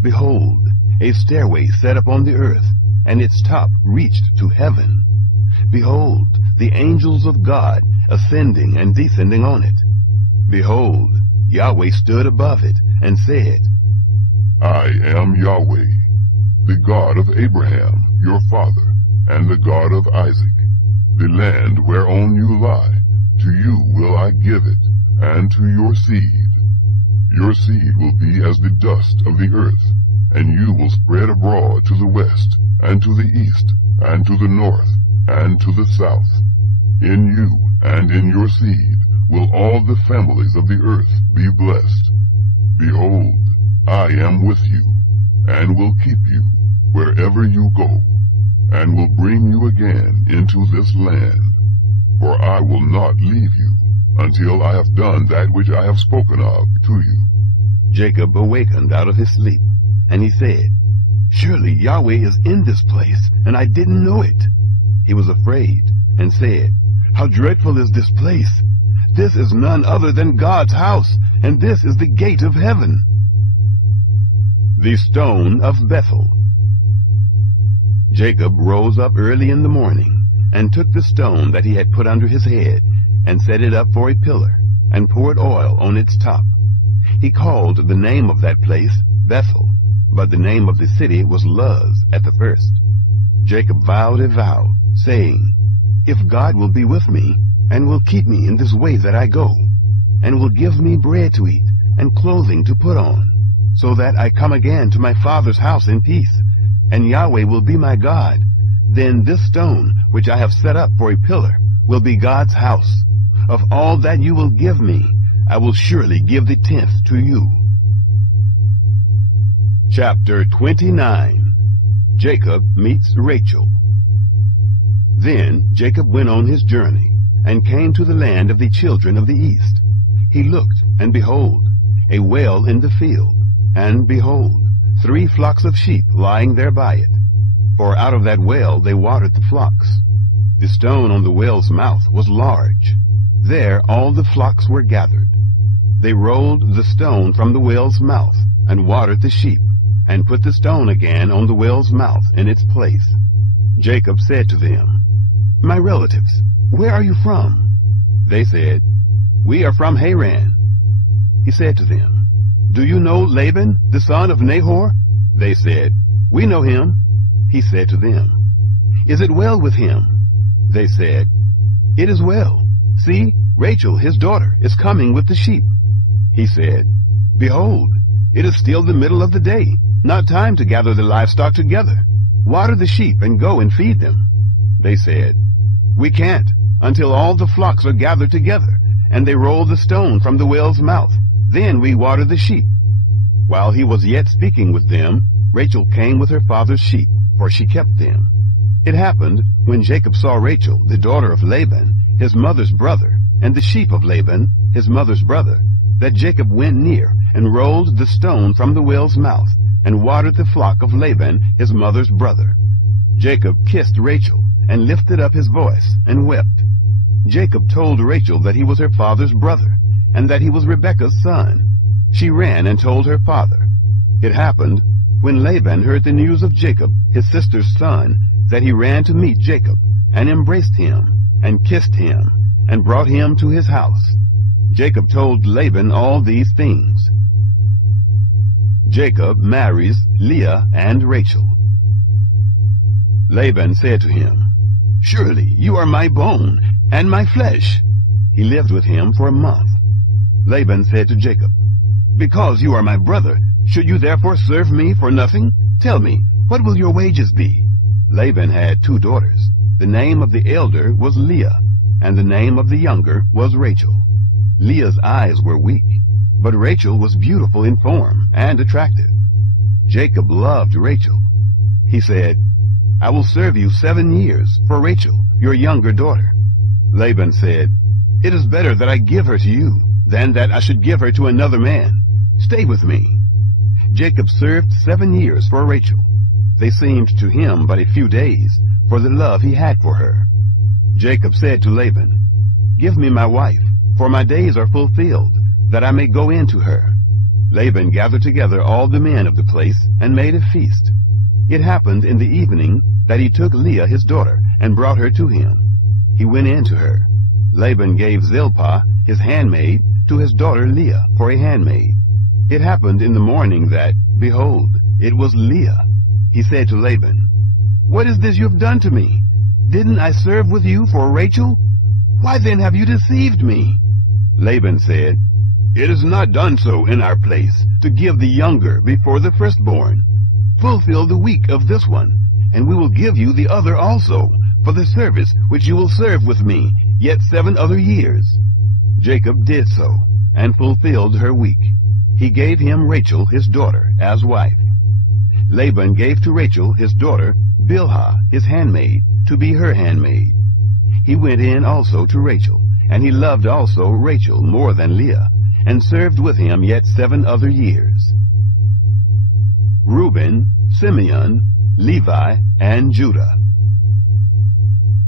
Behold, a stairway set upon the earth, and its top reached to heaven. Behold, the angels of God ascending and descending on it. Behold, Yahweh stood above it, and said, I am Yahweh, the God of Abraham, your father, and the God of Isaac. The land whereon you lie, to you will I give it, and to your seed. Your seed will be as the dust of the earth, and you will spread abroad to the west, and to the east, and to the north, and to the south. In you and in your seed will all the families of the earth be blessed. Behold, I am with you, and will keep you wherever you go, and will bring you again into this land. For I will not leave you until I have done that which I have spoken of to you. Jacob awakened out of his sleep, and he said, Surely Yahweh is in this place, and I didn't know it. He was afraid, and said, "How dreadful is this place! This is none other than God's house, and this is the gate of heaven." The stone of Bethel. Jacob rose up early in the morning, and took the stone that he had put under his head, and set it up for a pillar, and poured oil on its top. He called the name of that place Bethel, but the name of the city was Luz at the first. Jacob vowed a vow, saying, "If God will be with me, and will keep me in this way that I go, and will give me bread to eat, and clothing to put on, so that I come again to my father's house in peace, and Yahweh will be my God, then this stone which I have set up for a pillar will be God's house. Of all that you will give me, I will surely give the tenth to you." Chapter 29. Jacob meets Rachel. Then Jacob went on his journey, and came to the land of the children of the east. He looked, and behold, a well in the field, and behold, 3 flocks of sheep lying there by it. For out of that well they watered the flocks. The stone on the well's mouth was large. There all the flocks were gathered. They rolled the stone from the well's mouth, and watered the sheep, and put the stone again on the well's mouth in its place. Jacob said to them, "My relatives, where are you from?" They said, "We are from Haran." He said to them, "Do you know Laban, the son of Nahor?" They said, "We know him." He said to them, "Is it well with him?" They said, "It is well. See, Rachel, his daughter, is coming with the sheep." He said, "Behold, it is still the middle of the day, not time to gather the livestock together. Water the sheep and go and feed them." They said, "We can't, until all the flocks are gathered together, and they roll the stone from the well's mouth. Then we water the sheep." While he was yet speaking with them, Rachel came with her father's sheep, for she kept them. It happened, when Jacob saw Rachel, the daughter of Laban, his mother's brother, and the sheep of Laban, his mother's brother, that Jacob went near, and rolled the stone from the well's mouth, and watered the flock of Laban, his mother's brother. Jacob kissed Rachel, and lifted up his voice, and wept. Jacob told Rachel that he was her father's brother, and that he was Rebekah's son. She ran and told her father. It happened, when Laban heard the news of Jacob, his sister's son, that he ran to meet Jacob, and embraced him, and kissed him, and brought him to his house. Jacob told Laban all these things. Jacob marries Leah and Rachel. Laban said to him, "Surely you are my bone and my flesh." He lived with him for a month. Laban said to Jacob, "Because you are my brother, should you therefore serve me for nothing? Tell me, what will your wages be?" Laban had 2 daughters. The name of the elder was Leah, and the name of the younger was Rachel. Leah's eyes were weak, but Rachel was beautiful in form and attractive. Jacob loved Rachel. He said, "I will serve you 7 years for Rachel, your younger daughter." Laban said, "It is better that I give her to you than that I should give her to another man. Stay with me." Jacob served 7 years for Rachel. They seemed to him but a few days, for the love he had for her. Jacob said to Laban, "Give me my wife, for my days are fulfilled, that I may go in to her." Laban gathered together all the men of the place, and made a feast. It happened in the evening that he took Leah his daughter, and brought her to him. He went in to her. Laban gave Zilpah, his handmaid, to his daughter Leah for a handmaid. It happened in the morning that, behold, it was Leah. He said to Laban, "What is this you have done to me? Didn't I serve with you for Rachel? Why then have you deceived me?" Laban said, "It is not done so in our place, to give the younger before the firstborn. Fulfill the week of this one, and we will give you the other also, for the service which you will serve with me, yet 7 other years." Jacob did so, and fulfilled her week. He gave him Rachel his daughter as wife. Laban gave to Rachel his daughter Bilhah his handmaid, to be her handmaid. He went in also to Rachel, and he loved also Rachel more than Leah, and served with him yet 7 other years. Reuben, Simeon, Levi, and Judah.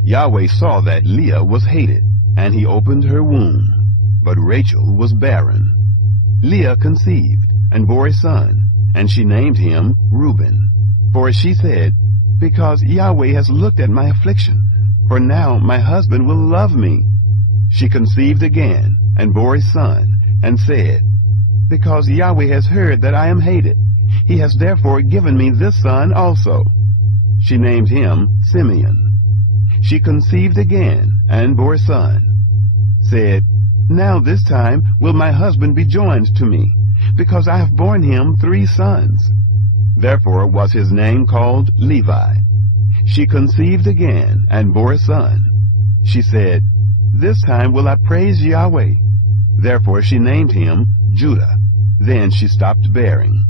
Yahweh saw that Leah was hated, and he opened her womb, but Rachel was barren. Leah conceived, and bore a son, and she named him Reuben. For she said, Because Yahweh has looked at my affliction, for now my husband will love me. She conceived again, and bore a son, and said, Because Yahweh has heard that I am hated, he has therefore given me this son also. She named him Simeon. She conceived again, and bore a son. Said, Now this time will my husband be joined to me, because I have borne him 3 sons. Therefore was his name called Levi. She conceived again, and bore a son. She said, This time will I praise Yahweh. Therefore she named him Judah. Then she stopped bearing.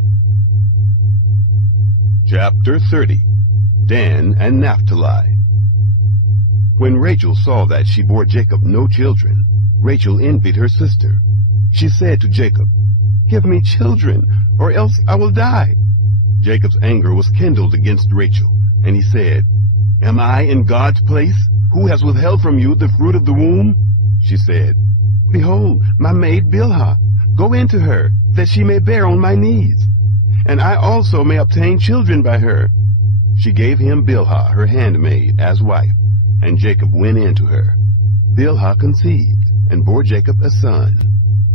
Chapter 30. Dan and Naphtali. When Rachel saw that she bore Jacob no children, Rachel envied her sister. She said to Jacob, Give me children, or else I will die. Jacob's anger was kindled against Rachel, and he said, Am I in God's place, who has withheld from you the fruit of the womb? She said, Behold, my maid Bilhah, go into her, that she may bear on my knees, and I also may obtain children by her. She gave him Bilhah, her handmaid, as wife, and Jacob went in to her. Bilhah conceived, and bore Jacob a son.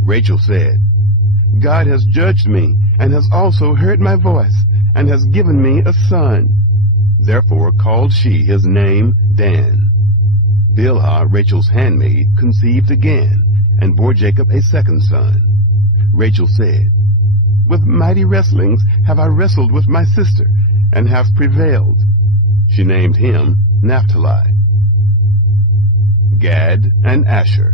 Rachel said, God has judged me, and has also heard my voice, and has given me a son. Therefore called she his name Dan. Bilhah, Rachel's handmaid, conceived again, and bore Jacob a second son. Rachel said, With mighty wrestlings have I wrestled with my sister, and have prevailed. She named him Naphtali. Gad and Asher.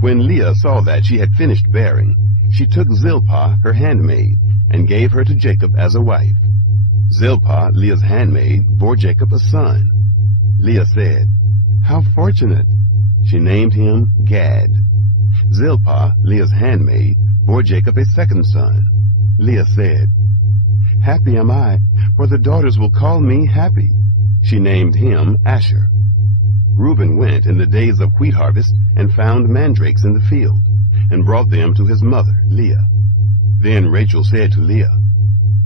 When Leah saw that she had finished bearing, she took Zilpah, her handmaid, and gave her to Jacob as a wife. Zilpah, Leah's handmaid, bore Jacob a son. Leah said, How fortunate! She named him Gad. Zilpah, Leah's handmaid, bore Jacob a second son. Leah said, Happy am I, for the daughters will call me happy. She named him Asher. Reuben went in the days of wheat harvest and found mandrakes in the field, and brought them to his mother, Leah. Then Rachel said to Leah,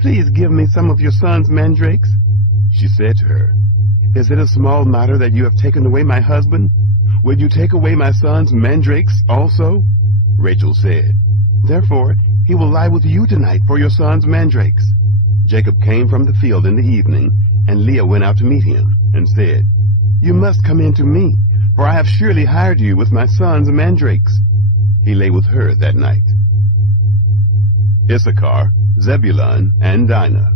Please give me some of your son's mandrakes. She said to her, Is it a small matter that you have taken away my husband? Will you take away my son's mandrakes also? Rachel said, Therefore he will lie with you tonight for your son's mandrakes. Jacob came from the field in the evening, and Leah went out to meet him, and said, You must come in to me, for I have surely hired you with my son's mandrakes. He lay with her that night. Issachar, Zebulun, and Dinah.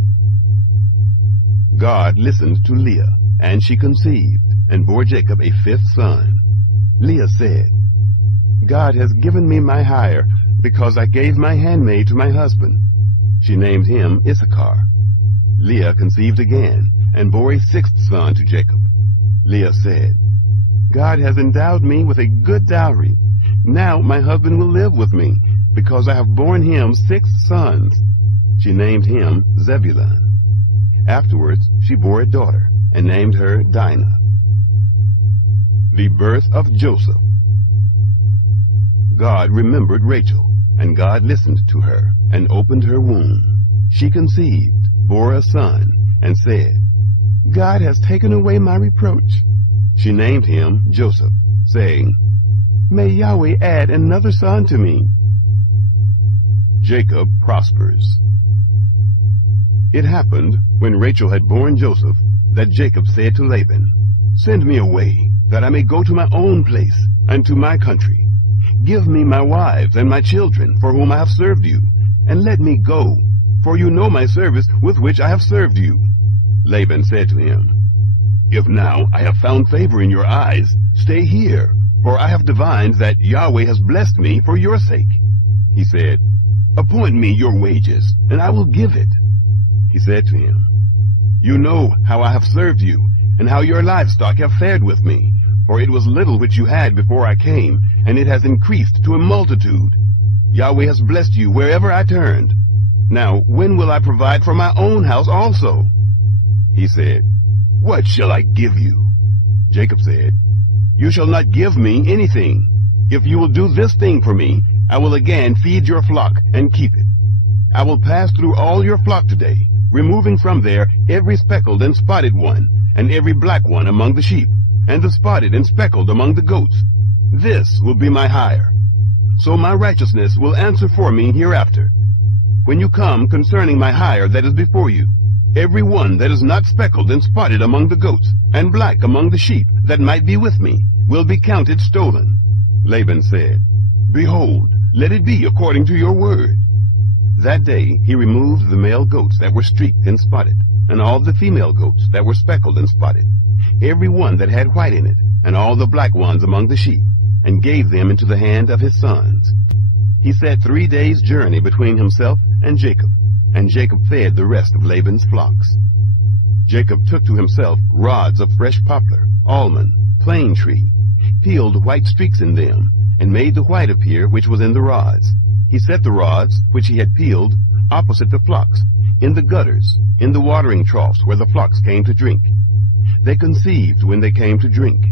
God listened to Leah, and she conceived, and bore Jacob a 5th son. Leah said, God has given me my hire, because I gave my handmaid to my husband. She named him Issachar. Leah conceived again, and bore a 6th son to Jacob. Leah said, God has endowed me with a good dowry. Now my husband will live with me, because I have borne him 6 sons. She named him Zebulun. Afterwards she bore a daughter, and named her Dinah. The birth of Joseph. God remembered Rachel, and God listened to her, and opened her womb. She conceived, bore a son, and said, God has taken away my reproach. She named him Joseph, saying, May Yahweh add another son to me. Jacob prospers. It happened, when Rachel had borne Joseph, that Jacob said to Laban, Send me away, that I may go to my own place, and to my country. Give me my wives and my children, for whom I have served you, and let me go, for you know my service with which I have served you. Laban said to him, If now I have found favor in your eyes, stay here, for I have divined that Yahweh has blessed me for your sake. He said, Appoint me your wages, and I will give it. He said to him, You know how I have served you, and how your livestock have fared with me, for it was little which you had before I came, and it has increased to a multitude. Yahweh has blessed you wherever I turned. Now when will I provide for my own house also? He said, What shall I give you? Jacob said, "You shall not give me anything. If you will do this thing for me, I will again feed your flock and keep it. I will pass through all your flock today, removing from there every speckled and spotted one, and every black one among the sheep, and the spotted and speckled among the goats. This will be my hire. So my righteousness will answer for me hereafter. When you come concerning my hire that is before you, every one that is not speckled and spotted among the goats, and black among the sheep that might be with me, will be counted stolen." Laban said, "Behold, let it be according to your word." That day he removed the male goats that were streaked and spotted, and all the female goats that were speckled and spotted, every one that had white in it, and all the black ones among the sheep, and gave them into the hand of his sons. He set 3 days' journey between himself and Jacob fed the rest of Laban's flocks. Jacob took to himself rods of fresh poplar, almond, plane tree, peeled white streaks in them, and made the white appear which was in the rods. He set the rods, which he had peeled, opposite the flocks, in the gutters, in the watering troughs where the flocks came to drink. They conceived when they came to drink.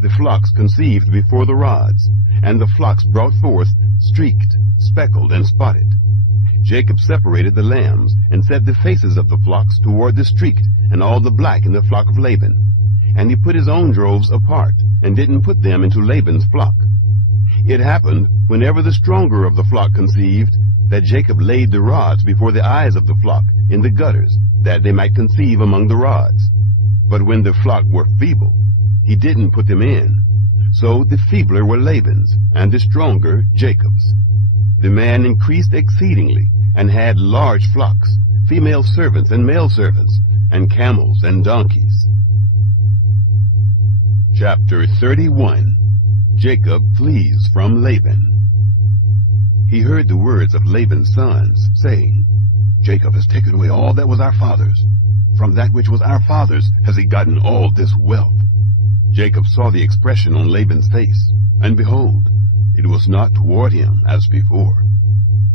The flocks conceived before the rods, and the flocks brought forth streaked, speckled, and spotted. Jacob separated the lambs, and set the faces of the flocks toward the streaked and all the black in the flock of Laban. And he put his own droves apart, and didn't put them into Laban's flock. It happened, whenever the stronger of the flock conceived, that Jacob laid the rods before the eyes of the flock in the gutters, that they might conceive among the rods. But when the flock were feeble, he didn't put them in. So the feebler were Laban's, and the stronger Jacob's. The man increased exceedingly, and had large flocks, female servants and male servants, and camels and donkeys. Chapter 31. Jacob flees from Laban. He heard the words of Laban's sons, saying, "Jacob has taken away all that was our father's. From that which was our father's has he gotten all this wealth." Jacob saw the expression on Laban's face, and behold, it was not toward him as before.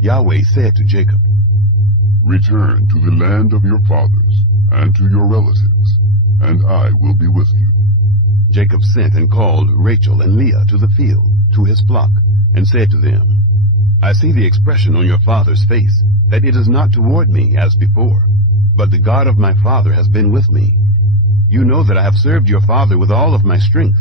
Yahweh said to Jacob, "Return to the land of your fathers, and to your relatives, and I will be with you." Jacob sent and called Rachel and Leah to the field, to his flock, and said to them, "I see the expression on your father's face, that it is not toward me as before, but the God of my father has been with me. You know that I have served your father with all of my strength.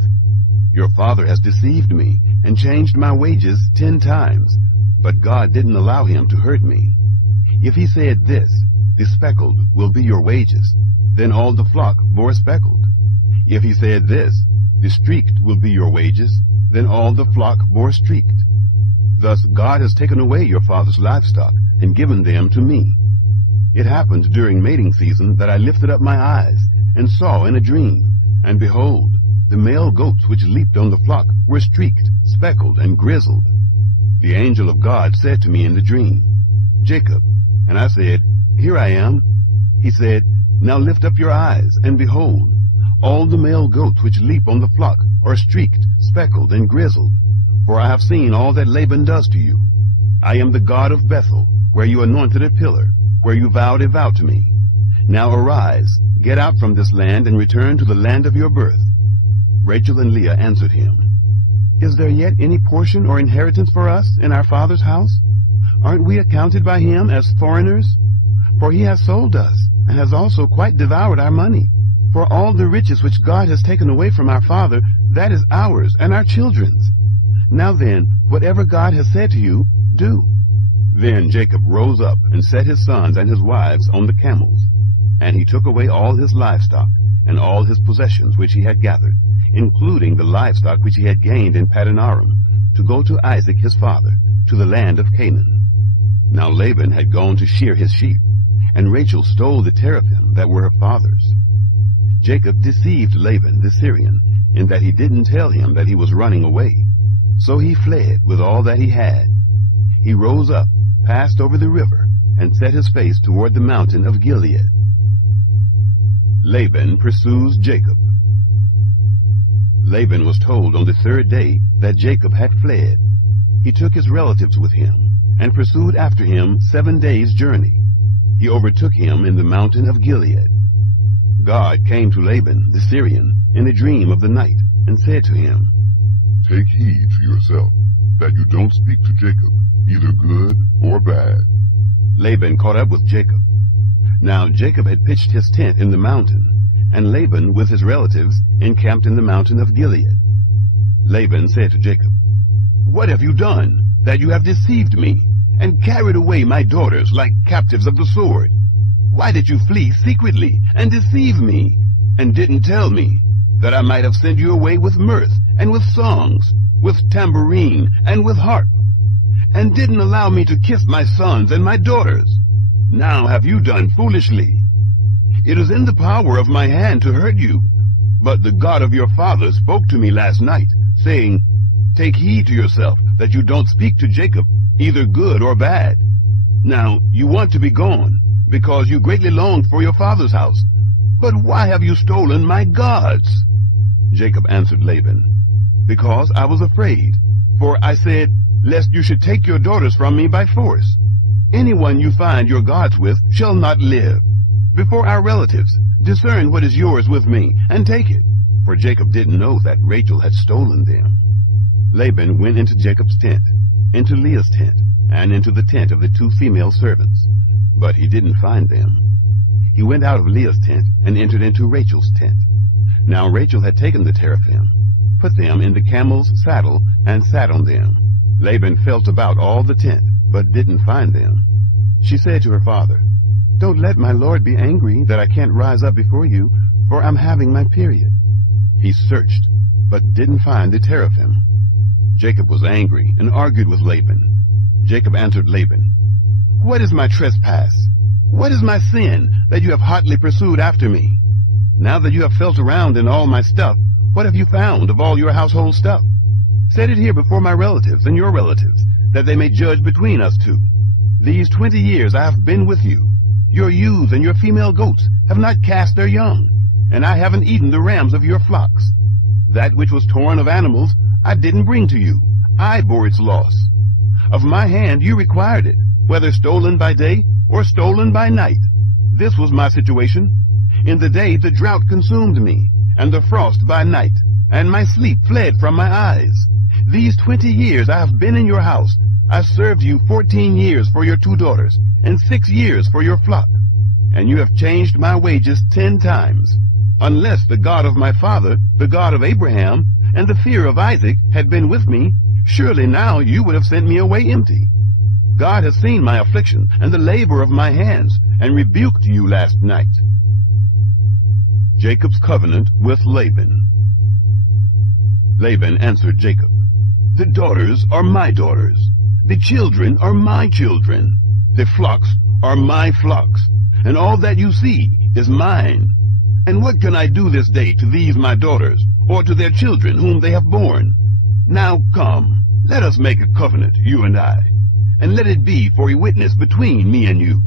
Your father has deceived me, and changed my wages 10 times, but God didn't allow him to hurt me. If he said this, the speckled will be your wages, then all the flock bore speckled. If he said this, the streaked will be your wages, then all the flock bore streaked. Thus God has taken away your father's livestock, and given them to me. It happened during mating season that I lifted up my eyes, and saw in a dream, and behold, the male goats which leaped on the flock were streaked, speckled, and grizzled. The angel of God said to me in the dream, 'Jacob,' and I said, 'Here I am.' He said, 'Now lift up your eyes, and behold, all the male goats which leap on the flock are streaked, speckled, and grizzled. For I have seen all that Laban does to you. I am the God of Bethel, where you anointed a pillar, where you vowed a vow to me. Now arise, get out from this land, and return to the land of your birth.' Rachel and Leah answered him, 'Is there yet any portion or inheritance for us in our father's house? Aren't we accounted by him as foreigners? For he has sold us, and has also quite devoured our money. For all the riches which God has taken away from our father, that is ours and our children's. Now then, whatever God has said to you, do.' Then Jacob rose up and set his sons and his wives on the camels. And he took away all his livestock, and all his possessions which he had gathered, including the livestock which he had gained in Paddan Aram, to go to Isaac his father, to the land of Canaan. Now Laban had gone to shear his sheep, and Rachel stole the teraphim that were her father's. Jacob deceived Laban the Syrian, in that he didn't tell him that he was running away. So he fled with all that he had. He rose up, passed over the river, and set his face toward the mountain of Gilead. Laban pursues Jacob. Laban was told on the 3rd day that Jacob had fled. He took his relatives with him, and pursued after him 7 days' journey. He overtook him in the mountain of Gilead. God came to Laban the Syrian in a dream of the night, and said to him, Take heed to yourself, that you don't speak to Jacob, either good or bad. Laban caught up with Jacob. Now Jacob had pitched his tent in the mountain, and Laban with his relatives encamped in the mountain of Gilead. Laban said to Jacob, What have you done, that you have deceived me, and carried away my daughters like captives of the sword? Why did you flee secretly and deceive me, and didn't tell me, that I might have sent you away with mirth, and with songs, with tambourine, and with harp, and didn't allow me to kiss my sons and my daughters? Now have you done foolishly. It is in the power of my hand to hurt you, but the God of your father spoke to me last night, saying, Take heed to yourself, that you don't speak to Jacob, either good or bad. Now you want to be gone, because you greatly longed for your father's house. But why have you stolen my gods? Jacob answered Laban, Because I was afraid, for I said, Lest you should take your daughters from me by force. Anyone you find your gods with shall not live. Before our relatives, discern what is yours with me, and take it. For Jacob didn't know that Rachel had stolen them. Laban went into Jacob's tent, into Leah's tent, and into the tent of the 2 female servants, but he didn't find them. He went out of Leah's tent and entered into Rachel's tent. Now Rachel had taken the teraphim, put them in the camel's saddle, and sat on them. Laban felt about all the tent, but didn't find them. She said to her father, Don't let my lord be angry that I can't rise up before you, for I'm having my period. He searched, but didn't find the teraphim. Jacob was angry and argued with Laban. Jacob answered Laban, What is my trespass? What is my sin, that you have hotly pursued after me? Now that you have felt around in all my stuff, what have you found of all your household stuff? Set it here before my relatives and your relatives, that they may judge between us two. These 20 years I have been with you. Your ewes and your female goats have not cast their young, and I haven't eaten the rams of your flocks. That which was torn of animals I didn't bring to you. I bore its loss. Of my hand you required it, whether stolen by day or stolen by night. This was my situation. In the day the drought consumed me, and the frost by night, and my sleep fled from my eyes. These 20 years I have been in your house. I served you 14 years for your 2 daughters, and 6 years for your flock. And you have changed my wages 10 times. Unless the God of my father, the God of Abraham, and the fear of Isaac had been with me, surely now you would have sent me away empty. God has seen my affliction and the labor of my hands, and rebuked you last night. Jacob's covenant with Laban. Laban answered Jacob, The daughters are my daughters. The children are my children. The flocks are my flocks. And all that you see is mine. And what can I do this day to these my daughters, or to their children whom they have borne? Now come, let us make a covenant, you and I, and let it be for a witness between me and you.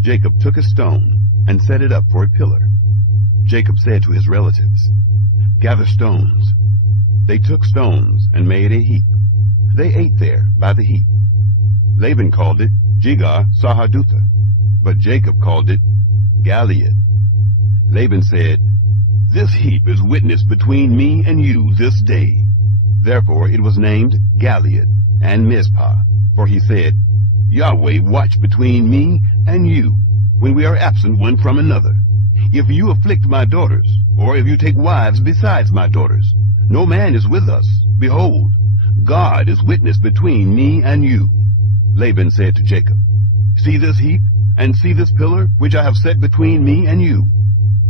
Jacob took a stone and set it up for a pillar. Jacob said to his relatives, Gather stones. They took stones and made a heap. They ate there by the heap. Laban called it Jegar-Sahadutha, but Jacob called it Gilead. Laban said, This heap is witness between me and you this day. Therefore it was named Gilead and Mizpah, for he said, Yahweh watch between me and you, when we are absent one from another. If you afflict my daughters, or if you take wives besides my daughters, no man is with us. Behold, God is witness between me and you. Laban said to Jacob, See this heap, and see this pillar, which I have set between me and you.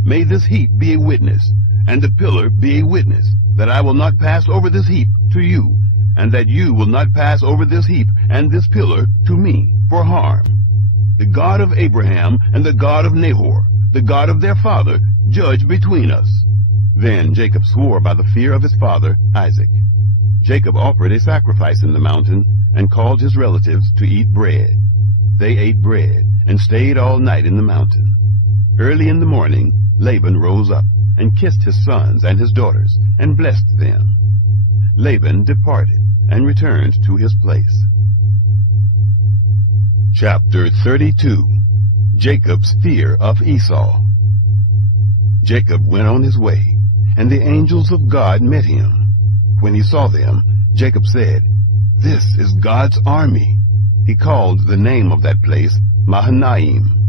May this heap be a witness, and the pillar be a witness, that I will not pass over this heap to you, and that you will not pass over this heap and this pillar to me for harm. The God of Abraham and the God of Nahor, the God of their father, judge between us. Then Jacob swore by the fear of his father Isaac. Jacob offered a sacrifice in the mountain, and called his relatives to eat bread. They ate bread, and stayed all night in the mountain. Early in the morning Laban rose up, and kissed his sons and his daughters, and blessed them. Laban departed, and returned to his place. Chapter 32. Jacob's fear of Esau. Jacob went on his way. and the angels of God met him. When he saw them, Jacob said, "This is God's army." He called the name of that place Mahanaim.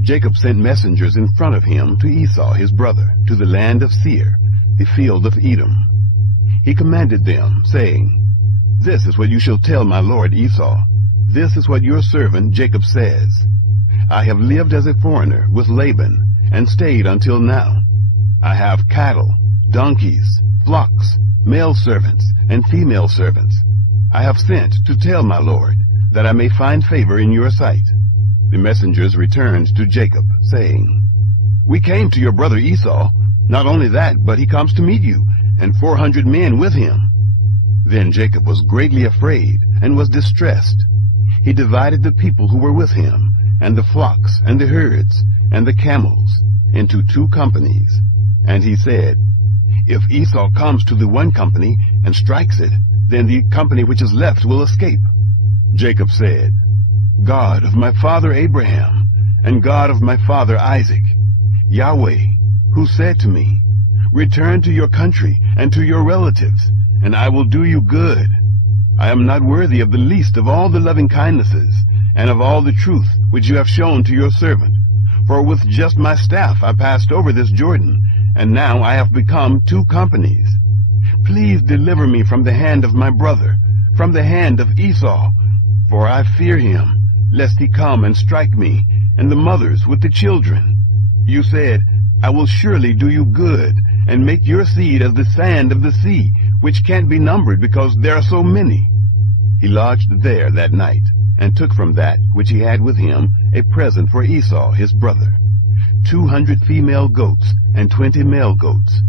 Jacob sent messengers in front of him to Esau his brother, to the land of Seir, the field of Edom. He commanded them, saying, "This is what you shall tell my lord Esau. This is what your servant Jacob says. I have lived as a foreigner with Laban, and stayed until now. I have cattle, donkeys, flocks, male servants, and female servants. I have sent to tell my lord, that I may find favor in your sight." The messengers returned to Jacob, saying, "We came to your brother Esau. Not only that, but he comes to meet you, and 400 men with him." Then Jacob was greatly afraid, and was distressed. He divided the people who were with him, and the flocks, and the herds, and the camels, into 2 companies. And he said, "If Esau comes to the one company, and strikes it, then the company which is left will escape." Jacob said, "God of my father Abraham, and God of my father Isaac, YAHWEH, who said to me, 'Return to your country and to your relatives, and I will do you good.' I am not worthy of the least of all the loving kindnesses, and of all the truth which you have shown to your servant. For with just my staff I passed over this Jordan, and now I have become 2 companies. Please deliver me from the hand of my brother, from the hand of Esau, for I fear him, lest he come and strike me, and the mothers with the children. You said, 'I will surely do you good, and make your seed as the sand of the sea, which can't be numbered because there are so many.'" He lodged there that night, and took from that which he had with him a present for Esau his brother, 200 female goats and 20 male goats,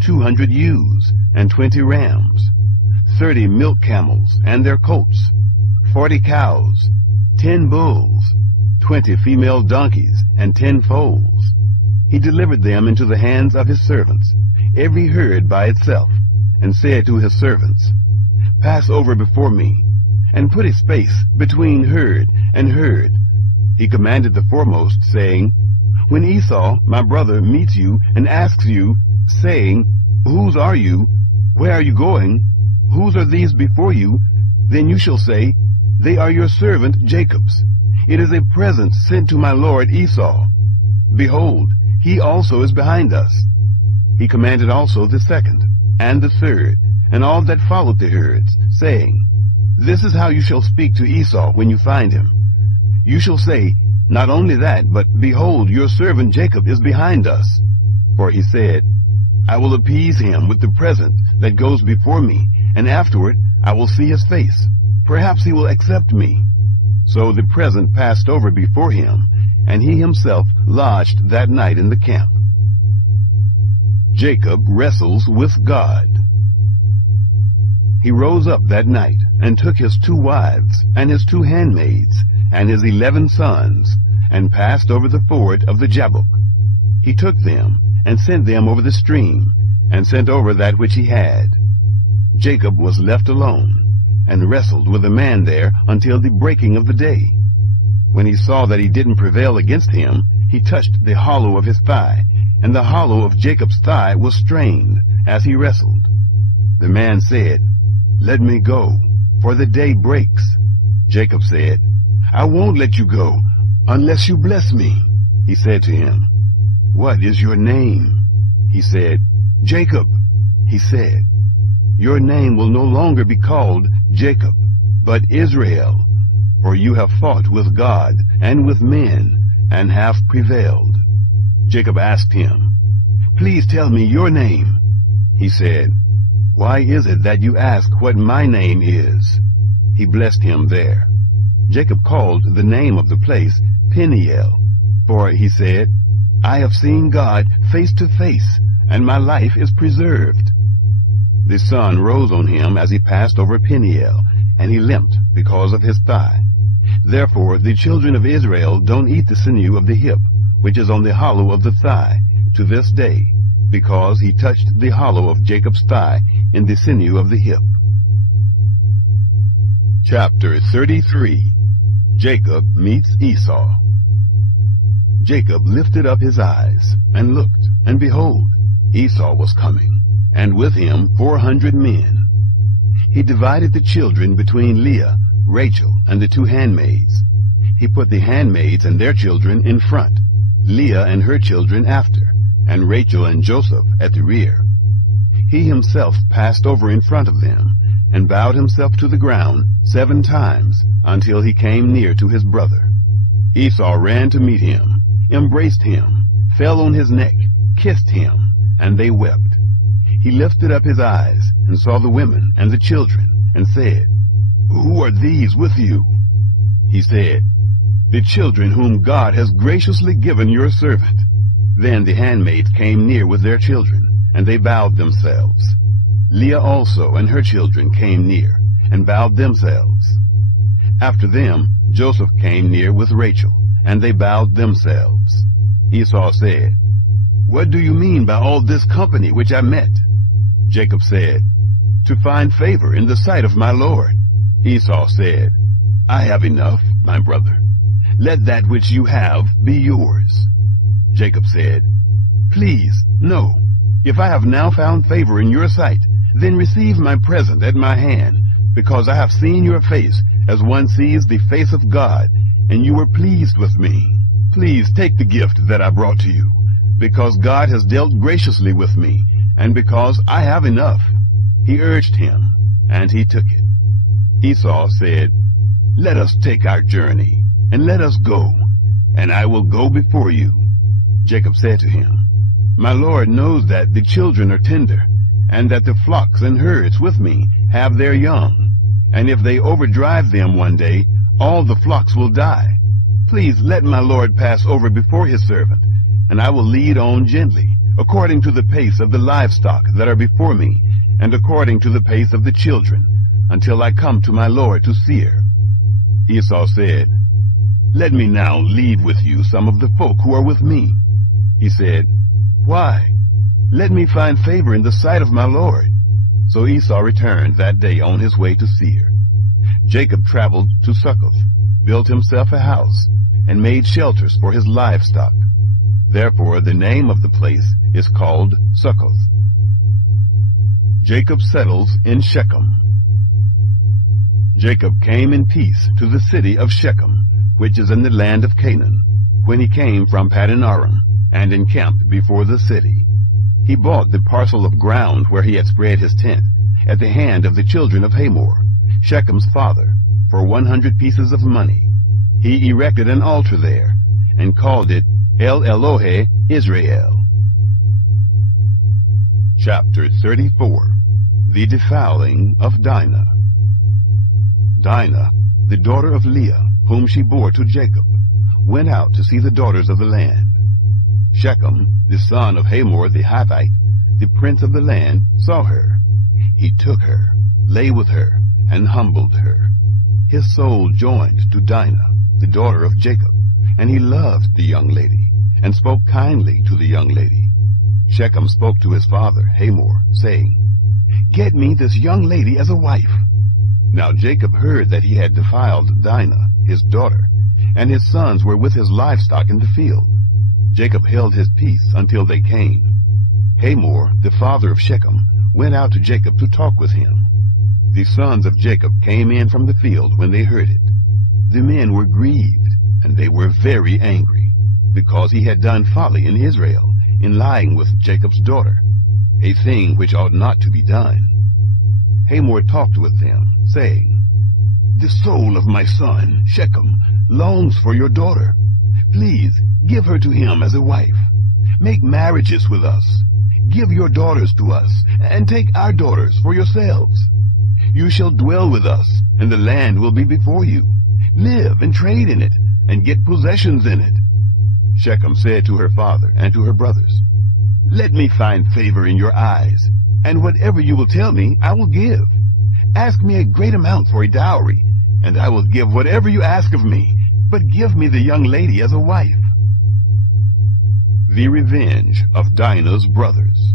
200 ewes and 20 rams, 30 milk camels and their colts, 40 cows, 10 bulls, 20 female donkeys, and 10 foals. He delivered them into the hands of his servants, every herd by itself, and said to his servants, "Pass over before me, and put a space between herd and herd." He commanded the foremost, saying, "When Esau, my brother, meets you and asks you, saying, 'Whose are you? Where are you going? Whose are these before you?' then you shall say, 'They are your servant Jacob's. It is a present sent to my lord Esau. Behold, he also is behind us." He commanded also the second, and the third, and all that followed the herds, saying, "This is how you shall speak to Esau when you find him. You shall say, not only that, but behold, your servant Jacob is behind us. For he said, I will appease him with the present that goes before me, and afterward I will see his face. Perhaps he will accept me." So the present passed over before him, and he himself lodged that night in the camp. Jacob wrestles with God. He rose up that night, and took his 2 wives, and his 2 handmaids, and his 11 sons, and passed over the ford of the Jabbok. He took them, and sent them over the stream, and sent over that which he had. Jacob was left alone, and wrestled with a man there until the breaking of the day. When he saw that he didn't prevail against him, he touched the hollow of his thigh, and the hollow of Jacob's thigh was strained as he wrestled. The man said, "Let me go, for the day breaks." Jacob said, "I won't let you go unless you bless me." He said to him, "What is your name?" He said, "Jacob." He said, "Your name will no longer be called Jacob, but Israel, for you have fought with God and with men, and have prevailed." Jacob asked him, "Please tell me your name." He said, "Why is it that you ask what my name is?" He blessed him there. Jacob called the name of the place Peniel, for he said, "I have seen God face to face, and my life is preserved." The sun rose on him as he passed over Peniel, and he limped because of his thigh. Therefore the children of Israel don't eat the sinew of the hip, which is on the hollow of the thigh, to this day, because he touched the hollow of Jacob's thigh in the sinew of the hip. Chapter 33. Jacob meets Esau. Jacob lifted up his eyes, and looked, and behold, Esau was coming, and with him 400 men. He divided the children between Leah, Rachel, and the 2 handmaids. He put the handmaids and their children in front, Leah and her children after, and Rachel and Joseph at the rear. He himself passed over in front of them, and bowed himself to the ground 7 times until he came near to his brother. Esau ran to meet him, embraced him, fell on his neck, kissed him, and they wept. He lifted up his eyes and saw the women and the children, and said, "Who are these with you?" He said, "The children whom God has graciously given your servant." Then the handmaids came near with their children, and they bowed themselves. Leah also and her children came near, and bowed themselves. After them Joseph came near with Rachel, and they bowed themselves. Esau said, "What do you mean by all this company which I met?" Jacob said, "To find favor in the sight of my Lord." Esau said, "I have enough, my brother. Let that which you have be yours." Jacob said, "Please, no. If I have now found favor in your sight, then receive my present at my hand, because I have seen your face as one sees the face of God, and you were pleased with me. Please take the gift that I brought to you, because God has dealt graciously with me, and because I have enough." He urged him, and he took it. Esau said, "Let us take our journey, and let us go, and I will go before you." Jacob said to him, "My Lord knows that the children are tender, and that the flocks and herds with me have their young, and if they overdrive them one day, all the flocks will die. Please let my Lord pass over before his servant, and I will lead on gently, according to the pace of the livestock that are before me, and according to the pace of the children, until I come to my Lord to Seir." Esau said, "Let me now lead with you some of the folk who are with me." He said, "Why? Let me find favor in the sight of my Lord." So Esau returned that day on his way to Seir. Jacob traveled to Succoth, built himself a house, and made shelters for his livestock. Therefore the name of the place is called Succoth. Jacob settles in Shechem. Jacob came in peace to the city of Shechem, which is in the land of Canaan, when he came from Paddan Aram, and encamped before the city. He bought the parcel of ground where he had spread his tent, at the hand of the children of Hamor, Shechem's father, for 100 pieces of money. He erected an altar there, and called it El Elohe Israel. Chapter 34. The Defiling of Dinah. Dinah, the daughter of Leah, whom she bore to Jacob, went out to see the daughters of the land. Shechem, the son of Hamor the Hivite, the prince of the land, saw her. He took her, lay with her, and humbled her. His soul joined to Dinah, the daughter of Jacob, and he loved the young lady, and spoke kindly to the young lady. Shechem spoke to his father Hamor, saying, "Get me this young lady as a wife." Now Jacob heard that he had defiled Dinah, his daughter, and his sons were with his livestock in the field. Jacob held his peace until they came. Hamor, the father of Shechem, went out to Jacob to talk with him. The sons of Jacob came in from the field when they heard it. The men were grieved, and they were very angry, because he had done folly in Israel, in lying with Jacob's daughter, a thing which ought not to be done. Hamor talked with them, saying, "The soul of my son, Shechem, longs for your daughter. Please give her to him as a wife. Make marriages with us. Give your daughters to us, and take our daughters for yourselves. You shall dwell with us, and the land will be before you. Live and trade in it, and get possessions in it." Shechem said to her father and to her brothers, "Let me find favor in your eyes, and whatever you will tell me, I will give. Ask me a great amount for a dowry, and I will give whatever you ask of me, but give me the young lady as a wife." The revenge of Dinah's brothers.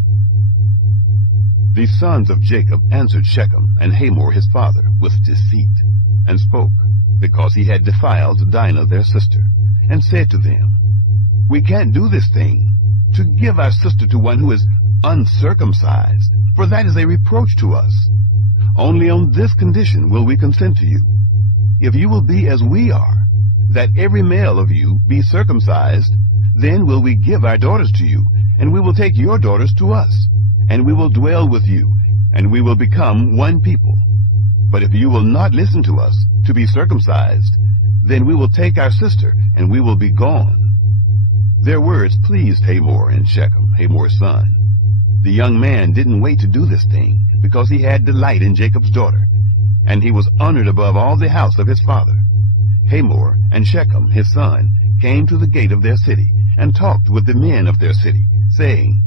The sons of Jacob answered Shechem and Hamor his father with deceit, and spoke, because he had defiled Dinah their sister, and said to them, "We can't do this thing, to give our sister to one who is uncircumcised, for that is a reproach to us. Only on this condition will we consent to you. If you will be as we are, that every male of you be circumcised, then will we give our daughters to you, and we will take your daughters to us, and we will dwell with you, and we will become one people. But if you will not listen to us, to be circumcised, then we will take our sister, and we will be gone. Their words pleased Hamor and Shechem, Hamor's son. The young man didn't wait to do this thing, because he had delight in Jacob's daughter, and he was honored above all the house of his father. Hamor and Shechem, his son, came to the gate of their city, and talked with the men of their city, saying,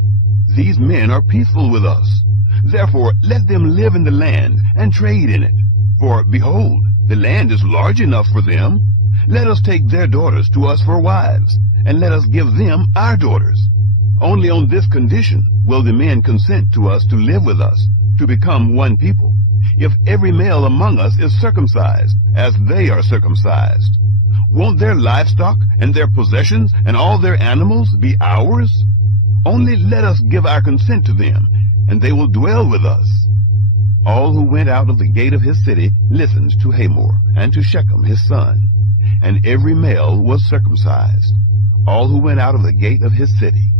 These men are peaceful with us. Therefore let them live in the land, and trade in it. For, behold, the land is large enough for them. Let us take their daughters to us for wives, and let us give them our daughters. Only on this condition will the men consent to us to live with us, to become one people, if every male among us is circumcised, as they are circumcised. Won't their livestock and their possessions and all their animals be ours? Only let us give our consent to them, and they will dwell with us. All who went out of the gate of his city listened to Hamor and to Shechem his son, and every male was circumcised, all who went out of the gate of his city.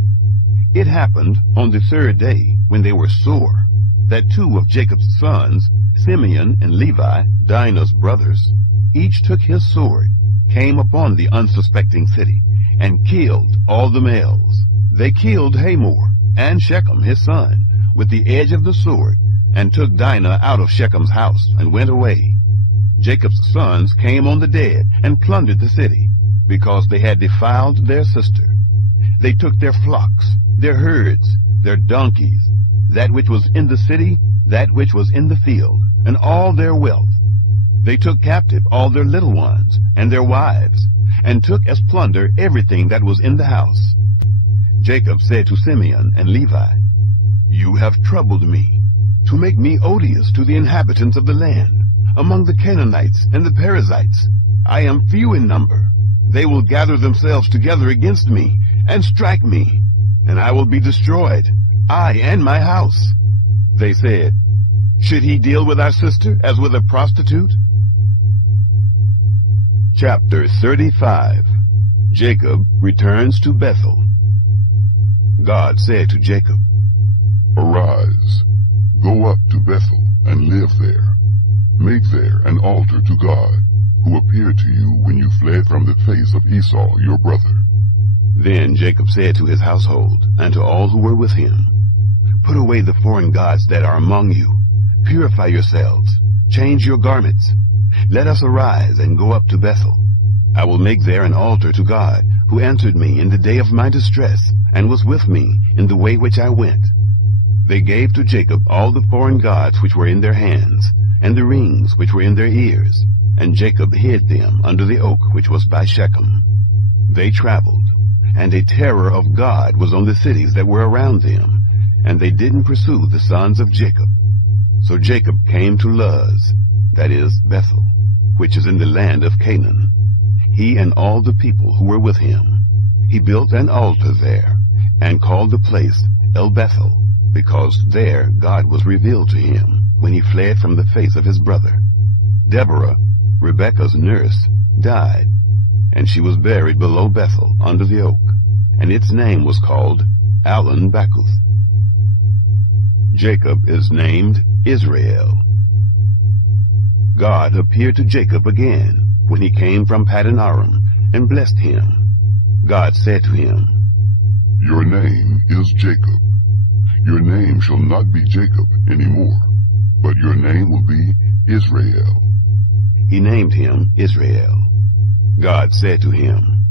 It happened on the third day, when they were sore, that two of Jacob's sons, Simeon and Levi, Dinah's brothers, each took his sword, came upon the unsuspecting city, and killed all the males. They killed Hamor and Shechem his son with the edge of the sword, and took Dinah out of Shechem's house, and went away. Jacob's sons came on the dead, and plundered the city, because they had defiled their sister. They took their flocks, their herds, their donkeys, that which was in the city, that which was in the field, and all their wealth. They took captive all their little ones, and their wives, and took as plunder everything that was in the house. Jacob said to Simeon and Levi, You have troubled me, to make me odious to the inhabitants of the land, among the Canaanites and the Perizzites. I am few in number. They will gather themselves together against me, and strike me, and I will be destroyed, I and my house. They said, Should he deal with our sister as with a prostitute? Chapter 35. Jacob returns to Bethel. God said to Jacob, Arise, go up to Bethel, and live there. Make there an altar to God, who appeared to you when you fled from the face of Esau your brother. Then Jacob said to his household, and to all who were with him, Put away the foreign gods that are among you. Purify yourselves. Change your garments. Let us arise and go up to Bethel. I will make there an altar to God, who answered me in the day of my distress, and was with me in the way which I went. They gave to Jacob all the foreign gods which were in their hands, and the rings which were in their ears, and Jacob hid them under the oak which was by Shechem. They traveled, and a terror of God was on the cities that were around them, and they didn't pursue the sons of Jacob. So Jacob came to Luz, that is, Bethel, which is in the land of Canaan, he and all the people who were with him. He built an altar there, and called the place El Bethel, because there God was revealed to him when he fled from the face of his brother. Deborah, Rebekah's nurse, died, and she was buried below Bethel under the oak, and its name was called Allon Bacuth. Jacob is named Israel. God appeared to Jacob again when he came from Paddan Aram, and blessed him. God said to him, Your name is Jacob. Your name shall not be Jacob any more, but your name will be Israel. He named him Israel. God said to him,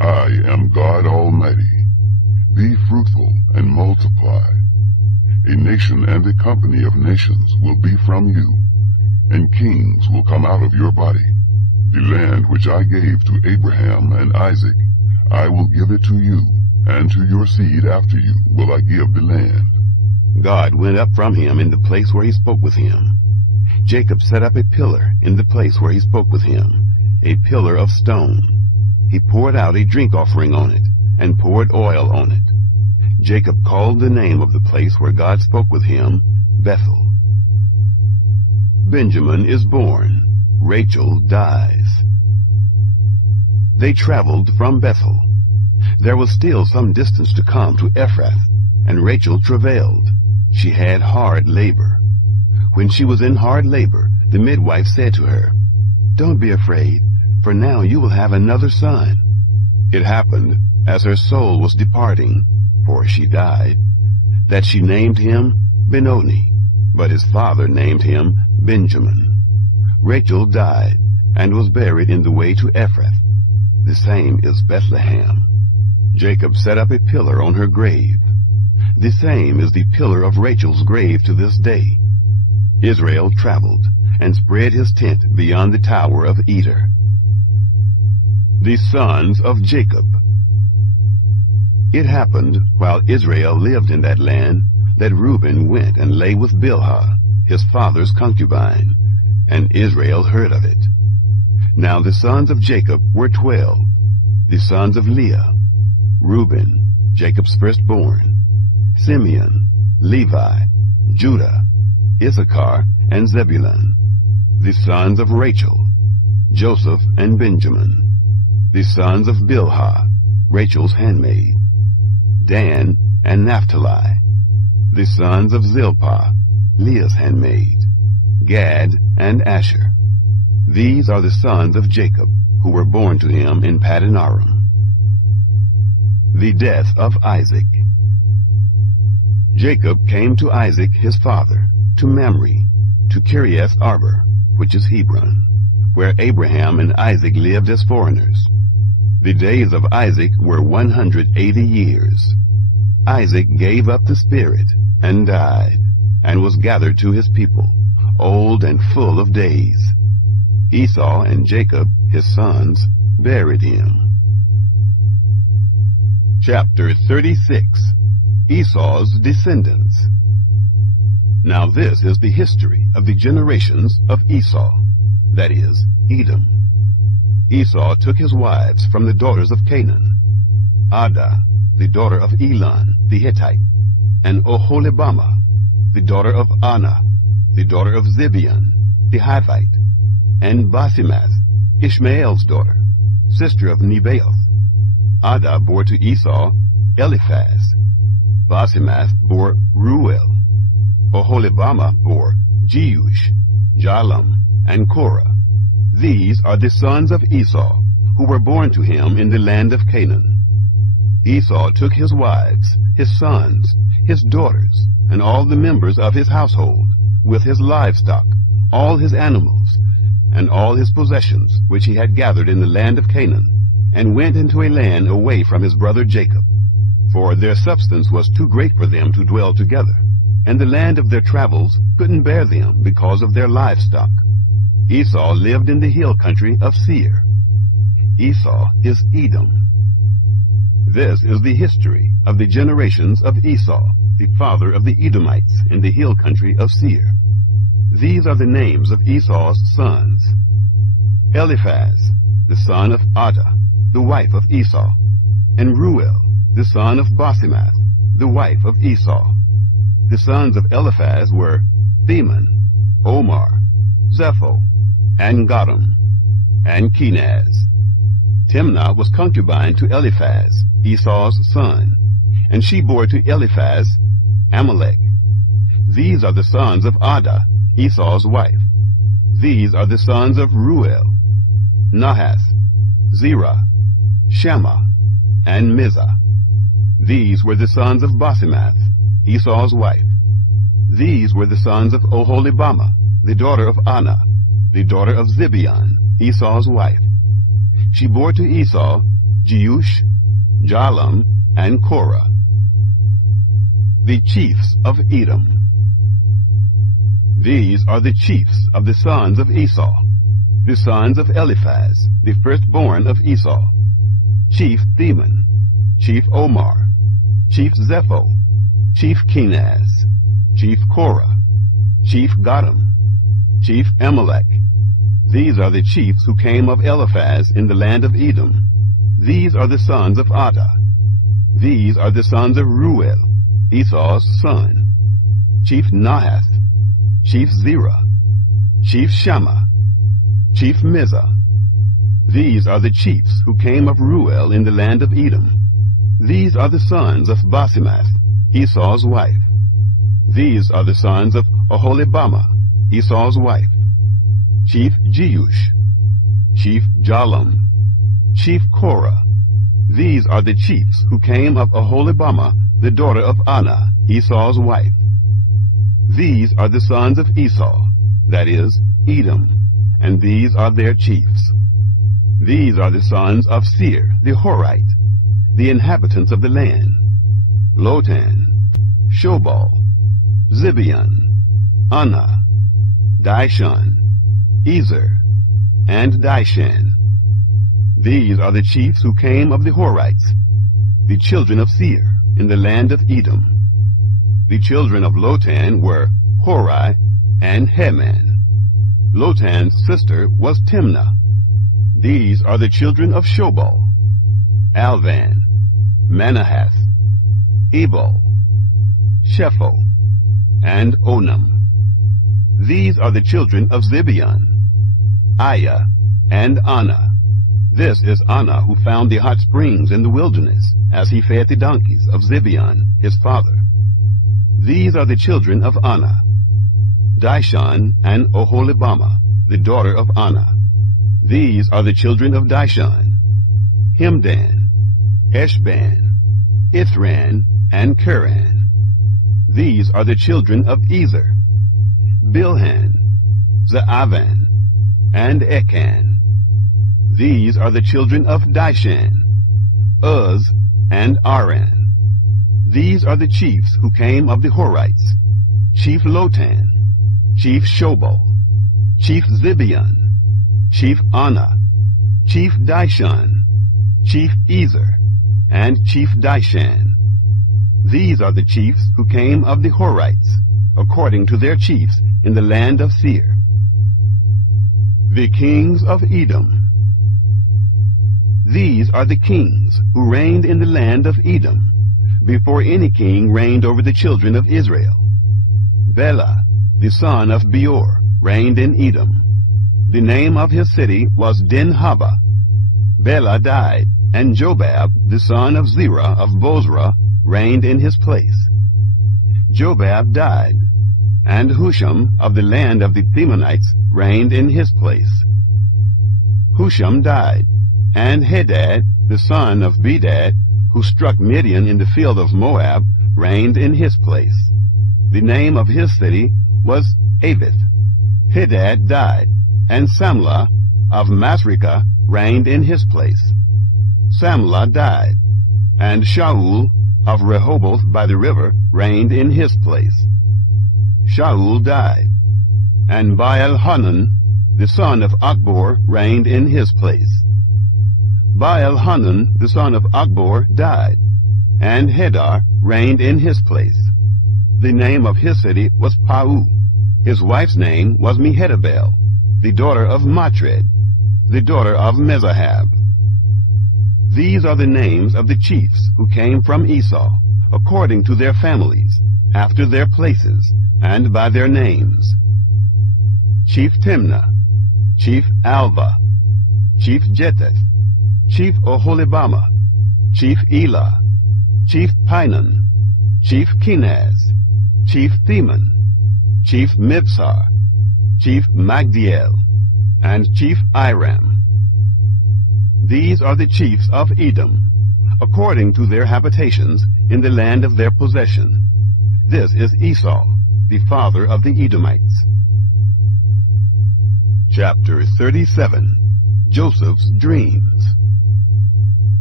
I am God Almighty. Be fruitful and multiply. A nation and a company of nations will be from you, and kings will come out of your body. The land which I gave to Abraham and Isaac, I will give it to you, and to your seed after you will I give the land. God went up from him in the place where he spoke with him. Jacob set up a pillar in the place where he spoke with him, a pillar of stone. He poured out a drink offering on it, and poured oil on it. Jacob called the name of the place where God spoke with him Bethel. Benjamin is born. Rachel dies. They traveled from Bethel. There was still some distance to come to Ephrath, and Rachel travailed. She had hard labor. When she was in hard labor, the midwife said to her, "Don't be afraid, for now you will have another son." It happened, as her soul was departing, for she died, that she named him Benoni, but his father named him Benjamin. Rachel died, and was buried in the way to Ephrath. The same is Bethlehem. Jacob set up a pillar on her grave. The same is the pillar of Rachel's grave to this day. Israel traveled, and spread his tent beyond the tower of Eder. The sons of Jacob. It happened, while Israel lived in that land, that Reuben went and lay with Bilhah, his father's concubine, and Israel heard of it. Now the sons of Jacob were 12, the sons of Leah: Reuben, Jacob's firstborn; Simeon, Levi, Judah, Issachar, and Zebulun; the sons of Rachel: Joseph and Benjamin; the sons of Bilhah, Rachel's handmaid: Dan and Naphtali; the sons of Zilpah, Leah's handmaid: Gad and Asher. These are the sons of Jacob, who were born to him in Paddan Aram. The death of Isaac. Jacob came to Isaac his father, to Mamre, to Kiriath Arba, which is Hebron, where Abraham and Isaac lived as foreigners. The days of Isaac were 180 years. Isaac gave up the spirit and died, and was gathered to his people, old and full of days. Esau and Jacob, his sons, buried him. Chapter 36. Esau's descendants. Now this is the history of the generations of Esau, that is, Edom. Esau took his wives from the daughters of Canaan: Adah, the daughter of Elon the Hittite, and Oholibamah, the daughter of Anah, the daughter of Zibeon the Hivite, and Basemath, Ishmael's daughter, sister of Nebaioth. Adah bore to Esau Eliphaz. Basemath bore Reuel. Oholibamah bore Jeush, Jalam, and Korah. These are the sons of Esau, who were born to him in the land of Canaan. Esau took his wives, his sons, his daughters, and all the members of his household, with his livestock, all his animals, and all his possessions which he had gathered in the land of Canaan, and went into a land away from his brother Jacob. For their substance was too great for them to dwell together, and the land of their travels couldn't bear them because of their livestock. Esau lived in the hill country of Seir. Esau is Edom. This is the history of the generations of Esau, the father of the Edomites in the hill country of Seir. These are the names of Esau's sons: Eliphaz, the son of Adah, the wife of Esau, and Reuel, the son of Basemath, the wife of Esau. The sons of Eliphaz were Theman, Omar, Zepho, and Gatam, and Kenaz. Timnah was concubine to Eliphaz, Esau's son, and she bore to Eliphaz Amalek. These are the sons of Adah, Esau's wife. These are the sons of Reuel: Nahath, Zerah, Shammah, and Mizah. These were the sons of Basemath, Esau's wife. These were the sons of Oholibamah, the daughter of Anah, the daughter of Zibeon, Esau's wife. She bore to Esau Jeush, Jalam, and Korah. The chiefs of Edom. These are the chiefs of the sons of Esau, the sons of Eliphaz, the firstborn of Esau: Chief Theman, Chief Omar, Chief Zepho, Chief Kenaz, Chief Korah, Chief Gatam, Chief Amalek. These are the chiefs who came of Eliphaz in the land of Edom. These are the sons of Adah. These are the sons of Reuel, Esau's son. Chief Nahath, Chief Zerah, Chief Shammah, Chief Mizah. These are the chiefs who came of Reuel in the land of Edom. These are the sons of Basemath, Esau's wife. These are the sons of Oholibamah, Esau's wife. Chief Jeush, Chief Jalum, Chief Korah. These are the chiefs who came of Oholibamah, the daughter of Anah, Esau's wife. These are the sons of Esau, that is, Edom, and these are their chiefs. These are the sons of Seir, the Horite, the inhabitants of the land: Lotan, Shobal, Zibeon, Anah, Dishon, Ezer, and Dishan. These are the chiefs who came of the Horites, the children of Seir, in the land of Edom. The children of Lotan were Hori and Heman. Lotan's sister was Timnah. These are the children of Shobal: Alvan, Manahath, Ebal, Shepho, and Onam. These are the children of Zibeon: Aya and Anah. This is Anah who found the hot springs in the wilderness, as he fed the donkeys of Zibeon, his father. These are the children of Anah: Dishon and Oholibamah, the daughter of Anah. These are the children of Dishon: Hemdan, Eshban, Ithran, and Keran. These are the children of Ezer: Bilhan, Zaavan, and Ekan. These are the children of Dishan: Uz and Aran. These are the chiefs who came of the Horites: Chief Lotan, Chief Shobal, Chief Zibeon, Chief Anah, Chief Dishon, Chief Ezer, and Chief Dishan. These are the chiefs who came of the Horites, according to their chiefs in the land of Seir. The kings of Edom. These are the kings who reigned in the land of Edom, before any king reigned over the children of Israel. Bela, the son of Beor, reigned in Edom. The name of his city was Dinhabah. Bela died, and Jobab, the son of Zerah of Bozrah, reigned in his place. Jobab died, and Husham of the land of the Themanites reigned in his place. Husham died, and Hadad, the son of Bedad, who struck Midian in the field of Moab, reigned in his place. The name of his city was Avith. Hadad died, and Samlah of Masrekah reigned in his place. Samlah died, and Shaul of Rehoboth by the river reigned in his place. Shaul died, and Baal-Hanan, the son of Achbor, reigned in his place. Baal-Hanan, the son of Achbor, died, and Hedar reigned in his place. The name of his city was Pau. His wife's name was Mehetabel, the daughter of Matred, the daughter of Mezahab. These are the names of the chiefs who came from Esau, according to their families, after their places, and by their names: Chief Timnah, Chief Alva, Chief Jetheth, Chief Oholibamah, Chief Elah, Chief Pinon, Chief Kenaz, Chief Theman, Chief Mibsar, Chief Magdiel, and Chief Iram. These are the chiefs of Edom, according to their habitations in the land of their possession. This is Esau, the father of the Edomites. Chapter 37. Joseph's Dreams.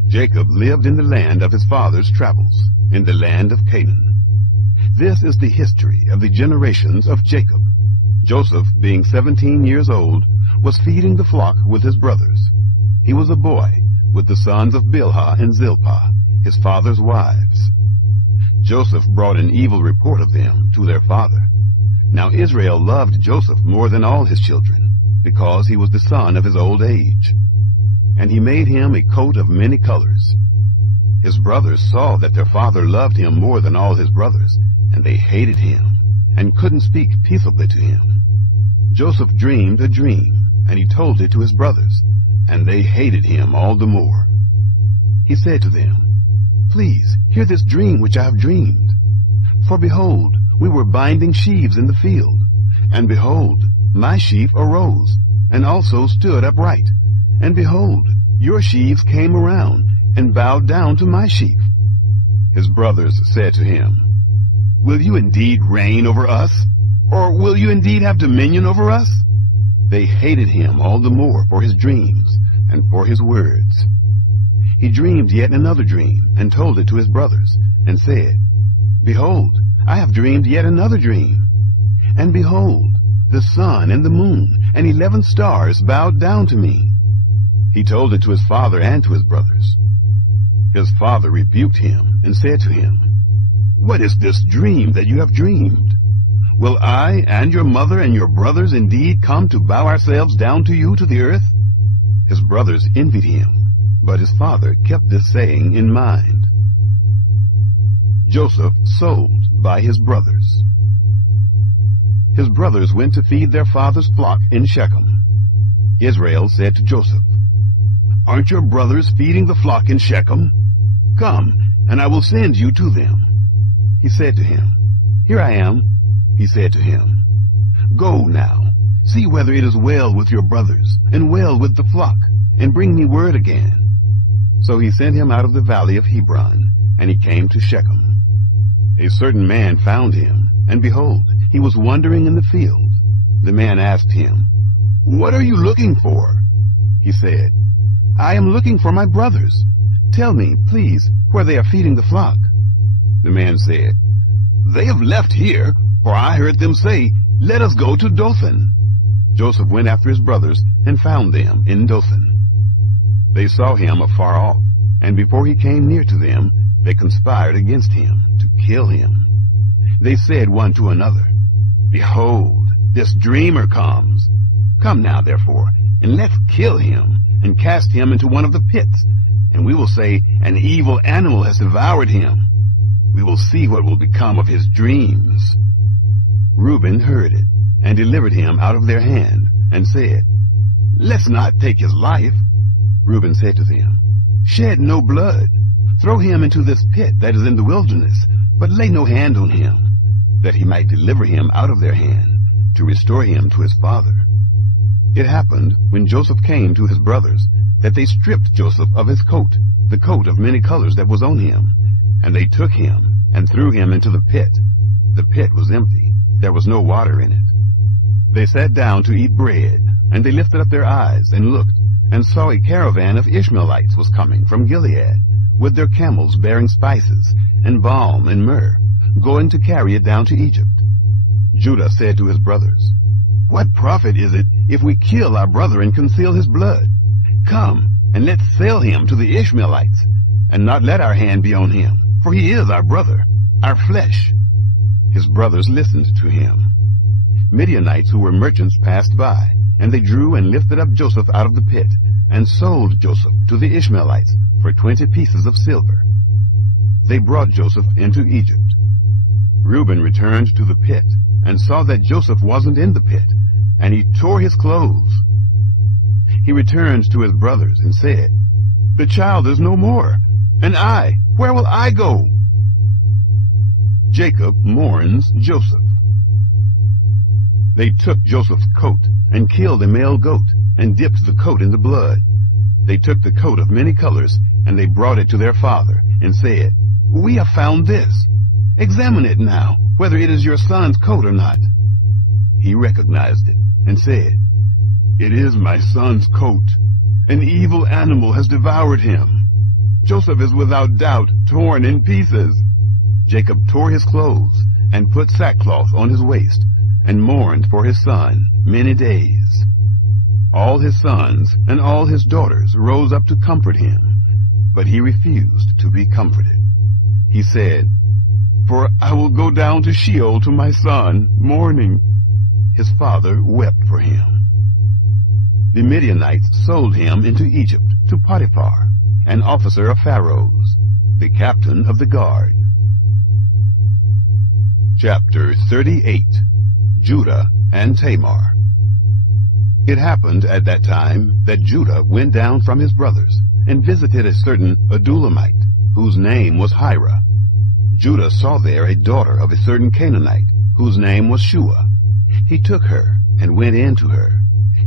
Jacob lived in the land of his father's travels, in the land of Canaan. This is the history of the generations of Jacob. Joseph, being 17 years old, was feeding the flock with his brothers. He was a boy with the sons of Bilhah and Zilpah, his father's wives. Joseph brought an evil report of them to their father. Now Israel loved Joseph more than all his children, because he was the son of his old age. And he made him a coat of many colors. His brothers saw that their father loved him more than all his brothers, and they hated him, and couldn't speak peaceably to him. Joseph dreamed a dream, and he told it to his brothers, and they hated him all the more. He said to them, "Please hear this dream which I have dreamed. For behold, we were binding sheaves in the field, and behold, my sheaf arose, and also stood upright, and behold, your sheaves came around, and bowed down to my sheaf." His brothers said to him, "Will you indeed reign over us? Or will you indeed have dominion over us?" They hated him all the more for his dreams and for his words. He dreamed yet another dream, and told it to his brothers, and said, "Behold, I have dreamed yet another dream. And behold, the sun and the moon and 11 stars bowed down to me." He told it to his father and to his brothers. His father rebuked him and said to him, "What is this dream that you have dreamed? Will I and your mother and your brothers indeed come to bow ourselves down to you to the earth?" His brothers envied him, but his father kept this saying in mind. Joseph sold by his brothers. His brothers went to feed their father's flock in Shechem. Israel said to Joseph, "Aren't your brothers feeding the flock in Shechem? Come, and I will send you to them." He said to him, "Here I am." He said to him, "Go now, see whether it is well with your brothers, and well with the flock, and bring me word again." So he sent him out of the valley of Hebron, and he came to Shechem. A certain man found him, and behold, he was wandering in the field. The man asked him, "What are you looking for?" He said, "I am looking for my brothers. Tell me, please, where they are feeding the flock." The man said, "They have left here, for I heard them say, 'Let us go to Dothan.'" Joseph went after his brothers and found them in Dothan. They saw him afar off, and before he came near to them, they conspired against him to kill him. They said one to another, "Behold, this dreamer comes. Come now, therefore, and let's kill him, and cast him into one of the pits, and we will say, 'An evil animal has devoured him.' We will see what will become of his dreams." Reuben heard it, and delivered him out of their hand, and said, "Let's not take his life." Reuben said to them, "Shed no blood. Throw him into this pit that is in the wilderness, but lay no hand on him, that he might deliver him out of their hand, to restore him to his father." It happened, when Joseph came to his brothers, that they stripped Joseph of his coat, the coat of many colors that was on him, and they took him and threw him into the pit. The pit was empty. There was no water in it. They sat down to eat bread, and they lifted up their eyes and looked, and saw a caravan of Ishmaelites was coming from Gilead, with their camels bearing spices, and balm and myrrh, going to carry it down to Egypt. Judah said to his brothers, "What profit is it if we kill our brother and conceal his blood? Come, and let's sell him to the Ishmaelites, and not let our hand be on him, for he is our brother, our flesh." His brothers listened to him. Midianites who were merchants passed by, and they drew and lifted up Joseph out of the pit, and sold Joseph to the Ishmaelites for 20 pieces of silver. They brought Joseph into Egypt. Reuben returned to the pit, and saw that Joseph wasn't in the pit, and he tore his clothes. He returned to his brothers and said, "The child is no more, and I, where will I go?" Jacob mourns Joseph. They took Joseph's coat, and killed a male goat, and dipped the coat in the blood. They took the coat of many colors, and they brought it to their father, and said, "We have found this. Examine it now, whether it is your son's coat or not." He recognized it, and said, "It is my son's coat. An evil animal has devoured him. Joseph is without doubt torn in pieces." Jacob tore his clothes, and put sackcloth on his waist, and mourned for his son many days. All his sons and all his daughters rose up to comfort him, but he refused to be comforted. He said, "For I will go down to Sheol to my son, mourning." His father wept for him. The Midianites sold him into Egypt to Potiphar, an officer of Pharaoh's. the captain of the guard. Chapter 38. Judah and Tamar. It happened at that time that Judah went down from his brothers and visited a certain Adullamite, whose name was Hira. Judah saw there a daughter of a certain Canaanite, whose name was Shua. He took her and went in to her.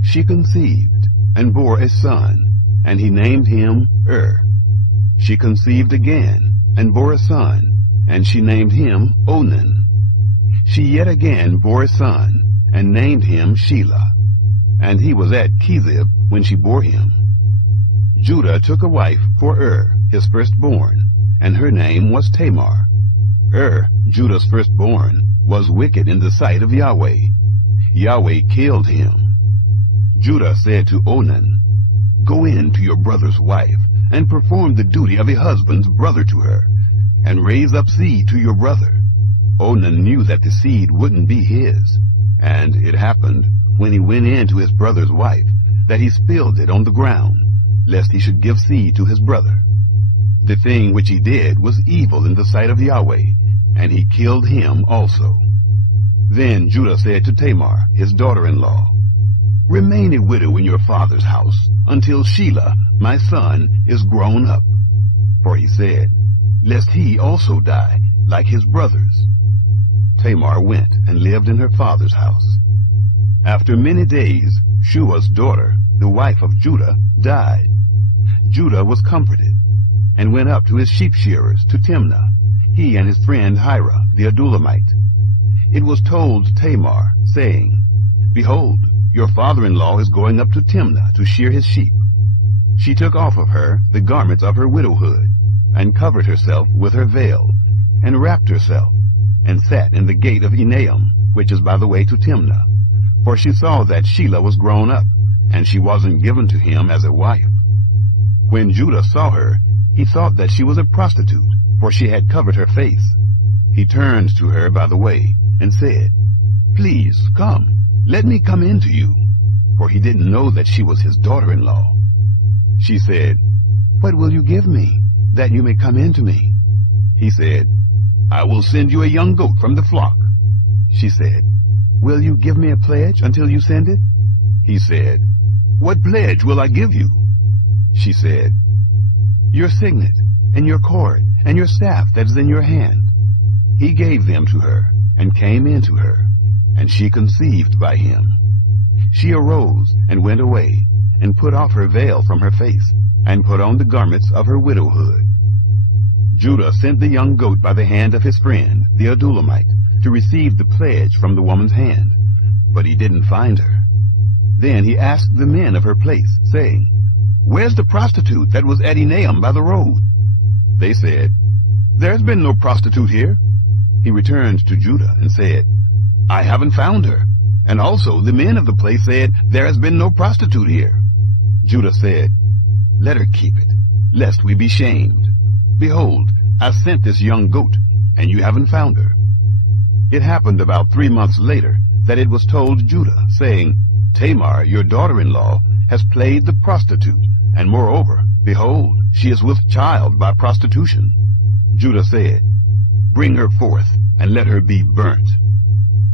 She conceived and bore a son, and he named him She conceived again and bore a son, and she named him Onan. She yet again bore a son, and named him Shelah. And he was at Kezib when she bore him. Judah took a wife for his firstborn, and her name was Tamar. Judah's firstborn, was wicked in the sight of Yahweh. Yahweh killed him. Judah said to Onan, "Go in to your brother's wife, and perform the duty of a husband's brother to her, and raise up seed to your brother." Onan knew that the seed wouldn't be his, and it happened, when he went in to his brother's wife, that he spilled it on the ground, lest he should give seed to his brother. The thing which he did was evil in the sight of Yahweh, and he killed him also. Then Judah said to Tamar, his daughter-in-law, "Remain a widow in your father's house, until Shelah, my son, is grown up." For he said, "Lest he also die, like his brothers." Tamar went and lived in her father's house. After many days, Shua's daughter, the wife of Judah, died. Judah was comforted, and went up to his sheep-shearers to Timnah, he and his friend Hira, the Adullamite. It was told Tamar, saying, "Behold, your father-in-law is going up to Timnah to shear his sheep." She took off of her the garments of her widowhood, and covered herself with her veil, and wrapped herself, and sat in the gate of Enaim, which is by the way to Timnah. For she saw that Shelah was grown up, and she wasn't given to him as a wife. When Judah saw her, he thought that she was a prostitute, for she had covered her face. He turned to her by the way, and said, "Please, come, let me come in to you," for he didn't know that she was his daughter-in-law. She said, "What will you give me, that you may come in to me?" He said, "I will send you a young goat from the flock." She said, "Will you give me a pledge until you send it?" He said, "What pledge will I give you?" She said, "Your signet, and your cord, and your staff that is in your hand." He gave them to her, and came in to her, and she conceived by him. She arose, and went away, and put off her veil from her face, and put on the garments of her widowhood. Judah sent the young goat by the hand of his friend, the Adullamite, to receive the pledge from the woman's hand, but he didn't find her. Then he asked the men of her place, saying, "Where's the prostitute that was at Enaim by the road?" They said, "There's been no prostitute here." He returned to Judah and said, "I haven't found her. And also the men of the place said, 'There has been no prostitute here.'" Judah said, "Let her keep it, lest we be shamed. Behold, I sent this young goat, and you haven't found her." It happened about 3 months later that it was told Judah, saying, "Tamar, your daughter-in-law, has played the prostitute, and moreover, behold, she is with child by prostitution." Judah said, "Bring her forth, and let her be burnt."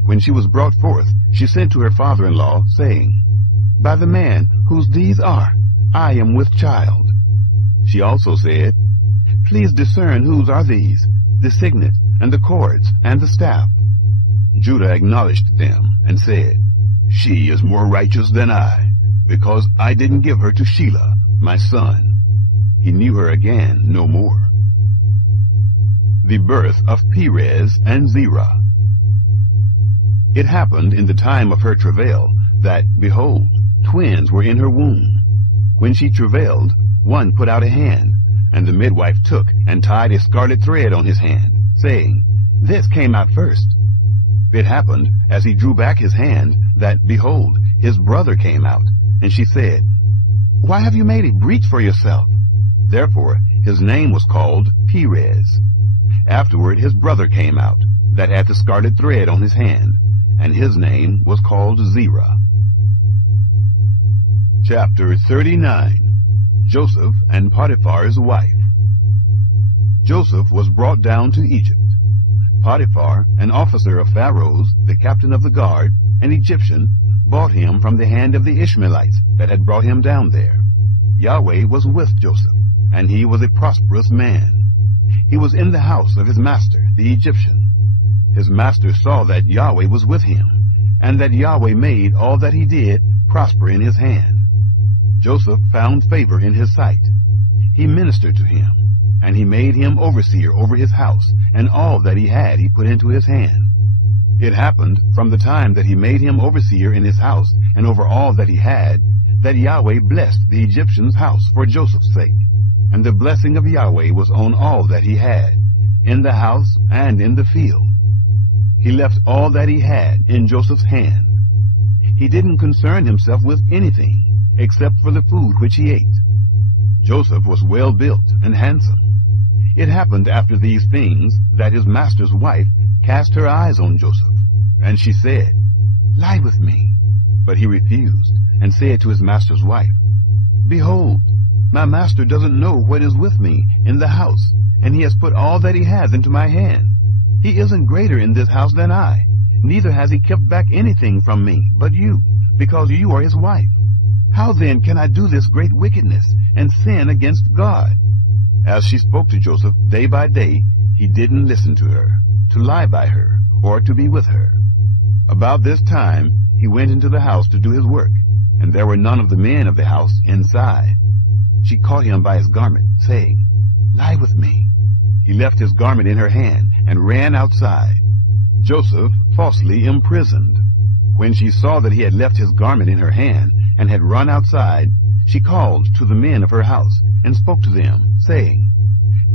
When she was brought forth, she sent to her father-in-law, saying, "By the man whose deeds are, I am with child." She also said, "Please discern whose are these, the signet, and the cords, and the staff." Judah acknowledged them, and said, "She is more righteous than I, because I didn't give her to Shelah, my son." He knew her again no more. The birth of Perez and Zerah. It happened in the time of her travail that, behold, twins were in her womb. When she travailed, one put out a hand, and the midwife took and tied a scarlet thread on his hand, saying, "This came out first." It happened, as he drew back his hand, that, behold, his brother came out, and she said, "Why have you made a breach for yourself?" Therefore his name was called Perez. Afterward his brother came out, that had the scarlet thread on his hand, and his name was called Zerah. Chapter 39. Joseph and Potiphar's wife. Joseph was brought down to Egypt. Potiphar, an officer of Pharaoh's, the captain of the guard, an Egyptian, bought him from the hand of the Ishmaelites that had brought him down there. Yahweh was with Joseph, and he was a prosperous man. He was in the house of his master, the Egyptian. His master saw that Yahweh was with him, and that Yahweh made all that he did prosper in his hand. Joseph found favor in his sight. He ministered to him, and he made him overseer over his house, and all that he had he put into his hand. It happened, from the time that he made him overseer in his house, and over all that he had, that Yahweh blessed the Egyptian's house for Joseph's sake. And the blessing of Yahweh was on all that he had, in the house and in the field. He left all that he had in Joseph's hand. He didn't concern himself with anything, except for the food which he ate. Joseph was well built and handsome. It happened after these things that his master's wife cast her eyes on Joseph, and she said, "Lie with me." But he refused, and said to his master's wife, "Behold, my master doesn't know what is with me in the house, and he has put all that he has into my hand. He isn't greater in this house than I, neither has he kept back anything from me but you, because you are his wife. How then can I do this great wickedness and sin against God?" As she spoke to Joseph day by day, he didn't listen to her, to lie by her, or to be with her. About this time he went into the house to do his work, and there were none of the men of the house inside. She caught him by his garment, saying, "Lie with me." He left his garment in her hand and ran outside. Joseph falsely imprisoned. When she saw that he had left his garment in her hand and had run outside, she called to the men of her house and spoke to them, saying,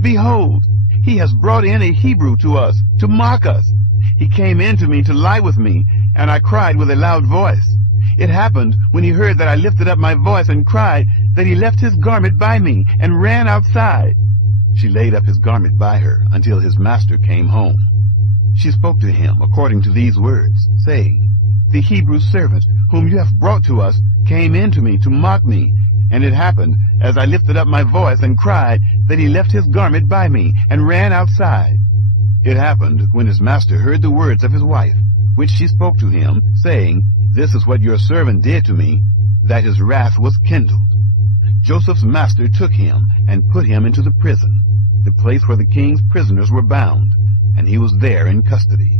"Behold, he has brought in a Hebrew to us, to mock us. He came in to me to lie with me, and I cried with a loud voice. It happened, when he heard that I lifted up my voice and cried, that he left his garment by me and ran outside." She laid up his garment by her until his master came home. She spoke to him according to these words, saying, "The Hebrew servant whom you have brought to us came in to me to mock me, and it happened, as I lifted up my voice and cried, that he left his garment by me and ran outside." It happened, when his master heard the words of his wife, which she spoke to him, saying, "This is what your servant did to me," that his wrath was kindled. Joseph's master took him and put him into the prison, the place where the king's prisoners were bound, and he was there in custody.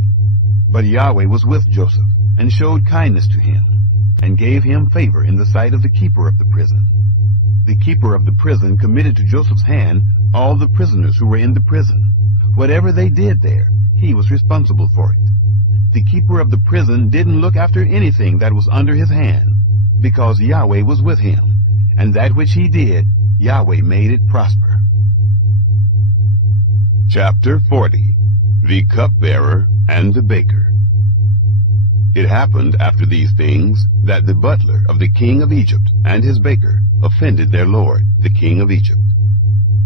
But Yahweh was with Joseph, and showed kindness to him, and gave him favor in the sight of the keeper of the prison. The keeper of the prison committed to Joseph's hand all the prisoners who were in the prison. Whatever they did there, he was responsible for it. The keeper of the prison didn't look after anything that was under his hand, because Yahweh was with him, and that which he did, Yahweh made it prosper. Chapter 40. The Cupbearer and the Baker. It happened after these things that the butler of the king of Egypt and his baker offended their lord, the king of Egypt.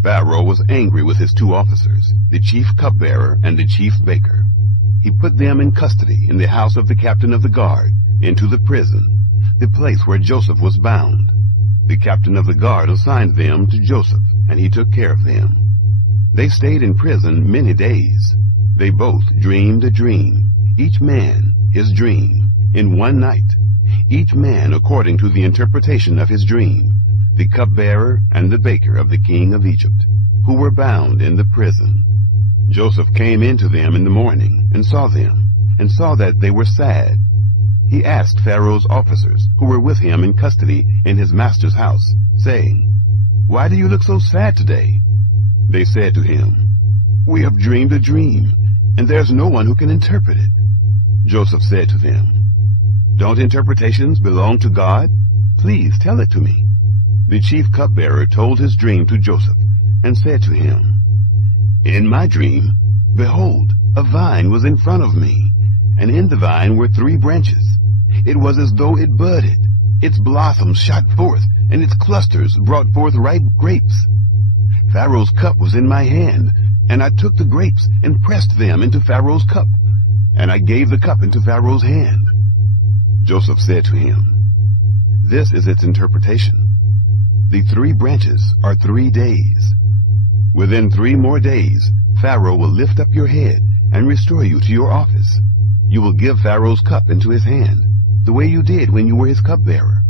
Pharaoh was angry with his two officers, the chief cupbearer and the chief baker. He put them in custody in the house of the captain of the guard, into the prison, the place where Joseph was bound. The captain of the guard assigned them to Joseph, and he took care of them. They stayed in prison many days. They both dreamed a dream, each man his dream, in one night, each man according to the interpretation of his dream, the cupbearer and the baker of the king of Egypt, who were bound in the prison. Joseph came in to them in the morning, and saw them, and saw that they were sad. He asked Pharaoh's officers, who were with him in custody in his master's house, saying, "Why do you look so sad today?" They said to him, "We have dreamed a dream, and there's no one who can interpret it." Joseph said to them, "Don't interpretations belong to God? Please tell it to me." The chief cupbearer told his dream to Joseph, and said to him, "In my dream, behold, a vine was in front of me, and in the vine were 3 branches. It was as though it budded. Its blossoms shot forth, and its clusters brought forth ripe grapes. Pharaoh's cup was in my hand, and I took the grapes and pressed them into Pharaoh's cup, and I gave the cup into Pharaoh's hand." Joseph said to him, "This is its interpretation. The 3 branches are 3 days. Within 3 more days, Pharaoh will lift up your head and restore you to your office. You will give Pharaoh's cup into his hand, the way you did when you were his cupbearer.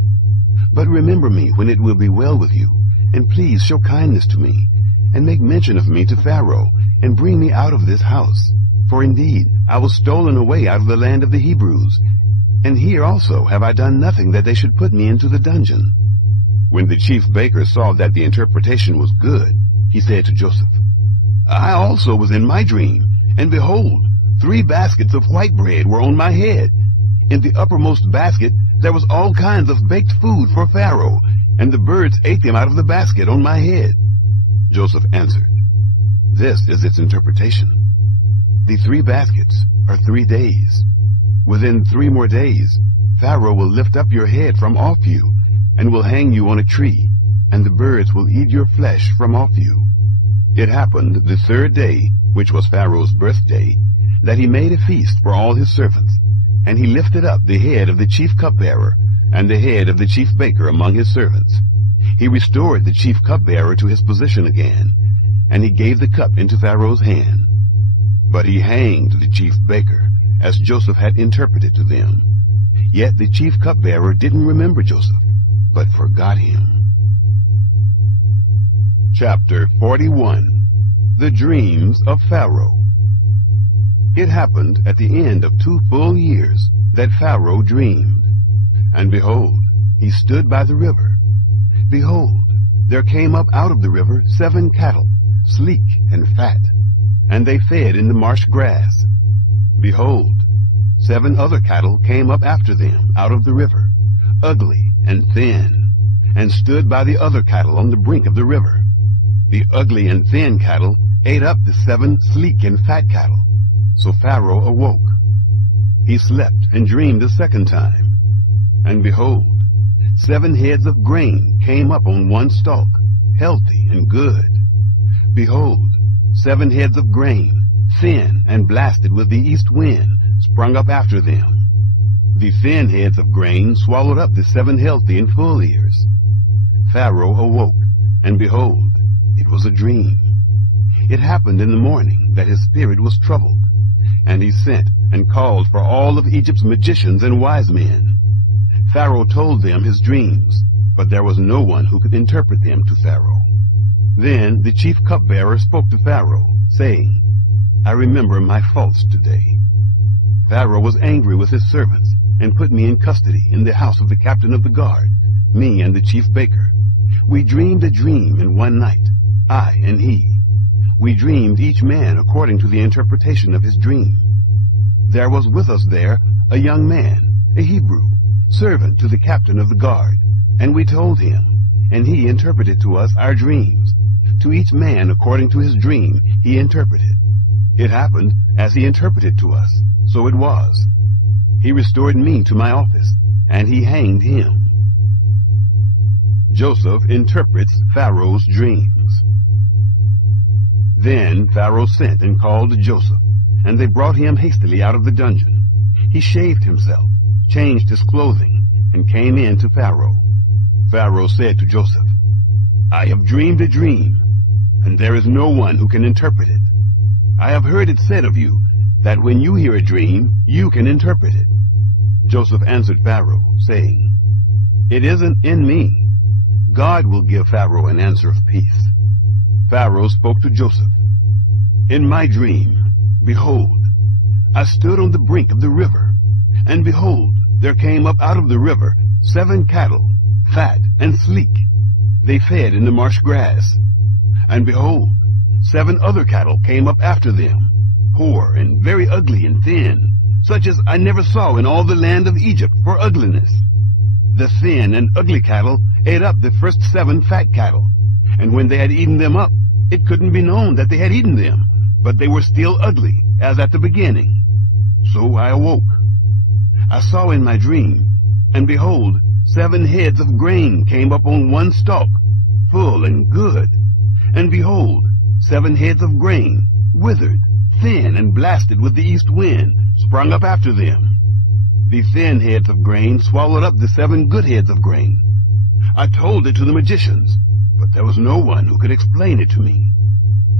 But remember me when it will be well with you, and please show kindness to me, and make mention of me to Pharaoh, and bring me out of this house. For indeed, I was stolen away out of the land of the Hebrews, and here also have I done nothing that they should put me into the dungeon." When the chief baker saw that the interpretation was good, he said to Joseph, "I also was in my dream, and behold, 3 baskets of white bread were on my head. In the uppermost basket there was all kinds of baked food for Pharaoh, and the birds ate them out of the basket on my head." Joseph answered, "This is its interpretation. The 3 baskets are 3 days. Within 3 more days, Pharaoh will lift up your head from off you, and will hang you on a tree, and the birds will eat your flesh from off you." It happened the 3rd day, which was Pharaoh's birthday, that he made a feast for all his servants, and he lifted up the head of the chief cupbearer and the head of the chief baker among his servants. He restored the chief cupbearer to his position again, and he gave the cup into Pharaoh's hand. But he hanged the chief baker, as Joseph had interpreted to them. Yet the chief cupbearer didn't remember Joseph, but forgot him. Chapter 41. The Dreams of Pharaoh. It happened at the end of 2 full years that Pharaoh dreamed. And behold, he stood by the river. Behold, there came up out of the river 7 cattle, sleek and fat, and they fed in the marsh grass. Behold, 7 other cattle came up after them out of the river, ugly and thin, and stood by the other cattle on the brink of the river. The ugly and thin cattle ate up the 7 sleek and fat cattle. So Pharaoh awoke. He slept and dreamed a second time. And behold, 7 heads of grain came up on one stalk, healthy and good. Behold, 7 heads of grain, thin and blasted with the east wind, sprung up after them. The thin heads of grain swallowed up the 7 healthy and full ears. Pharaoh awoke, and behold, it was a dream. It happened in the morning that his spirit was troubled, and he sent and called for all of Egypt's magicians and wise men. Pharaoh told them his dreams, but there was no one who could interpret them to Pharaoh. Then the chief cupbearer spoke to Pharaoh, saying, "I remember my faults today." Pharaoh was angry with his servants, and put me in custody in the house of the captain of the guard, me and the chief baker. We dreamed a dream in one night, I and he. We dreamed each man according to the interpretation of his dream. There was with us there a young man, a Hebrew, servant to the captain of the guard, and we told him, and he interpreted to us our dreams. To each man according to his dream he interpreted. It happened as he interpreted to us, so it was. He restored me to my office, and he hanged him. Joseph interprets Pharaoh's dreams. Then Pharaoh sent and called Joseph, and they brought him hastily out of the dungeon. He shaved himself, changed his clothing, and came in to Pharaoh. Pharaoh said to Joseph, "I have dreamed a dream, and there is no one who can interpret it. I have heard it said of you that when you hear a dream, you can interpret it." Joseph answered Pharaoh, saying, "It isn't in me. God will give Pharaoh an answer of peace." Pharaoh spoke to Joseph, "In my dream, behold, I stood on the brink of the river, and behold, there came up out of the river 7 cattle, fat and sleek. They fed in the marsh grass. And behold, 7 other cattle came up after them, poor and very ugly and thin, such as I never saw in all the land of Egypt for ugliness. The thin and ugly cattle ate up the first 7 fat cattle, and when they had eaten them up, it couldn't be known that they had eaten them, but they were still ugly, as at the beginning. So I awoke. I saw in my dream, and behold, 7 heads of grain came up on one stalk, full and good. And behold, 7 heads of grain, withered, thin and blasted with the east wind, sprung up after them. The thin heads of grain swallowed up the 7 good heads of grain. I told it to the magicians, but there was no one who could explain it to me.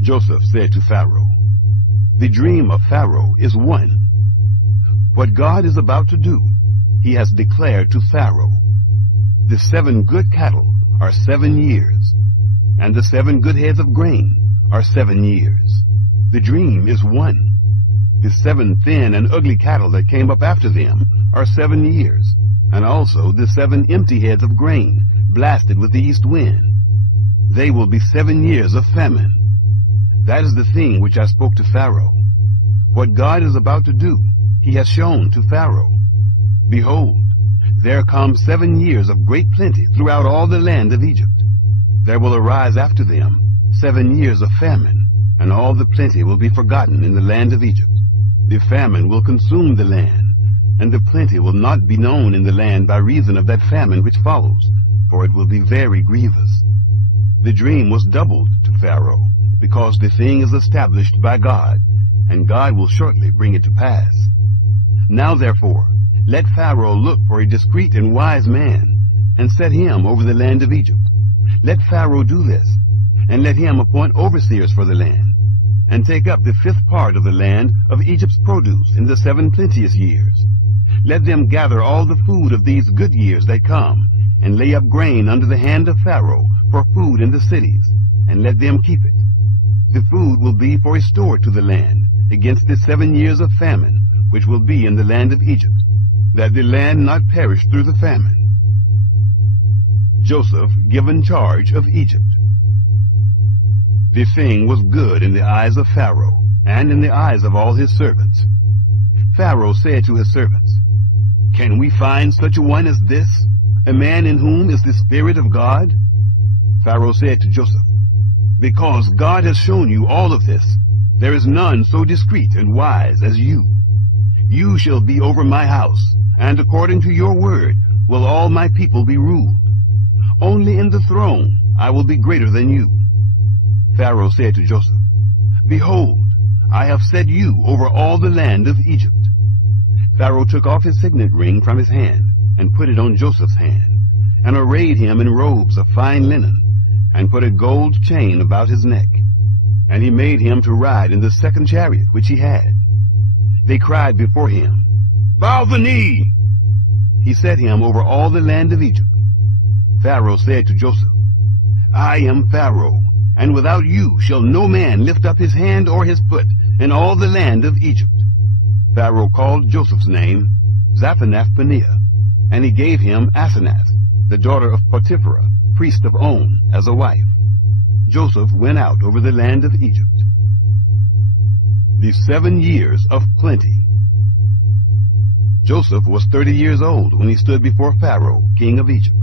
Joseph said to Pharaoh, "The dream of Pharaoh is one. What God is about to do, he has declared to Pharaoh. The 7 good cattle are 7 years, and the 7 good heads of grain are 7 years. The dream is one. The 7 thin and ugly cattle that came up after them are 7 years, and also the 7 empty heads of grain blasted with the east wind. They will be 7 years of famine. That is the thing which I spoke to Pharaoh. What God is about to do, he has shown to Pharaoh. Behold, there come 7 years of great plenty throughout all the land of Egypt. There will arise after them 7 years of famine, and all the plenty will be forgotten in the land of Egypt. The famine will consume the land, and the plenty will not be known in the land by reason of that famine which follows, for it will be very grievous. The dream was doubled to Pharaoh, because the thing is established by God, and God will shortly bring it to pass. Now therefore, let Pharaoh look for a discreet and wise man, and set him over the land of Egypt. Let Pharaoh do this, and let him appoint overseers for the land, and take up the 5th part of the land of Egypt's produce in the 7 plenteous years. Let them gather all the food of these good years that come, and lay up grain under the hand of Pharaoh for food in the cities, and let them keep it. The food will be for a store to the land against the 7 years of famine, which will be in the land of Egypt, that the land not perish through the famine." Joseph given charge of Egypt. The thing was good in the eyes of Pharaoh, and in the eyes of all his servants. Pharaoh said to his servants, "Can we find such a one as this, a man in whom is the Spirit of God?" Pharaoh said to Joseph, "Because God has shown you all of this, there is none so discreet and wise as you. You shall be over my house, and according to your word will all my people be ruled. Only in the throne I will be greater than you." Pharaoh said to Joseph, "Behold, I have set you over all the land of Egypt." Pharaoh took off his signet ring from his hand, and put it on Joseph's hand, and arrayed him in robes of fine linen, and put a gold chain about his neck. And he made him to ride in the 2nd chariot which he had. They cried before him, "Bow the knee!" He set him over all the land of Egypt. Pharaoh said to Joseph, "I am Pharaoh, and without you shall no man lift up his hand or his foot in all the land of Egypt." Pharaoh called Joseph's name Zaphenath-Paneah, and he gave him Asenath, the daughter of Potiphera, priest of On, as a wife. Joseph went out over the land of Egypt. The 7 years of plenty. Joseph was 30 years old when he stood before Pharaoh, king of Egypt.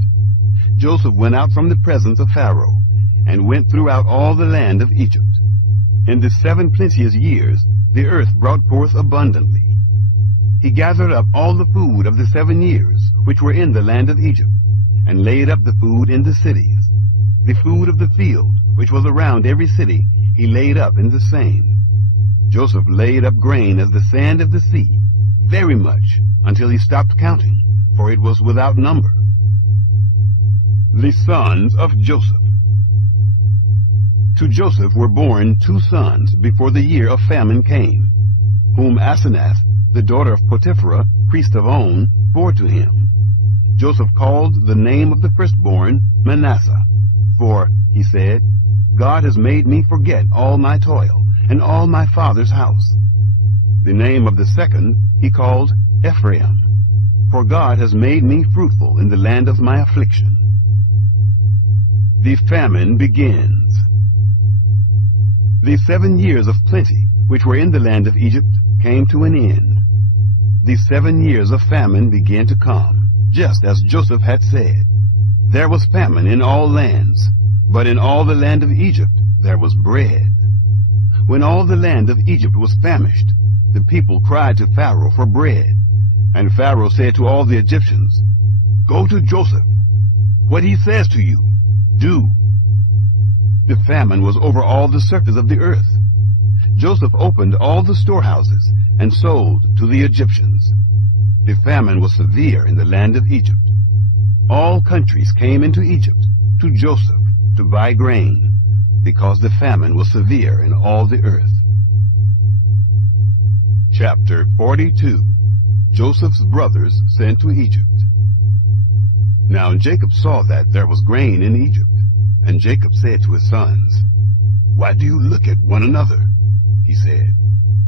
Joseph went out from the presence of Pharaoh, and went throughout all the land of Egypt. In the 7 plenteous years the earth brought forth abundantly. He gathered up all the food of the 7 years which were in the land of Egypt, and laid up the food in the cities. The food of the field, which was around every city, he laid up in the same. Joseph laid up grain as the sand of the sea, very much, until he stopped counting, for it was without number. The sons of Joseph. To Joseph were born 2 sons before the year of famine came, whom Asenath, the daughter of Potiphera, priest of On, bore to him. Joseph called the name of the firstborn Manasseh, for, he said, God has made me forget all my toil and all my father's house. The name of the second he called Ephraim, for God has made me fruitful in the land of my affliction. The famine begins. The 7 years of plenty which were in the land of Egypt came to an end. The 7 years of famine began to come, just as Joseph had said. There was famine in all lands, but in all the land of Egypt there was bread. When all the land of Egypt was famished, the people cried to Pharaoh for bread. And Pharaoh said to all the Egyptians, "Go to Joseph. What he says to you, do." The famine was over all the surface of the earth. Joseph opened all the storehouses and sold to the Egyptians. The famine was severe in the land of Egypt. All countries came into Egypt to Joseph to buy grain, because the famine was severe in all the earth. Chapter 42. Joseph's brothers sent to Egypt. Now Jacob saw that there was grain in Egypt, and Jacob said to his sons, "Why do you look at one another?" He said,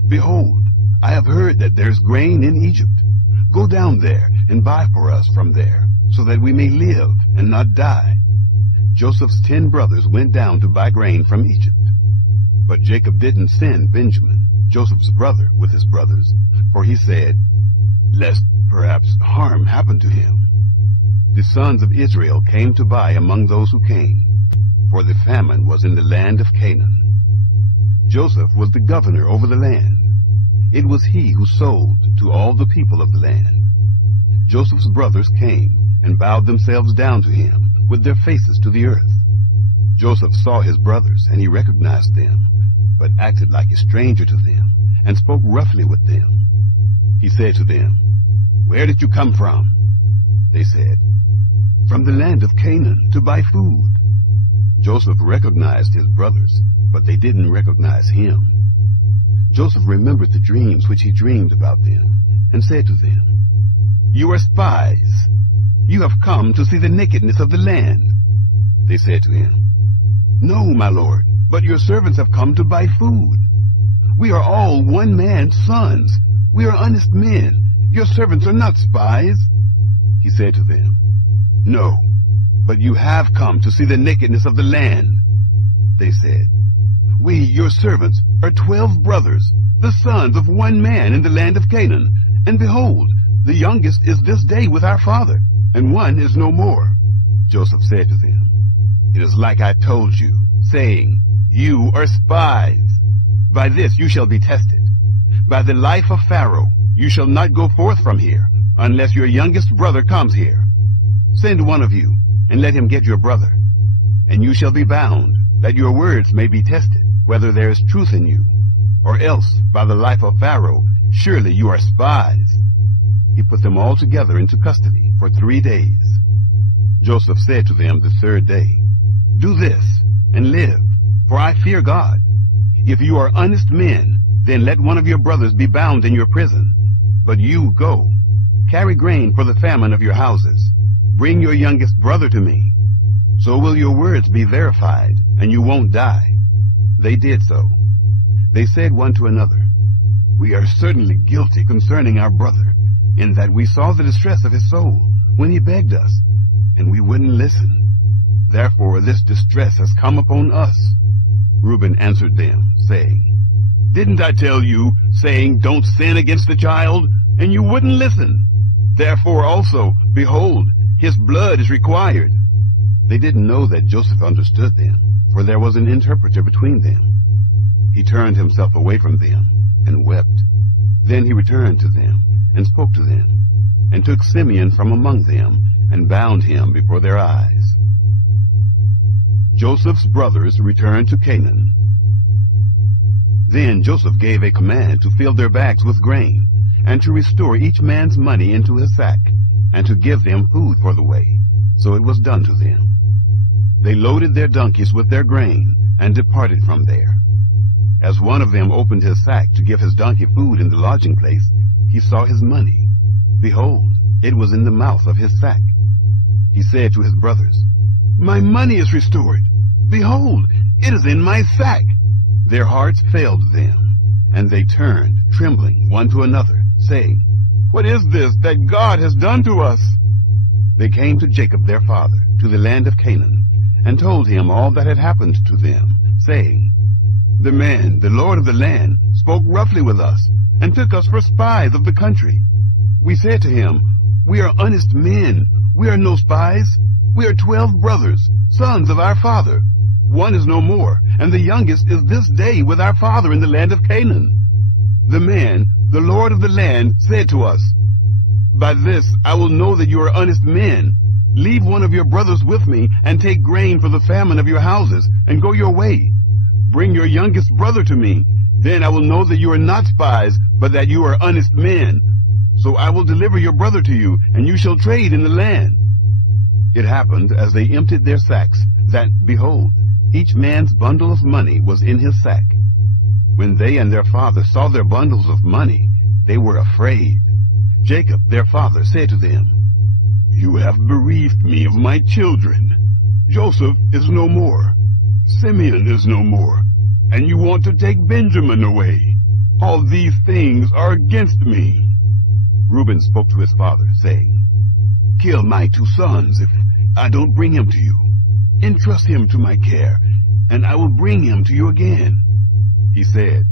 "Behold, I have heard that there is grain in Egypt. Go down there and buy for us from there, so that we may live and not die." Joseph's 10 brothers went down to buy grain from Egypt. But Jacob didn't send Benjamin, Joseph's brother, with his brothers, for he said, "Lest perhaps harm happen to him." The sons of Israel came to buy among those who came, for the famine was in the land of Canaan. Joseph was the governor over the land. It was he who sold to all the people of the land. Joseph's brothers came and bowed themselves down to him with their faces to the earth. Joseph saw his brothers, and he recognized them, but acted like a stranger to them and spoke roughly with them. He said to them, "Where did you come from?" They said, "From the land of Canaan to buy food." Joseph recognized his brothers, but they didn't recognize him. Joseph remembered the dreams which he dreamed about them, and said to them, "You are spies. You have come to see the nakedness of the land." They said to him, "No, my lord, but your servants have come to buy food. We are all one man's sons. We are honest men. Your servants are not spies." He said to them, "No, but you have come to see the nakedness of the land." They said, "We, your servants, are 12 brothers, the sons of one man in the land of Canaan, and behold, the youngest is this day with our father, and one is no more." Joseph said to them, "It is like I told you, saying, 'You are spies.' By this you shall be tested. By the life of Pharaoh you shall not go forth from here, unless your youngest brother comes here. Send one of you, and let him get your brother. And you shall be bound, that your words may be tested, whether there is truth in you. Or else, by the life of Pharaoh, surely you are spies." He put them all together into custody for 3 days. Joseph said to them the 3rd day, "Do this, and live, for I fear God. If you are honest men, then let one of your brothers be bound in your prison. But you go, carry grain for the famine of your houses. Bring your youngest brother to me. So will your words be verified, and you won't die." They did so. They said one to another, "We are certainly guilty concerning our brother, in that we saw the distress of his soul when he begged us, and we wouldn't listen. Therefore this distress has come upon us." Reuben answered them, saying, "Didn't I tell you, saying, 'Don't sin against the child,' and you wouldn't listen? Therefore also, behold, his blood is required." They didn't know that Joseph understood them, for there was an interpreter between them. He turned himself away from them and wept. Then he returned to them and spoke to them, and took Simeon from among them and bound him before their eyes. Joseph's brothers returned to Canaan. Then Joseph gave a command to fill their bags with grain, and to restore each man's money into his sack, and to give them food for the way. So it was done to them. They loaded their donkeys with their grain, and departed from there. As one of them opened his sack to give his donkey food in the lodging place, he saw his money. Behold, it was in the mouth of his sack. He said to his brothers, "My money is restored. Behold, it is in my sack." Their hearts failed them, and they turned, trembling, one to another, saying, "What is this that God has done to us?" They came to Jacob their father, to the land of Canaan, and told him all that had happened to them, saying, "The man, the Lord of the land, spoke roughly with us, and took us for spies of the country. We said to him, 'We are honest men. We are no spies. We are 12 brothers, sons of our father. One is no more, and the youngest is this day with our father in the land of Canaan.' The man, the Lord of the land, said to us, 'By this I will know that you are honest men. Leave one of your brothers with me, and take grain for the famine of your houses, and go your way. Bring your youngest brother to me. Then I will know that you are not spies, but that you are honest men. So I will deliver your brother to you, and you shall trade in the land.' It happened, as they emptied their sacks, that, behold, Each man's bundle of money was in his sack. When they and their father saw their bundles of money, they were afraid. Jacob, their father, said to them, "You have bereaved me of my children. Joseph is no more. Simeon is no more. And you want to take Benjamin away. All these things are against me." Reuben spoke to his father, saying, "Kill my 2 sons if I don't bring him to you. Entrust him to my care, and I will bring him to you again." He said,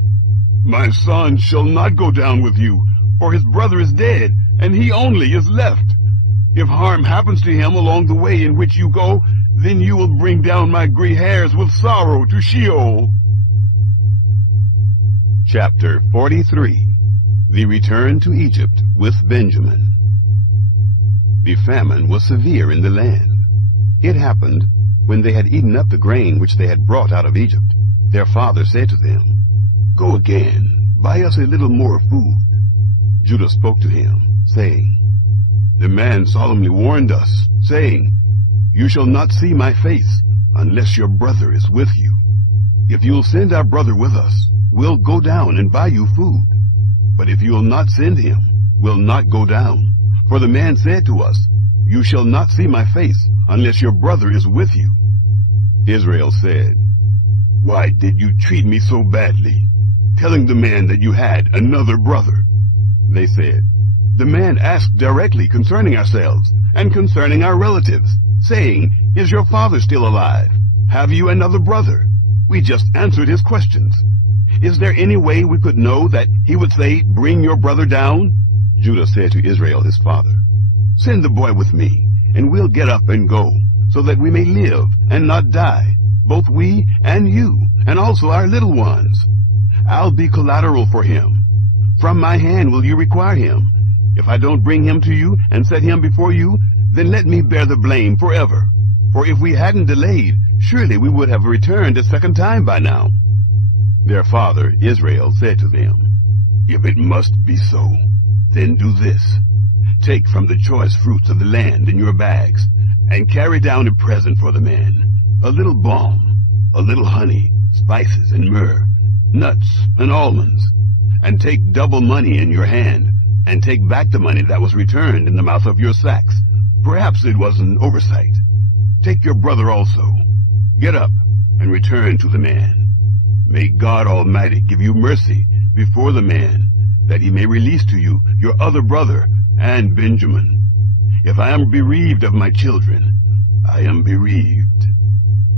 "My son shall not go down with you, for his brother is dead, and he only is left. If harm happens to him along the way in which you go, then you will bring down my gray hairs with sorrow to Sheol." Chapter 43. The Return to Egypt with Benjamin. The famine was severe in the land. It happened, when they had eaten up the grain which they had brought out of Egypt, their father said to them, "Go again, buy us a little more food." Judah spoke to him, saying, "The man solemnly warned us, saying, 'You shall not see my face unless your brother is with you. If you'll send our brother with us, we'll go down and buy you food. But if you'll not send him, we'll not go down. For the man said to us, You shall not see my face unless your brother is with you.'" Israel said, "Why did you treat me so badly, telling the man that you had another brother?" They said, "The man asked directly concerning ourselves and concerning our relatives, saying, 'Is your father still alive? Have you another brother?' We just answered his questions. Is there any way we could know that he would say, 'Bring your brother down'?" Judah said to Israel his father, "Send the boy with me, and we'll get up and go, so that we may live and not die, both we and you, and also our little ones. I'll be collateral for him. From my hand will you require him. If I don't bring him to you and set him before you, then let me bear the blame forever. For if we hadn't delayed, surely we would have returned a second time by now." Their father Israel said to them, "If it must be so, then do this. Take from the choice fruits of the land in your bags, and carry down a present for the man, a little balm, a little honey, spices and myrrh, nuts and almonds. And take double money in your hand, and take back the money that was returned in the mouth of your sacks. Perhaps it was an oversight. Take your brother also. Get up and return to the man. May God Almighty give you mercy before the man, that he may release to you your other brother and Benjamin. If I am bereaved of my children, I am bereaved."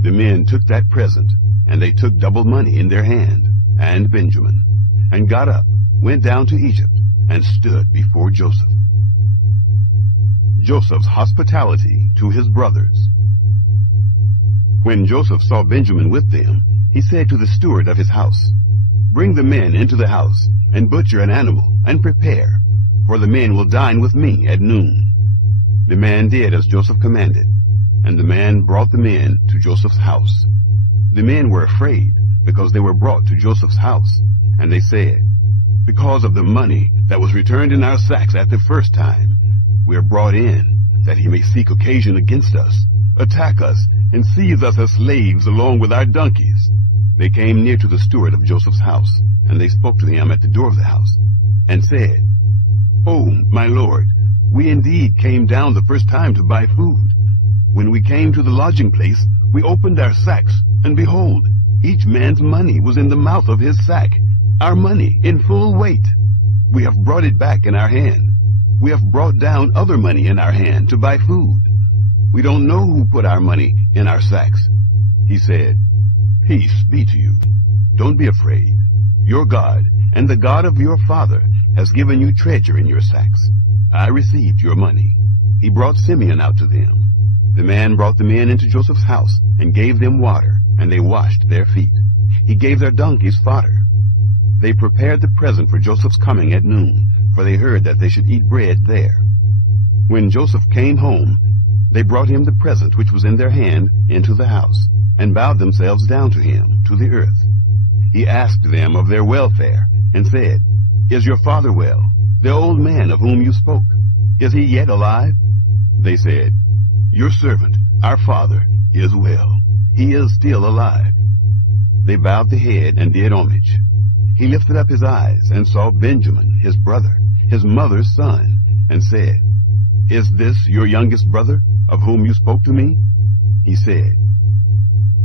The men took that present, and they took double money in their hand, and Benjamin, and got up, went down to Egypt, and stood before Joseph. Joseph's hospitality to his brothers. When Joseph saw Benjamin with them, he said to the steward of his house, "Bring the men into the house, and butcher an animal, and prepare, for the men will dine with me at noon." The man did as Joseph commanded, and the man brought the men to Joseph's house. The men were afraid, because they were brought to Joseph's house, and they said, "Because of the money that was returned in our sacks at the first time, we are brought in, that he may seek occasion against us, attack us, and seize us as slaves along with our donkeys." They came near to the steward of Joseph's house, and they spoke to him at the door of the house, and said, "Oh, my lord, we indeed came down the first time to buy food. When we came to the lodging place, we opened our sacks, and behold, each man's money was in the mouth of his sack, our money in full weight. We have brought it back in our hand. We have brought down other money in our hand to buy food. We don't know who put our money in our sacks." He said, "Peace be to you. Don't be afraid. Your God and the God of your father has given you treasure in your sacks. I received your money." He brought Simeon out to them. The man brought the men into Joseph's house and gave them water, and they washed their feet. He gave their donkeys fodder. They prepared the present for Joseph's coming at noon, for they heard that they should eat bread there. When Joseph came home, they brought him the present which was in their hand into the house, and bowed themselves down to him, to the earth. He asked them of their welfare, and said, "Is your father well, the old man of whom you spoke? Is he yet alive?" They said, "Your servant, our father, is well, he is still alive." They bowed the head and did homage. He lifted up his eyes and saw Benjamin, his brother, his mother's son, and said, "Is this your youngest brother, of whom you spoke to me?" He said,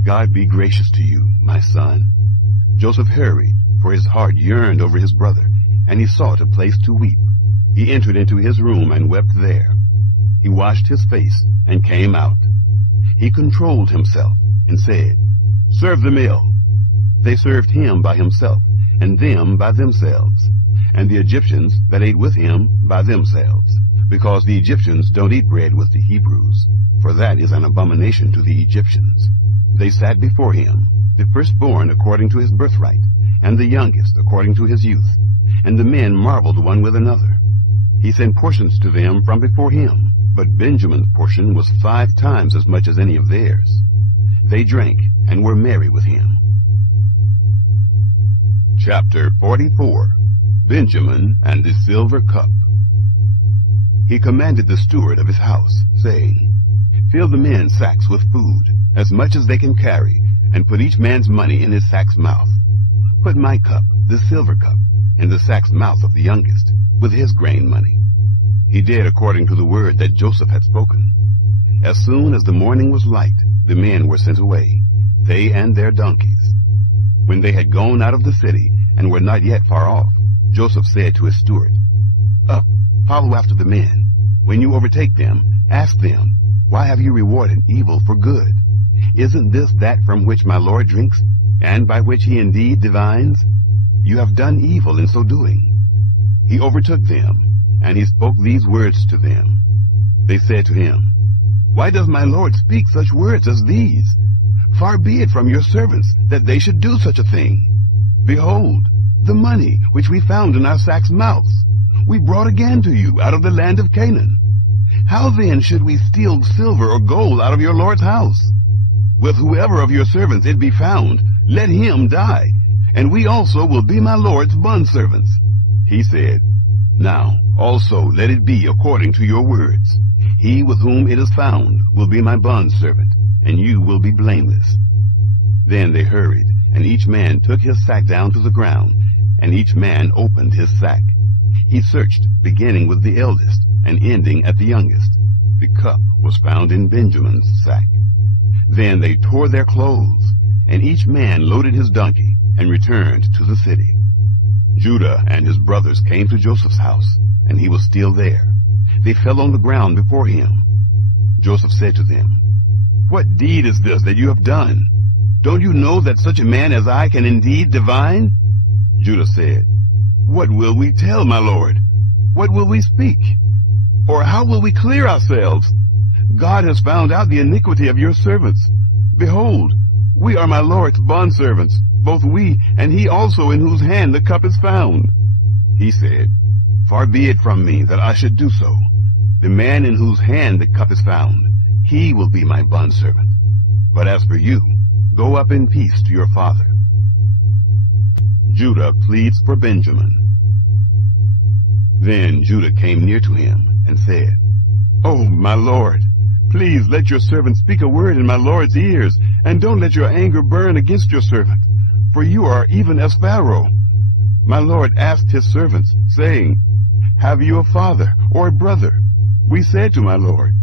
"God be gracious to you, my son." Joseph hurried, for his heart yearned over his brother, and he sought a place to weep. He entered into his room and wept there. He washed his face and came out. He controlled himself and said, "Serve the meal." They served him by himself, and them by themselves, and the Egyptians that ate with him by themselves, because the Egyptians don't eat bread with the Hebrews, for that is an abomination to the Egyptians. They sat before him, the firstborn according to his birthright, and the youngest according to his youth, and the men marveled one with another. He sent portions to them from before him, but Benjamin's portion was 5 times as much as any of theirs. They drank and were merry with him. Chapter 44. Benjamin and the Silver Cup. He commanded the steward of his house, saying, "Fill the men's sacks with food, as much as they can carry, and put each man's money in his sack's mouth. Put my cup, the silver cup, in the sack's mouth of the youngest, with his grain money." He did according to the word that Joseph had spoken. As soon as the morning was light, the men were sent away, they and their donkeys. When they had gone out of the city and were not yet far off, Joseph said to his steward, "Up, follow after the men. When you overtake them, ask them, 'Why have you rewarded evil for good? Isn't this that from which my Lord drinks, and by which he indeed divines? You have done evil in so doing.'" He overtook them, and he spoke these words to them. They said to him, "Why does my Lord speak such words as these? Far be it from your servants that they should do such a thing. Behold, the money which we found in our sacks' mouths, we brought again to you out of the land of Canaan. How then should we steal silver or gold out of your Lord's house? With whoever of your servants it be found, let him die, and we also will be my Lord's bondservants." He said, "Now also let it be according to your words. He with whom it is found will be my bondservant, and you will be blameless." Then they hurried, and each man took his sack down to the ground, and each man opened his sack. He searched, beginning with the eldest, and ending at the youngest. The cup was found in Benjamin's sack. Then they tore their clothes, and each man loaded his donkey, and returned to the city. Judah and his brothers came to Joseph's house, and he was still there. They fell on the ground before him. Joseph said to them, "What deed is this that you have done? Don't you know that such a man as I can indeed divine?" Judah said, "What will we tell, my lord? What will we speak? Or how will we clear ourselves? God has found out the iniquity of your servants. Behold, we are my Lord's bondservants, both we and he also in whose hand the cup is found." He said, "Far be it from me that I should do so. The man in whose hand the cup is found, he will be my bondservant. But as for you, go up in peace to your father." Judah pleads for Benjamin. Then Judah came near to him and said, "Oh, my lord, please let your servant speak a word in my lord's ears, and don't let your anger burn against your servant, for you are even as Pharaoh. My lord asked his servants, saying, 'Have you a father or a brother?' We said to my lord,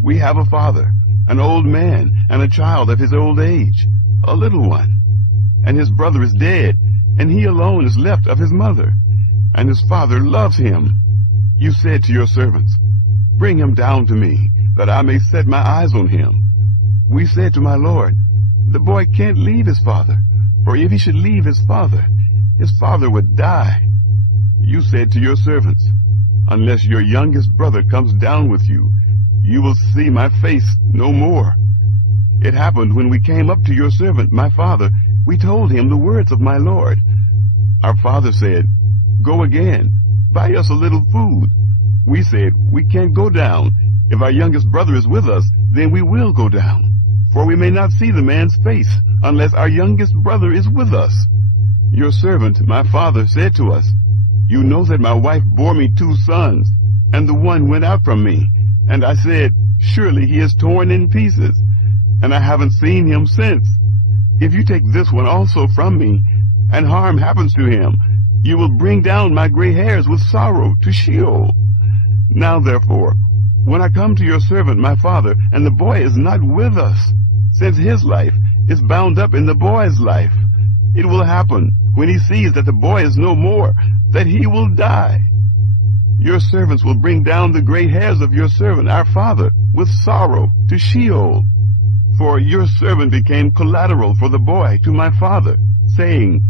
'We have a father, an old man, and a child of his old age, a little one. And his brother is dead, and he alone is left of his mother, and his father loves him. You said to your servants, Bring him down to me, that I may set my eyes on him. We said to my lord, The boy can't leave his father, for if he should leave his father would die. You said to your servants, Unless your youngest brother comes down with you, you will see my face no more. It happened when we came up to your servant, my father, we told him the words of my lord. Our father said, Go again, buy us a little food. We said, We can't go down. If our youngest brother is with us, then we will go down. For we may not see the man's face, unless our youngest brother is with us. Your servant, my father, said to us, You know that my wife bore me 2 sons, and the one went out from me. And I said, Surely he is torn in pieces. and I haven't seen him since. If you take this one also from me, and harm happens to him, you will bring down my gray hairs with sorrow to Sheol. Now therefore, when I come to your servant my father, and the boy is not with us, since his life is bound up in the boy's life, it will happen, when he sees that the boy is no more, that he will die. Your servants will bring down the gray hairs of your servant our father with sorrow to Sheol. For your servant became collateral for the boy to my father, saying,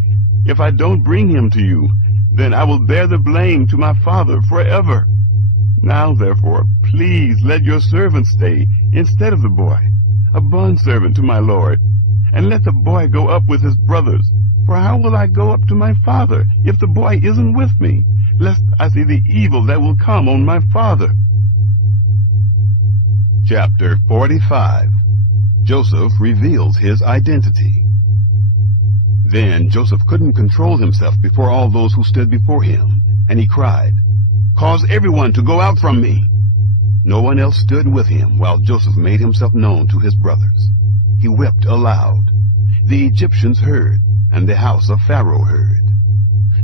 if I don't bring him to you, then I will bear the blame to my father forever. Now therefore, please let your servant stay instead of the boy, a bondservant to my lord, and let the boy go up with his brothers. For how will I go up to my father if the boy isn't with me, lest I see the evil that will come on my father? Chapter 45. Joseph reveals his identity. Then Joseph couldn't control himself before all those who stood before him, and he cried, cause everyone to go out from me. No one else stood with him while Joseph made himself known to his brothers. He wept aloud. The Egyptians heard, and the house of Pharaoh heard.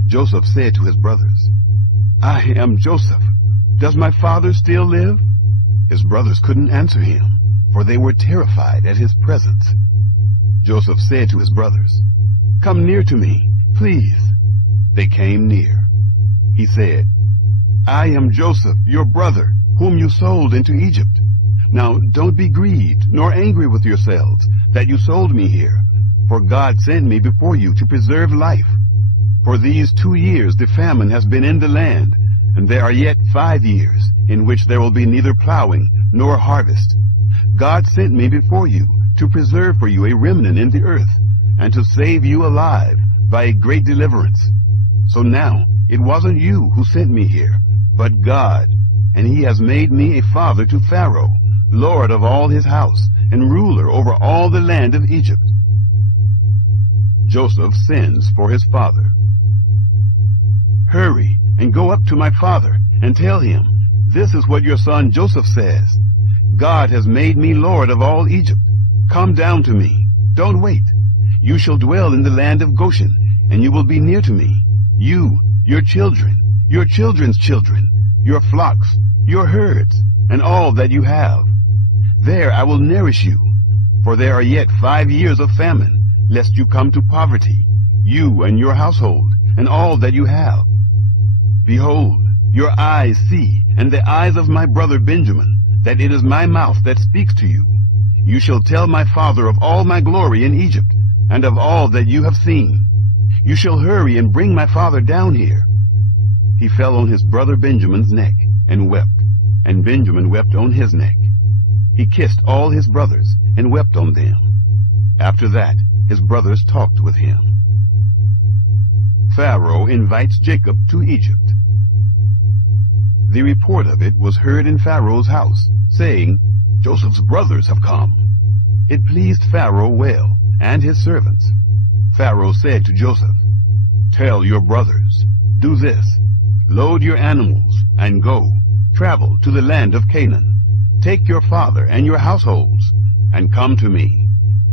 Joseph said to his brothers, I am Joseph. Does my father still live? His brothers couldn't answer him, for they were terrified at his presence. Joseph said to his brothers, come near to me, please. They came near. He said, I am Joseph, your brother, whom you sold into Egypt. Now don't be grieved, nor angry with yourselves, that you sold me here, for God sent me before you to preserve life. For these 2 years the famine has been in the land, and there are yet 5 years, in which there will be neither plowing nor harvest. God sent me before you to preserve for you a remnant in the earth, and to save you alive by a great deliverance. So now it wasn't you who sent me here, but God, and he has made me a father to Pharaoh, lord of all his house, and ruler over all the land of Egypt. Joseph sends for his father. Hurry and go up to my father, and tell him, this is what your son Joseph says. God has made me lord of all Egypt. Come down to me. Don't wait. You shall dwell in the land of Goshen, and you will be near to me, you, your children, your children's children, your flocks, your herds, and all that you have. There I will nourish you, for there are yet 5 years of famine, lest you come to poverty, you and your household, and all that you have. Behold, your eyes see, and the eyes of my brother Benjamin, that it is my mouth that speaks to you. You shall tell my father of all my glory in Egypt, and of all that you have seen. You shall hurry and bring my father down here. He fell on his brother Benjamin's neck, and wept, and Benjamin wept on his neck. He kissed all his brothers, and wept on them. After that, his brothers talked with him. Pharaoh invites Jacob to Egypt. The report of it was heard in Pharaoh's house, saying, Joseph's brothers have come. It pleased Pharaoh well, and his servants. Pharaoh said to Joseph, tell your brothers, do this, load your animals, and go, travel to the land of Canaan. Take your father and your households, and come to me,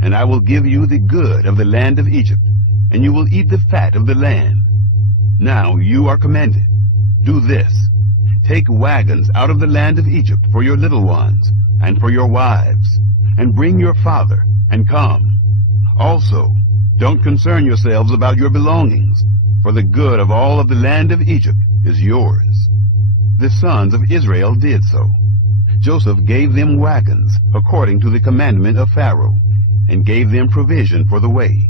and I will give you the good of the land of Egypt, and you will eat the fat of the land. Now you are commanded, do this, take wagons out of the land of Egypt for your little ones, and for your wives, and bring your father, and come. Also, don't concern yourselves about your belongings, for the good of all of the land of Egypt is yours. The sons of Israel did so. Joseph gave them wagons according to the commandment of Pharaoh, and gave them provision for the way.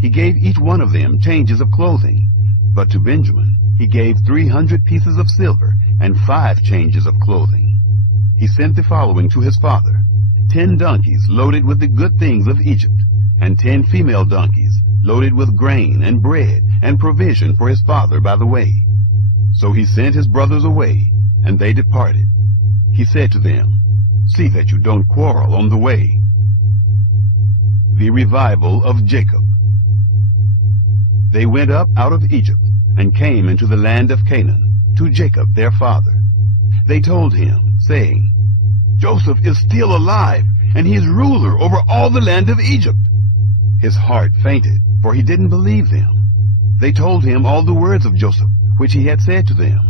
He gave each one of them changes of clothing, but to Benjamin he gave 300 pieces of silver and 5 changes of clothing. He sent the following to his father: 10 donkeys loaded with the good things of Egypt, and 10 female donkeys loaded with grain and bread and provision for his father by the way. So he sent his brothers away, and they departed. He said to them, see that you don't quarrel on the way. The revival of Jacob. They went up out of Egypt, and came into the land of Canaan, to Jacob their father. They told him, saying, Joseph is still alive, and he is ruler over all the land of Egypt." His heart fainted, for he didn't believe them. They told him all the words of Joseph, which he had said to them.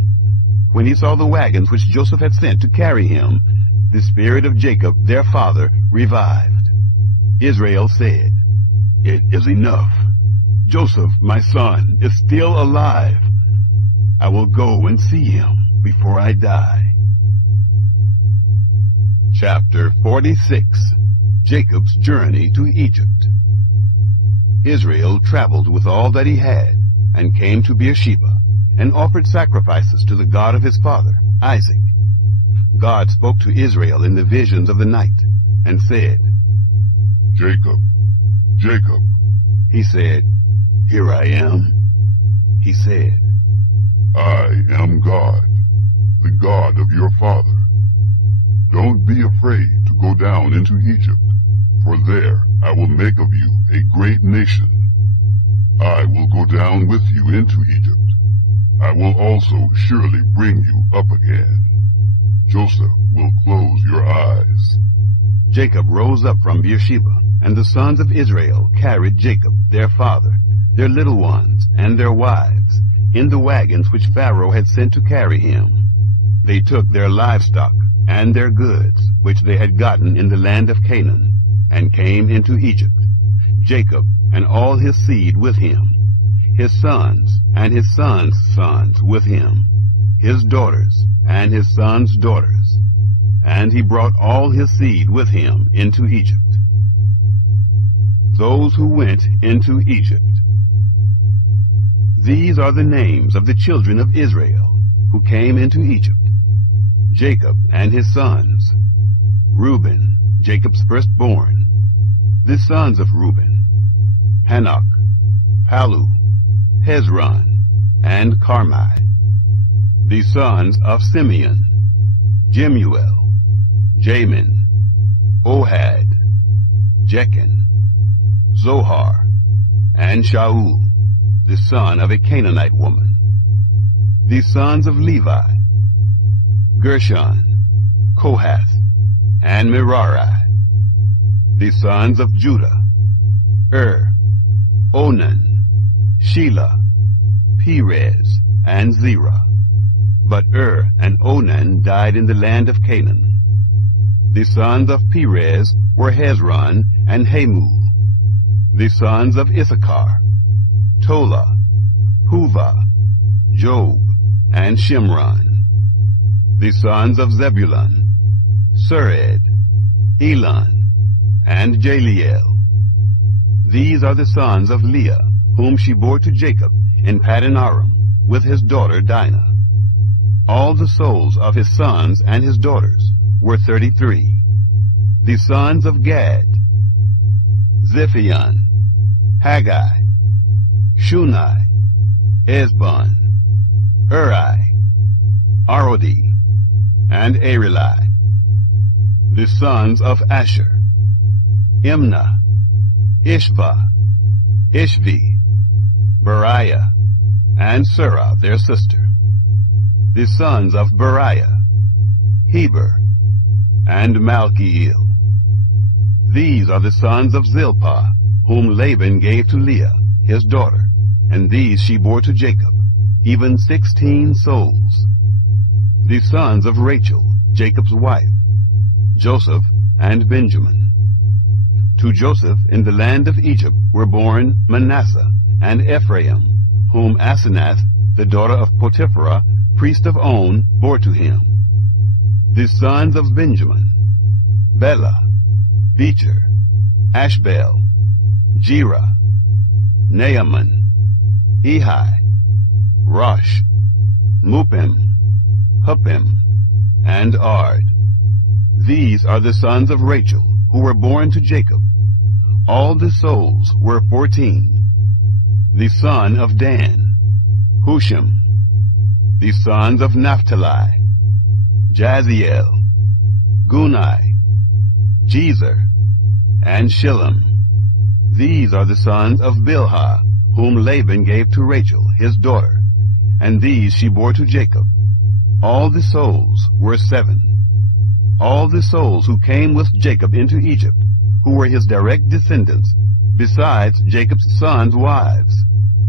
When he saw the wagons which Joseph had sent to carry him, the spirit of Jacob, their father, revived. Israel said, "It is enough. Joseph, my son, is still alive. I will go and see him before I die." Chapter 46. Jacob's Journey to Egypt. Israel traveled with all that he had, and came to Beersheba, and offered sacrifices to the God of his father, Isaac. God spoke to Israel in the visions of the night, and said, "Jacob, Jacob." He said, "Here I am." He said, "I am God, the God of your father. Don't be afraid to go down into Egypt, for there I will make of you a great nation. I will go down with you into Egypt. I will also surely bring you up again. Joseph will close your eyes." Jacob rose up from Beersheba, and the sons of Israel carried Jacob, their father, their little ones, and their wives, in the wagons which Pharaoh had sent to carry him. They took their livestock and their goods, which they had gotten in the land of Canaan, and came into Egypt, Jacob and all his seed with him, his sons and his sons' sons with him, his daughters and his sons' daughters. And he brought all his seed with him into Egypt. Those who went into Egypt. These are the names of the children of Israel who came into Egypt: Jacob and his sons. Reuben, Jacob's firstborn. The sons of Reuben: Hanok, Palu, Hezron, and Carmi. The sons of Simeon: Jemuel, Jamin, Ohad, Jechan, Zohar, and Shaul, the son of a Canaanite woman. The sons of Levi: Gershon, Kohath, and Merari. The sons of Judah: Onan, Shelah, Perez, and Zerah. But and Onan died in the land of Canaan. The sons of Perez were Hezron and Hamul. The sons of Issachar: Tola, Huvah, Job, and Shimron. The sons of Zebulun: Sered, Elon, and Jaliel. These are the sons of Leah, whom she bore to Jacob in Paddan Aram, with his daughter Dinah. All the souls of his sons and his daughters were 33. The sons of Gad: Ziphion, Haggai, Shunai, Esbon, Uri, Arodi, and Areli. The sons of Asher: Imnah, Ishva, Ishvi, Beriah, and Serah their sister. The sons of Beriah: Heber, and Malchiel. These are the sons of Zilpah, whom Laban gave to Leah, his daughter, and these she bore to Jacob, even 16 souls. The sons of Rachel, Jacob's wife: Joseph and Benjamin. To Joseph in the land of Egypt were born Manasseh and Ephraim, whom Asenath, the daughter of Potiphera, priest of On, bore to him. The sons of Benjamin: Bela, Becher, Ashbel, Jerah, Naaman, Ehi, Rosh, Mupim, Huppim, and Ard. These are the sons of Rachel, who were born to Jacob. All the souls were 14. The son of Dan: Hushim. The sons of Naphtali: Jaziel, Gunai, Jezer, and Shillem. These are the sons of Bilhah, whom Laban gave to Rachel, his daughter, and these she bore to Jacob. All the souls were 7. all the souls who came with Jacob into Egypt, who were his direct descendants, besides Jacob's sons' wives.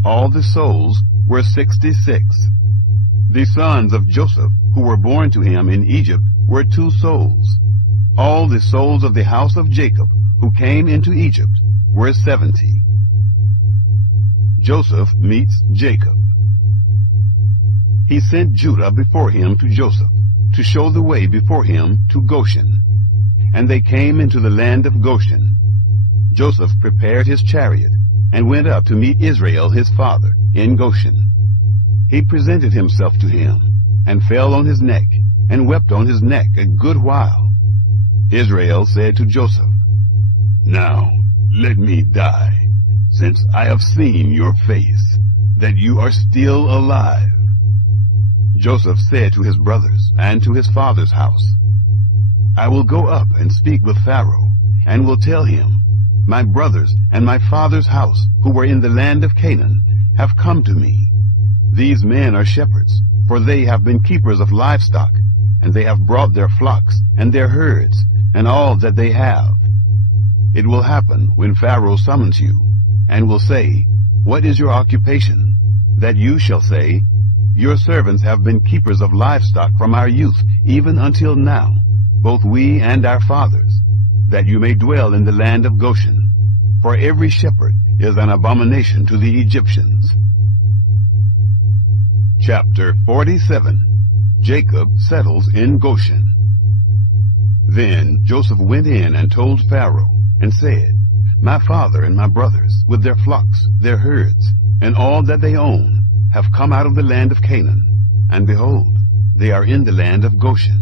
All the souls were 66. The sons of Joseph, who were born to him in Egypt, were 2 souls. All the souls of the house of Jacob, who came into Egypt, were 70. Joseph meets Jacob. He sent Judah before him to Joseph, to show the way before him to Goshen. And they came into the land of Goshen. Joseph prepared his chariot, and went up to meet Israel his father in Goshen. He presented himself to him, and fell on his neck, and wept on his neck a good while. Israel said to Joseph, "Now let me die, since I have seen your face, that you are still alive." Joseph said to his brothers and to his father's house, "I will go up and speak with Pharaoh, and will tell him, 'My brothers and my father's house, who were in the land of Canaan, have come to me. These men are shepherds, for they have been keepers of livestock, and they have brought their flocks and their herds, and all that they have.' It will happen when Pharaoh summons you, and will say, 'What is your occupation?' that you shall say, 'Your servants have been keepers of livestock from our youth, even until now, both we and our fathers, that you may dwell in the land of Goshen. For every shepherd is an abomination to the Egyptians." Chapter 47. Jacob settles in Goshen. Then Joseph went in and told Pharaoh, and said, "My father and my brothers, with their flocks, their herds, and all that they own, have come out of the land of Canaan, and behold, they are in the land of Goshen."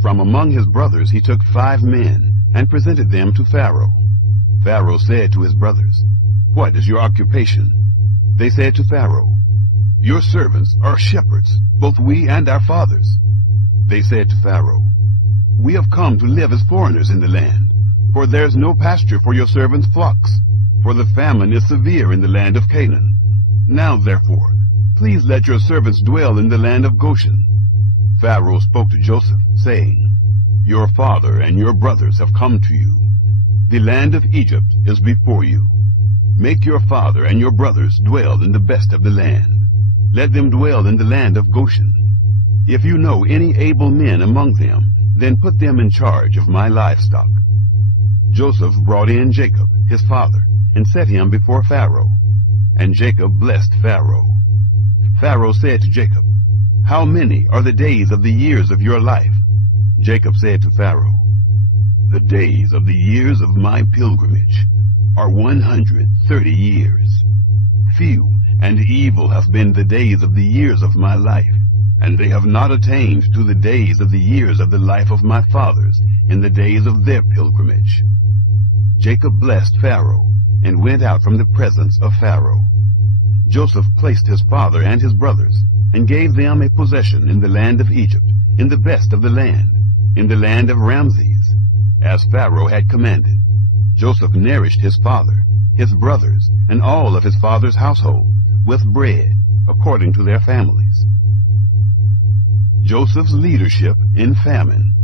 From among his brothers he took 5 men, and presented them to Pharaoh. Pharaoh said to his brothers, "What is your occupation?" They said to Pharaoh, "Your servants are shepherds, both we and our fathers." They said to Pharaoh, "We have come to live as foreigners in the land, for there is no pasture for your servants' flocks, for the famine is severe in the land of Canaan. Now therefore, please let your servants dwell in the land of Goshen." Pharaoh spoke to Joseph, saying, "Your father and your brothers have come to you. The land of Egypt is before you. Make your father and your brothers dwell in the best of the land. Let them dwell in the land of Goshen. If you know any able men among them, then put them in charge of my livestock." Joseph brought in Jacob, his father, and set him before Pharaoh. And Jacob blessed Pharaoh. Pharaoh said to Jacob, "How many are the days of the years of your life?" Jacob said to Pharaoh, "The days of the years of my pilgrimage are 130 years. Few and evil have been the days of the years of my life, and they have not attained to the days of the years of the life of my fathers in the days of their pilgrimage." Jacob blessed Pharaoh, and went out from the presence of Pharaoh. Joseph placed his father and his brothers, and gave them a possession in the land of Egypt, in the best of the land, in the land of Ramses, as Pharaoh had commanded. Joseph nourished his father, his brothers, and all of his father's household, with bread, according to their families. Joseph's leadership in famine.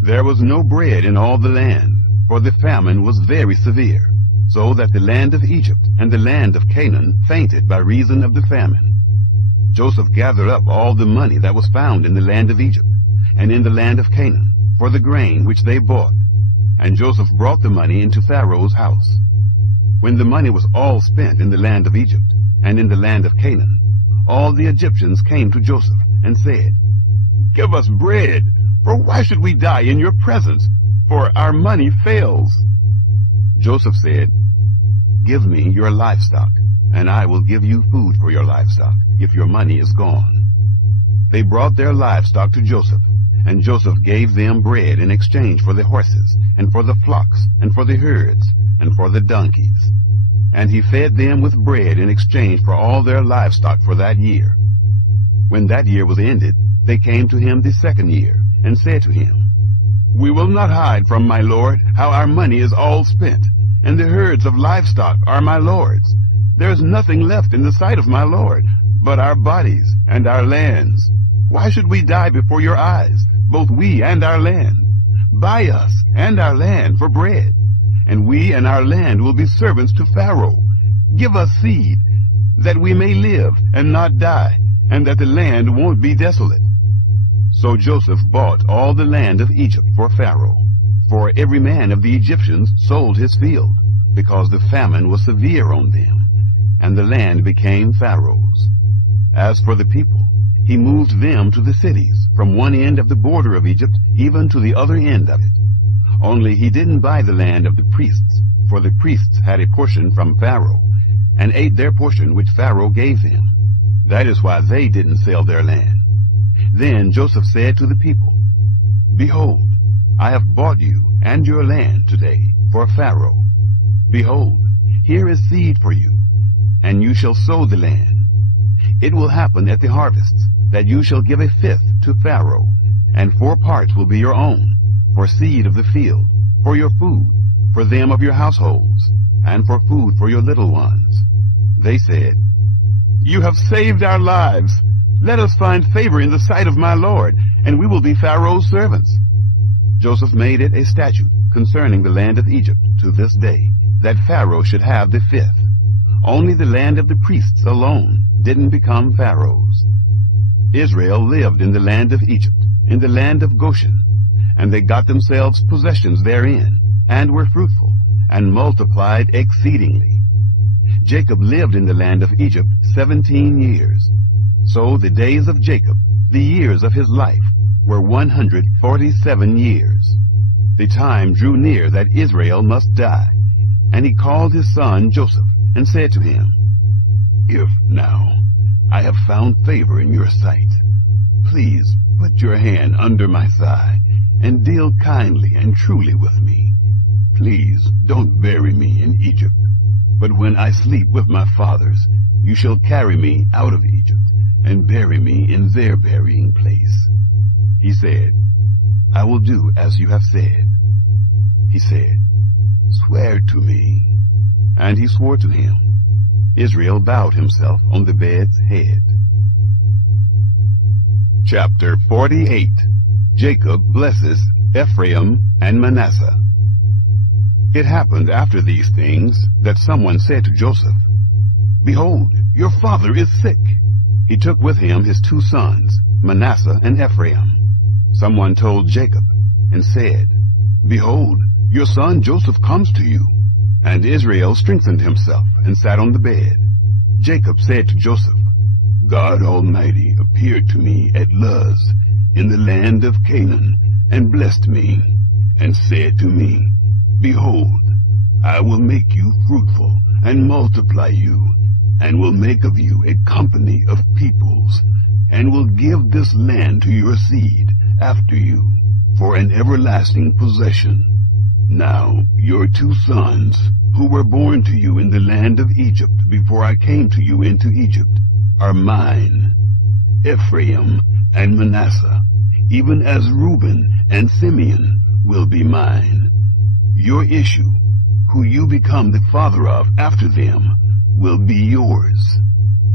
There was no bread in all the land, for the famine was very severe, so that the land of Egypt and the land of Canaan fainted by reason of the famine. Joseph gathered up all the money that was found in the land of Egypt and in the land of Canaan for the grain which they bought, and Joseph brought the money into Pharaoh's house. When the money was all spent in the land of Egypt and in the land of Canaan, all the Egyptians came to Joseph and said, "Give us bread, for why should we die in your presence? For our money fails." Joseph said, "Give me your livestock, and I will give you food for your livestock, if your money is gone." They brought their livestock to Joseph, and Joseph gave them bread in exchange for the horses, and for the flocks, and for the herds, and for the donkeys. And he fed them with bread in exchange for all their livestock for that year. When that year was ended, they came to him the second year, and said to him, "We will not hide from my lord how our money is all spent, and the herds of livestock are my lord's. There is nothing left in the sight of my lord, but our bodies and our lands. Why should we die before your eyes, both we and our land. Buy us and our land for bread, and we and our land will be servants to Pharaoh. Give us seed, that we may live and not die, and that the land won't be desolate." So Joseph bought all the land of Egypt for Pharaoh, for every man of the Egyptians sold his field, because the famine was severe on them, and the land became Pharaoh's. As for the people, he moved them to the cities, from one end of the border of Egypt even to the other end of it. Only he didn't buy the land of the priests, for the priests had a portion from Pharaoh, and ate their portion which Pharaoh gave them. That is why they didn't sell their land. Then Joseph said to the people, "Behold, I have bought you and your land today for Pharaoh. Behold, here is seed for you, and you shall sow the land. It will happen at the harvests that you shall give a fifth to Pharaoh, and 4 parts will be your own, for seed of the field, for your food, for them of your households, and for food for your little ones." They said, "You have saved our lives. Let us find favor in the sight of my Lord, and we will be Pharaoh's servants." Joseph made it a statute concerning the land of Egypt to this day, that Pharaoh should have the fifth. Only the land of the priests alone didn't become Pharaoh's. Israel lived in the land of Egypt, in the land of Goshen, and they got themselves possessions therein, and were fruitful, and multiplied exceedingly. Jacob lived in the land of Egypt 17 years. So the days of Jacob, the years of his life, were 147 years. The time drew near that Israel must die, and he called his son Joseph, and said to him, "If now I have found favor in your sight, please put your hand under my thigh, and deal kindly and truly with me. Please don't bury me in Egypt, but when I sleep with my fathers, you shall carry me out of Egypt, and bury me in their burying place." He said, "I will do as you have said." He said, "Swear to me." And he swore to him. Israel bowed himself on the bed's head. Chapter 48. Jacob blesses Ephraim and Manasseh. It happened after these things that someone said to Joseph, "Behold, your father is sick." He took with him his 2 sons, Manasseh and Ephraim. Someone told Jacob and said, "Behold, your son Joseph comes to you." And Israel strengthened himself and sat on the bed. Jacob said to Joseph, "God Almighty appeared to me at Luz in the land of Canaan, and blessed me, and said to me, Behold, I will make you fruitful, and multiply you, and will make of you a company of peoples, and will give this land to your seed after you, for an everlasting possession. Now your 2 sons, who were born to you in the land of Egypt before I came to you into Egypt, are mine, Ephraim and Manasseh, even as Reuben and Simeon will be mine. Your issue, who you become the father of after them, will be yours.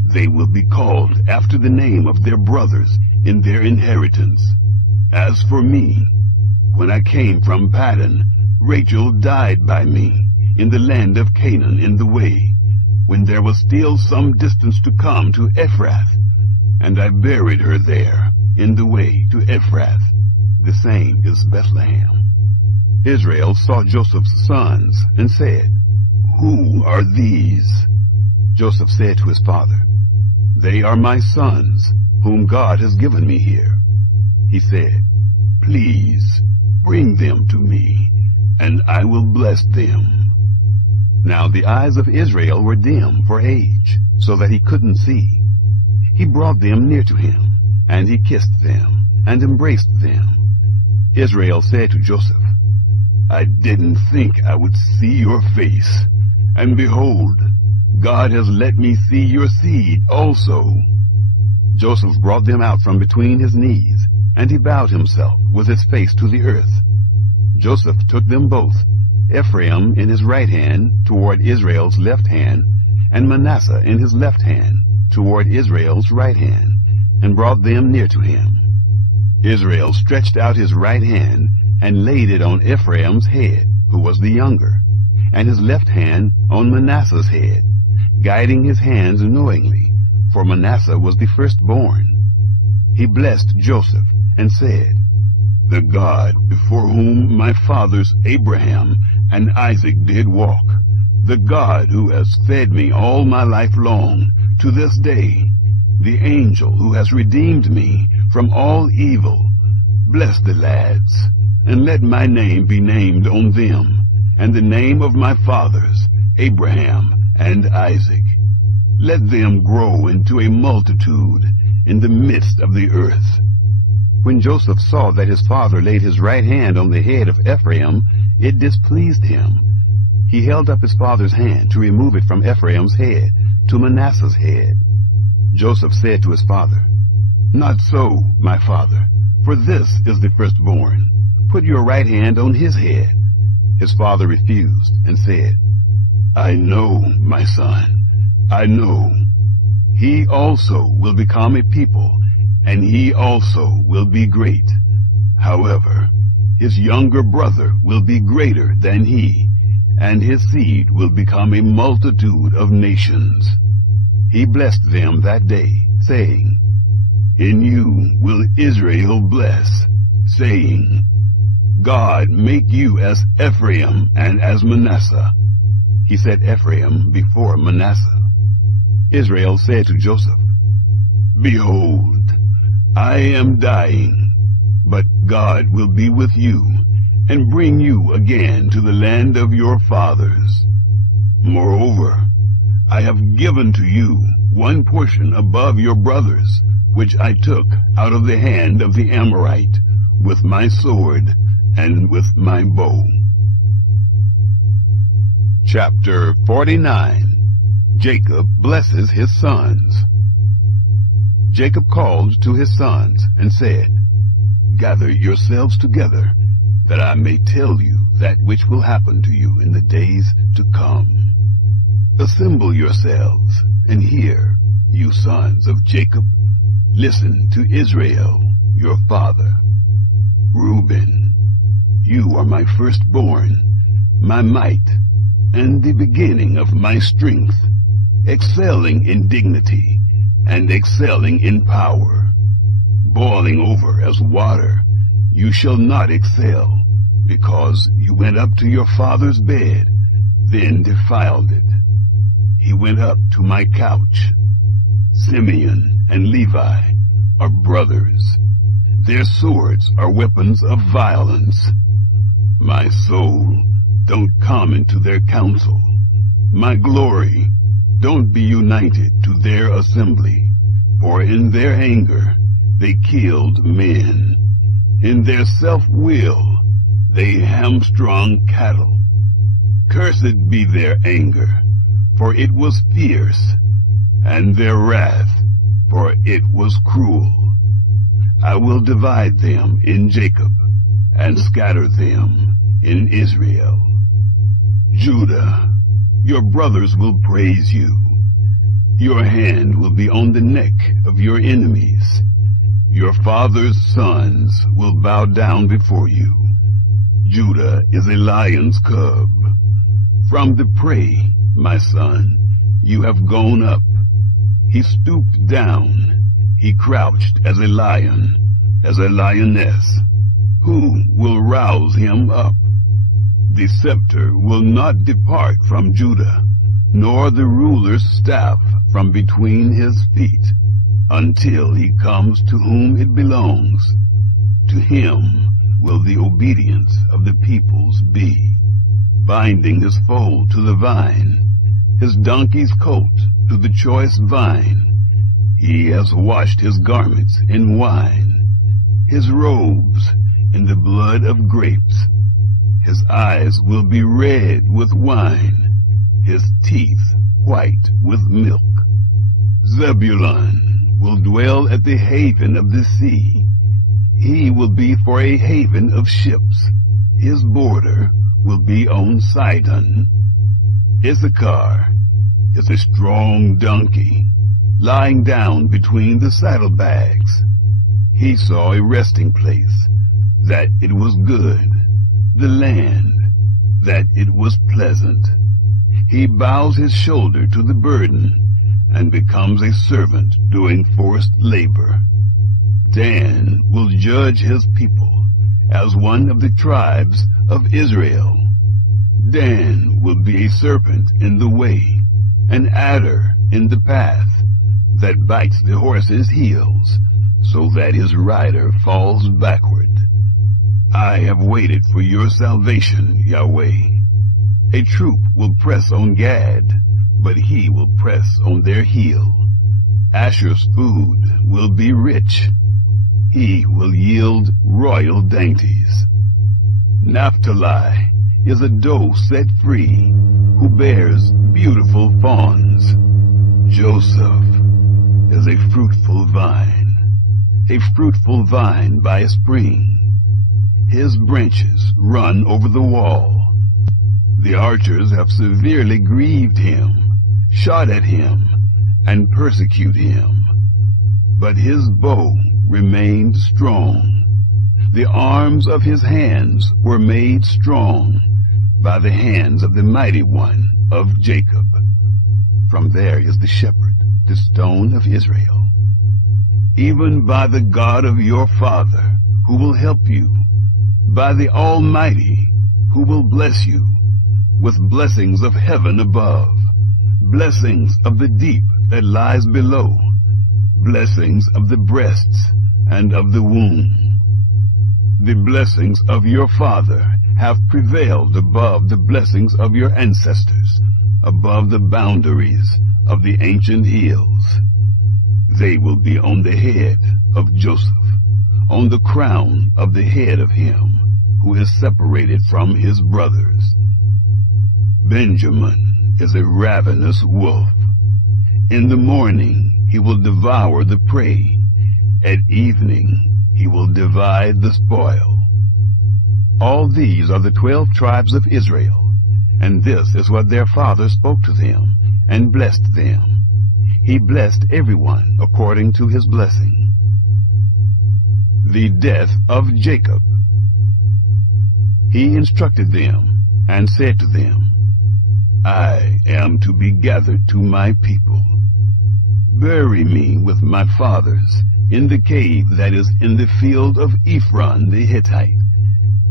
They will be called after the name of their brothers in their inheritance. As for me, when I came from Paddan, Rachel died by me in the land of Canaan in the way, when there was still some distance to come to Ephrath, and I buried her there in the way to Ephrath. The same is Bethlehem. Israel saw Joseph's sons and said, Who are these? Joseph said to his father, They are my sons, whom God has given me here. He said, Please bring them to me, and I will bless them. Now the eyes of Israel were dim for age, so that he couldn't see. He brought them near to him, and he kissed them, and embraced them. Israel said to Joseph, I didn't think I would see your face, and behold, God has let me see your seed also. Joseph brought them out from between his knees, and he bowed himself with his face to the earth. Joseph took them both, Ephraim in his right hand toward Israel's left hand, and Manasseh in his left hand toward Israel's right hand, and brought them near to him. Israel stretched out his right hand and laid it on Ephraim's head, who was the younger, and his left hand on Manasseh's head, guiding his hands knowingly, for Manasseh was the firstborn. He blessed Joseph and said, "The God before whom my fathers Abraham and Isaac did walk, the God who has fed me all my life long, to this day, the angel who has redeemed me from all evil, bless the lads, and let my name be named on them, and the name of my fathers, Abraham and Isaac. Let them grow into a multitude in the midst of the earth." When Joseph saw that his father laid his right hand on the head of Ephraim, it displeased him. He held up his father's hand to remove it from Ephraim's head to Manasseh's head. Joseph said to his father, "Not so, my father, for this is the firstborn. Put your right hand on his head." His father refused and said, "I know, my son, I know. He also will become a people, and he also will be great. However, his younger brother will be greater than he, and his seed will become a multitude of nations." He blessed them that day, saying, "In you will Israel bless, saying, God make you as Ephraim and as Manasseh." He set Ephraim before Manasseh. Israel said to Joseph, "Behold, I am dying, but God will be with you, and bring you again to the land of your fathers. Moreover, I have given to you one portion above your brothers, which I took out of the hand of the Amorite, with my sword and with my bow." Chapter 49. Jacob blesses his sons. Jacob called to his sons and said, "Gather yourselves together, that I may tell you that which will happen to you in the days to come. Assemble yourselves, and hear, you sons of Jacob. Listen to Israel, your father. Reuben, you are my firstborn, my might, and the beginning of my strength, excelling in dignity, and excelling in power. Boiling over as water, you shall not excel, because you went up to your father's bed, then defiled it. He went up to my couch. Simeon and Levi are brothers. Their swords are weapons of violence. My soul, don't come into their counsel. My glory, don't be united to their assembly. For in their anger they killed men. In their self-will they hamstrung cattle. Cursed be their anger, for it was fierce, and their wrath, for it was cruel. I will divide them in Jacob, and scatter them in Israel. Judah, your brothers will praise you. Your hand will be on the neck of your enemies. Your father's sons will bow down before you. Judah is a lion's cub. From the prey, my son, you have gone up. He stooped down. He crouched as a lion, as a lioness. Who will rouse him up? The scepter will not depart from Judah, nor the ruler's staff from between his feet, until he comes to whom it belongs. To him will the obedience of the peoples be. Binding his foal to the vine, his donkey's colt to the choice vine. He has washed his garments in wine, his robes in the blood of grapes. His eyes will be red with wine, his teeth white with milk. Zebulun will dwell at the haven of the sea. He will be for a haven of ships. His border will be on Sidon. Issachar is a strong donkey, lying down between the saddlebags. He saw a resting place, that it was good, the land, that it was pleasant. He bows his shoulder to the burden, and becomes a servant doing forced labor. Dan will judge his people as one of the tribes of Israel. Dan will be a serpent in the way, an adder in the path, that bites the horse's heels, so that his rider falls backward. I have waited for your salvation, Yahweh. A troop will press on Gad, but he will press on their heel. Asher's food will be rich. He will yield royal dainties. Naphtali is a doe set free, who bears beautiful fawns. Joseph is a fruitful vine by a spring. His branches run over the wall. The archers have severely grieved him, shot at him, and persecute him. But his bow remained strong. The arms of his hands were made strong by the hands of the mighty one of Jacob. From there is the shepherd, the stone of Israel. Even by the God of your father, who will help you, by the Almighty, who will bless you, with blessings of heaven above, blessings of the deep that lies below, blessings of the breasts and of the womb. The blessings of your father have prevailed above the blessings of your ancestors, above the boundaries of the ancient hills. They will be on the head of Joseph, on the crown of the head of him who is separated from his brothers. Benjamin is a ravenous wolf. In the morning he will devour the prey. At evening he will divide the spoil. All these are the 12 tribes of Israel, and this is what their father spoke to them, and blessed them. He blessed everyone according to his blessing. The death of Jacob. He instructed them, and said to them, I am to be gathered to my people. Bury me with my fathers in the cave that is in the field of Ephron the Hittite,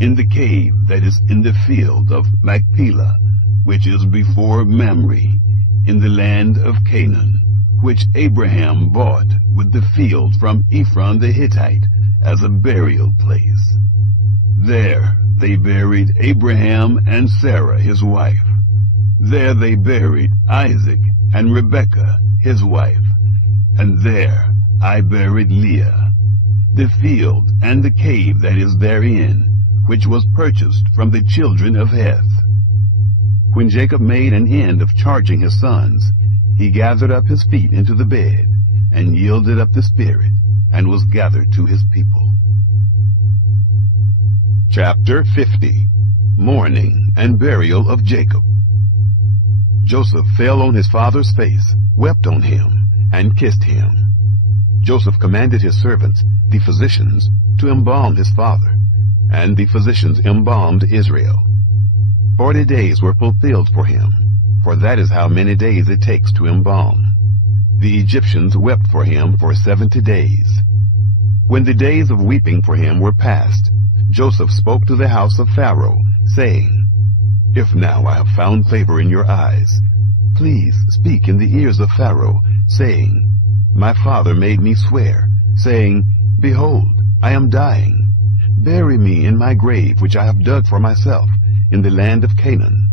in the cave that is in the field of Machpelah, which is before Mamre, in the land of Canaan, which Abraham bought with the field from Ephron the Hittite as a burial place. There they buried Abraham and Sarah his wife. There they buried Isaac and Rebekah his wife. And there I buried Leah, the field and the cave that is therein, which was purchased from the children of Heth. When Jacob made an end of charging his sons, he gathered up his feet into the bed, and yielded up the spirit, and was gathered to his people. Chapter 50. Mourning and burial of Jacob. Joseph fell on his father's face, wept on him, and kissed him. Joseph commanded his servants, the physicians, to embalm his father, and the physicians embalmed Israel. 40 days were fulfilled for him, for that is how many days it takes to embalm. The Egyptians wept for him for 70 days. When the days of weeping for him were past, Joseph spoke to the house of Pharaoh, saying, If now I have found favor in your eyes, please speak in the ears of Pharaoh, saying, My father made me swear, saying, Behold, I am dying. Bury me in my grave which I have dug for myself, in the land of Canaan.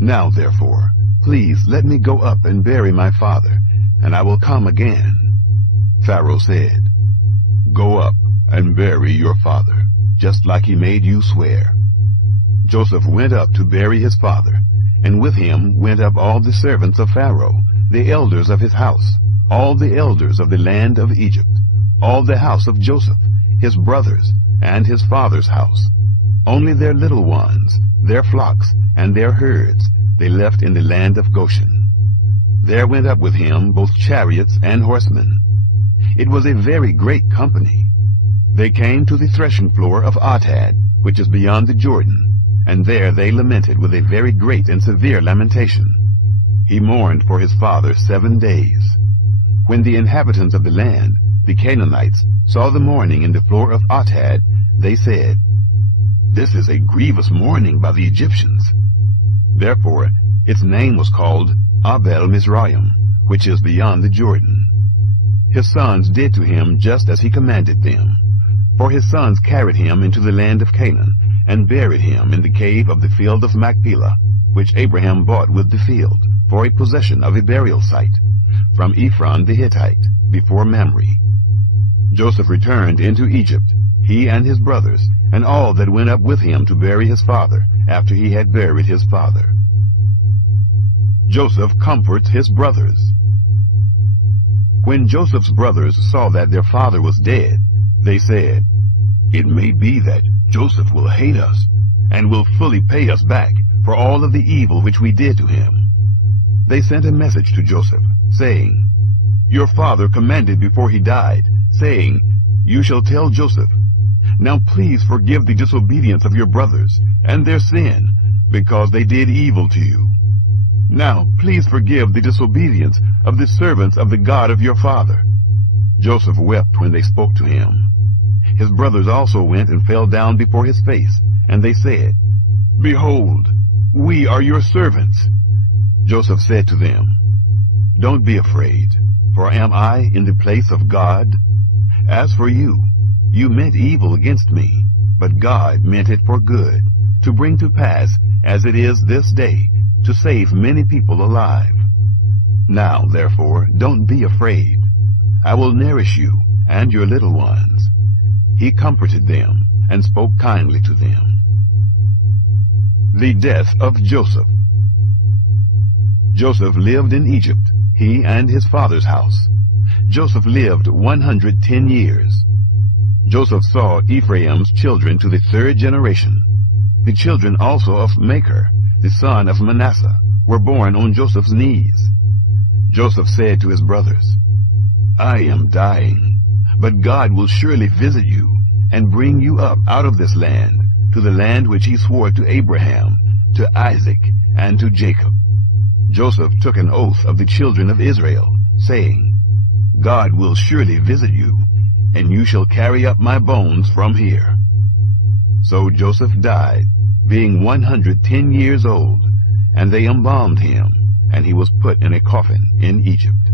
Now therefore, please let me go up and bury my father, and I will come again. Pharaoh said, Go up and bury your father, just like he made you swear. Joseph went up to bury his father, and with him went up all the servants of Pharaoh, the elders of his house, all the elders of the land of Egypt, all the house of Joseph, his brothers, and his father's house. Only their little ones, their flocks, and their herds they left in the land of Goshen. There went up with him both chariots and horsemen. It was a very great company. They came to the threshing floor of Atad, which is beyond the Jordan, and there they lamented with a very great and severe lamentation. He mourned for his father 7 days. When the inhabitants of the land, the Canaanites, saw the mourning in the floor of Atad, they said, "This is a grievous mourning by the Egyptians." Therefore its name was called Abel Mizraim, which is beyond the Jordan. His sons did to him just as he commanded them. For his sons carried him into the land of Canaan, and buried him in the cave of the field of Machpelah, which Abraham bought with the field, for a possession of a burial site, from Ephron the Hittite, before Mamre. Joseph returned into Egypt, he and his brothers, and all that went up with him to bury his father, after he had buried his father. Joseph comforts his brothers. When Joseph's brothers saw that their father was dead, they said, "It may be that Joseph will hate us, and will fully pay us back for all of the evil which we did to him." They sent a message to Joseph, saying, "Your father commanded before he died, saying, 'You shall tell Joseph, now please forgive the disobedience of your brothers, and their sin, because they did evil to you. Now please forgive the disobedience of the servants of the God of your father.'" Joseph wept when they spoke to him. His brothers also went and fell down before his face, and they said, "Behold, we are your servants." Joseph said to them, "Don't be afraid, for am I in the place of God? As for you, you meant evil against me, but God meant it for good, to bring to pass, as it is this day, to save many people alive. Now, therefore, don't be afraid. I will nourish you and your little ones." He comforted them and spoke kindly to them. The death of Joseph. Joseph lived in Egypt, he and his father's house. Joseph lived 110 years. Joseph saw Ephraim's children to the 3rd generation. The children also of Machir, the son of Manasseh, were born on Joseph's knees. Joseph said to his brothers, "I am dying, but God will surely visit you and bring you up out of this land, to the land which he swore to Abraham, to Isaac, and to Jacob." Joseph took an oath of the children of Israel, saying, "God will surely visit you, and you shall carry up my bones from here." So Joseph died, being 110 years old, and they embalmed him, and he was put in a coffin in Egypt.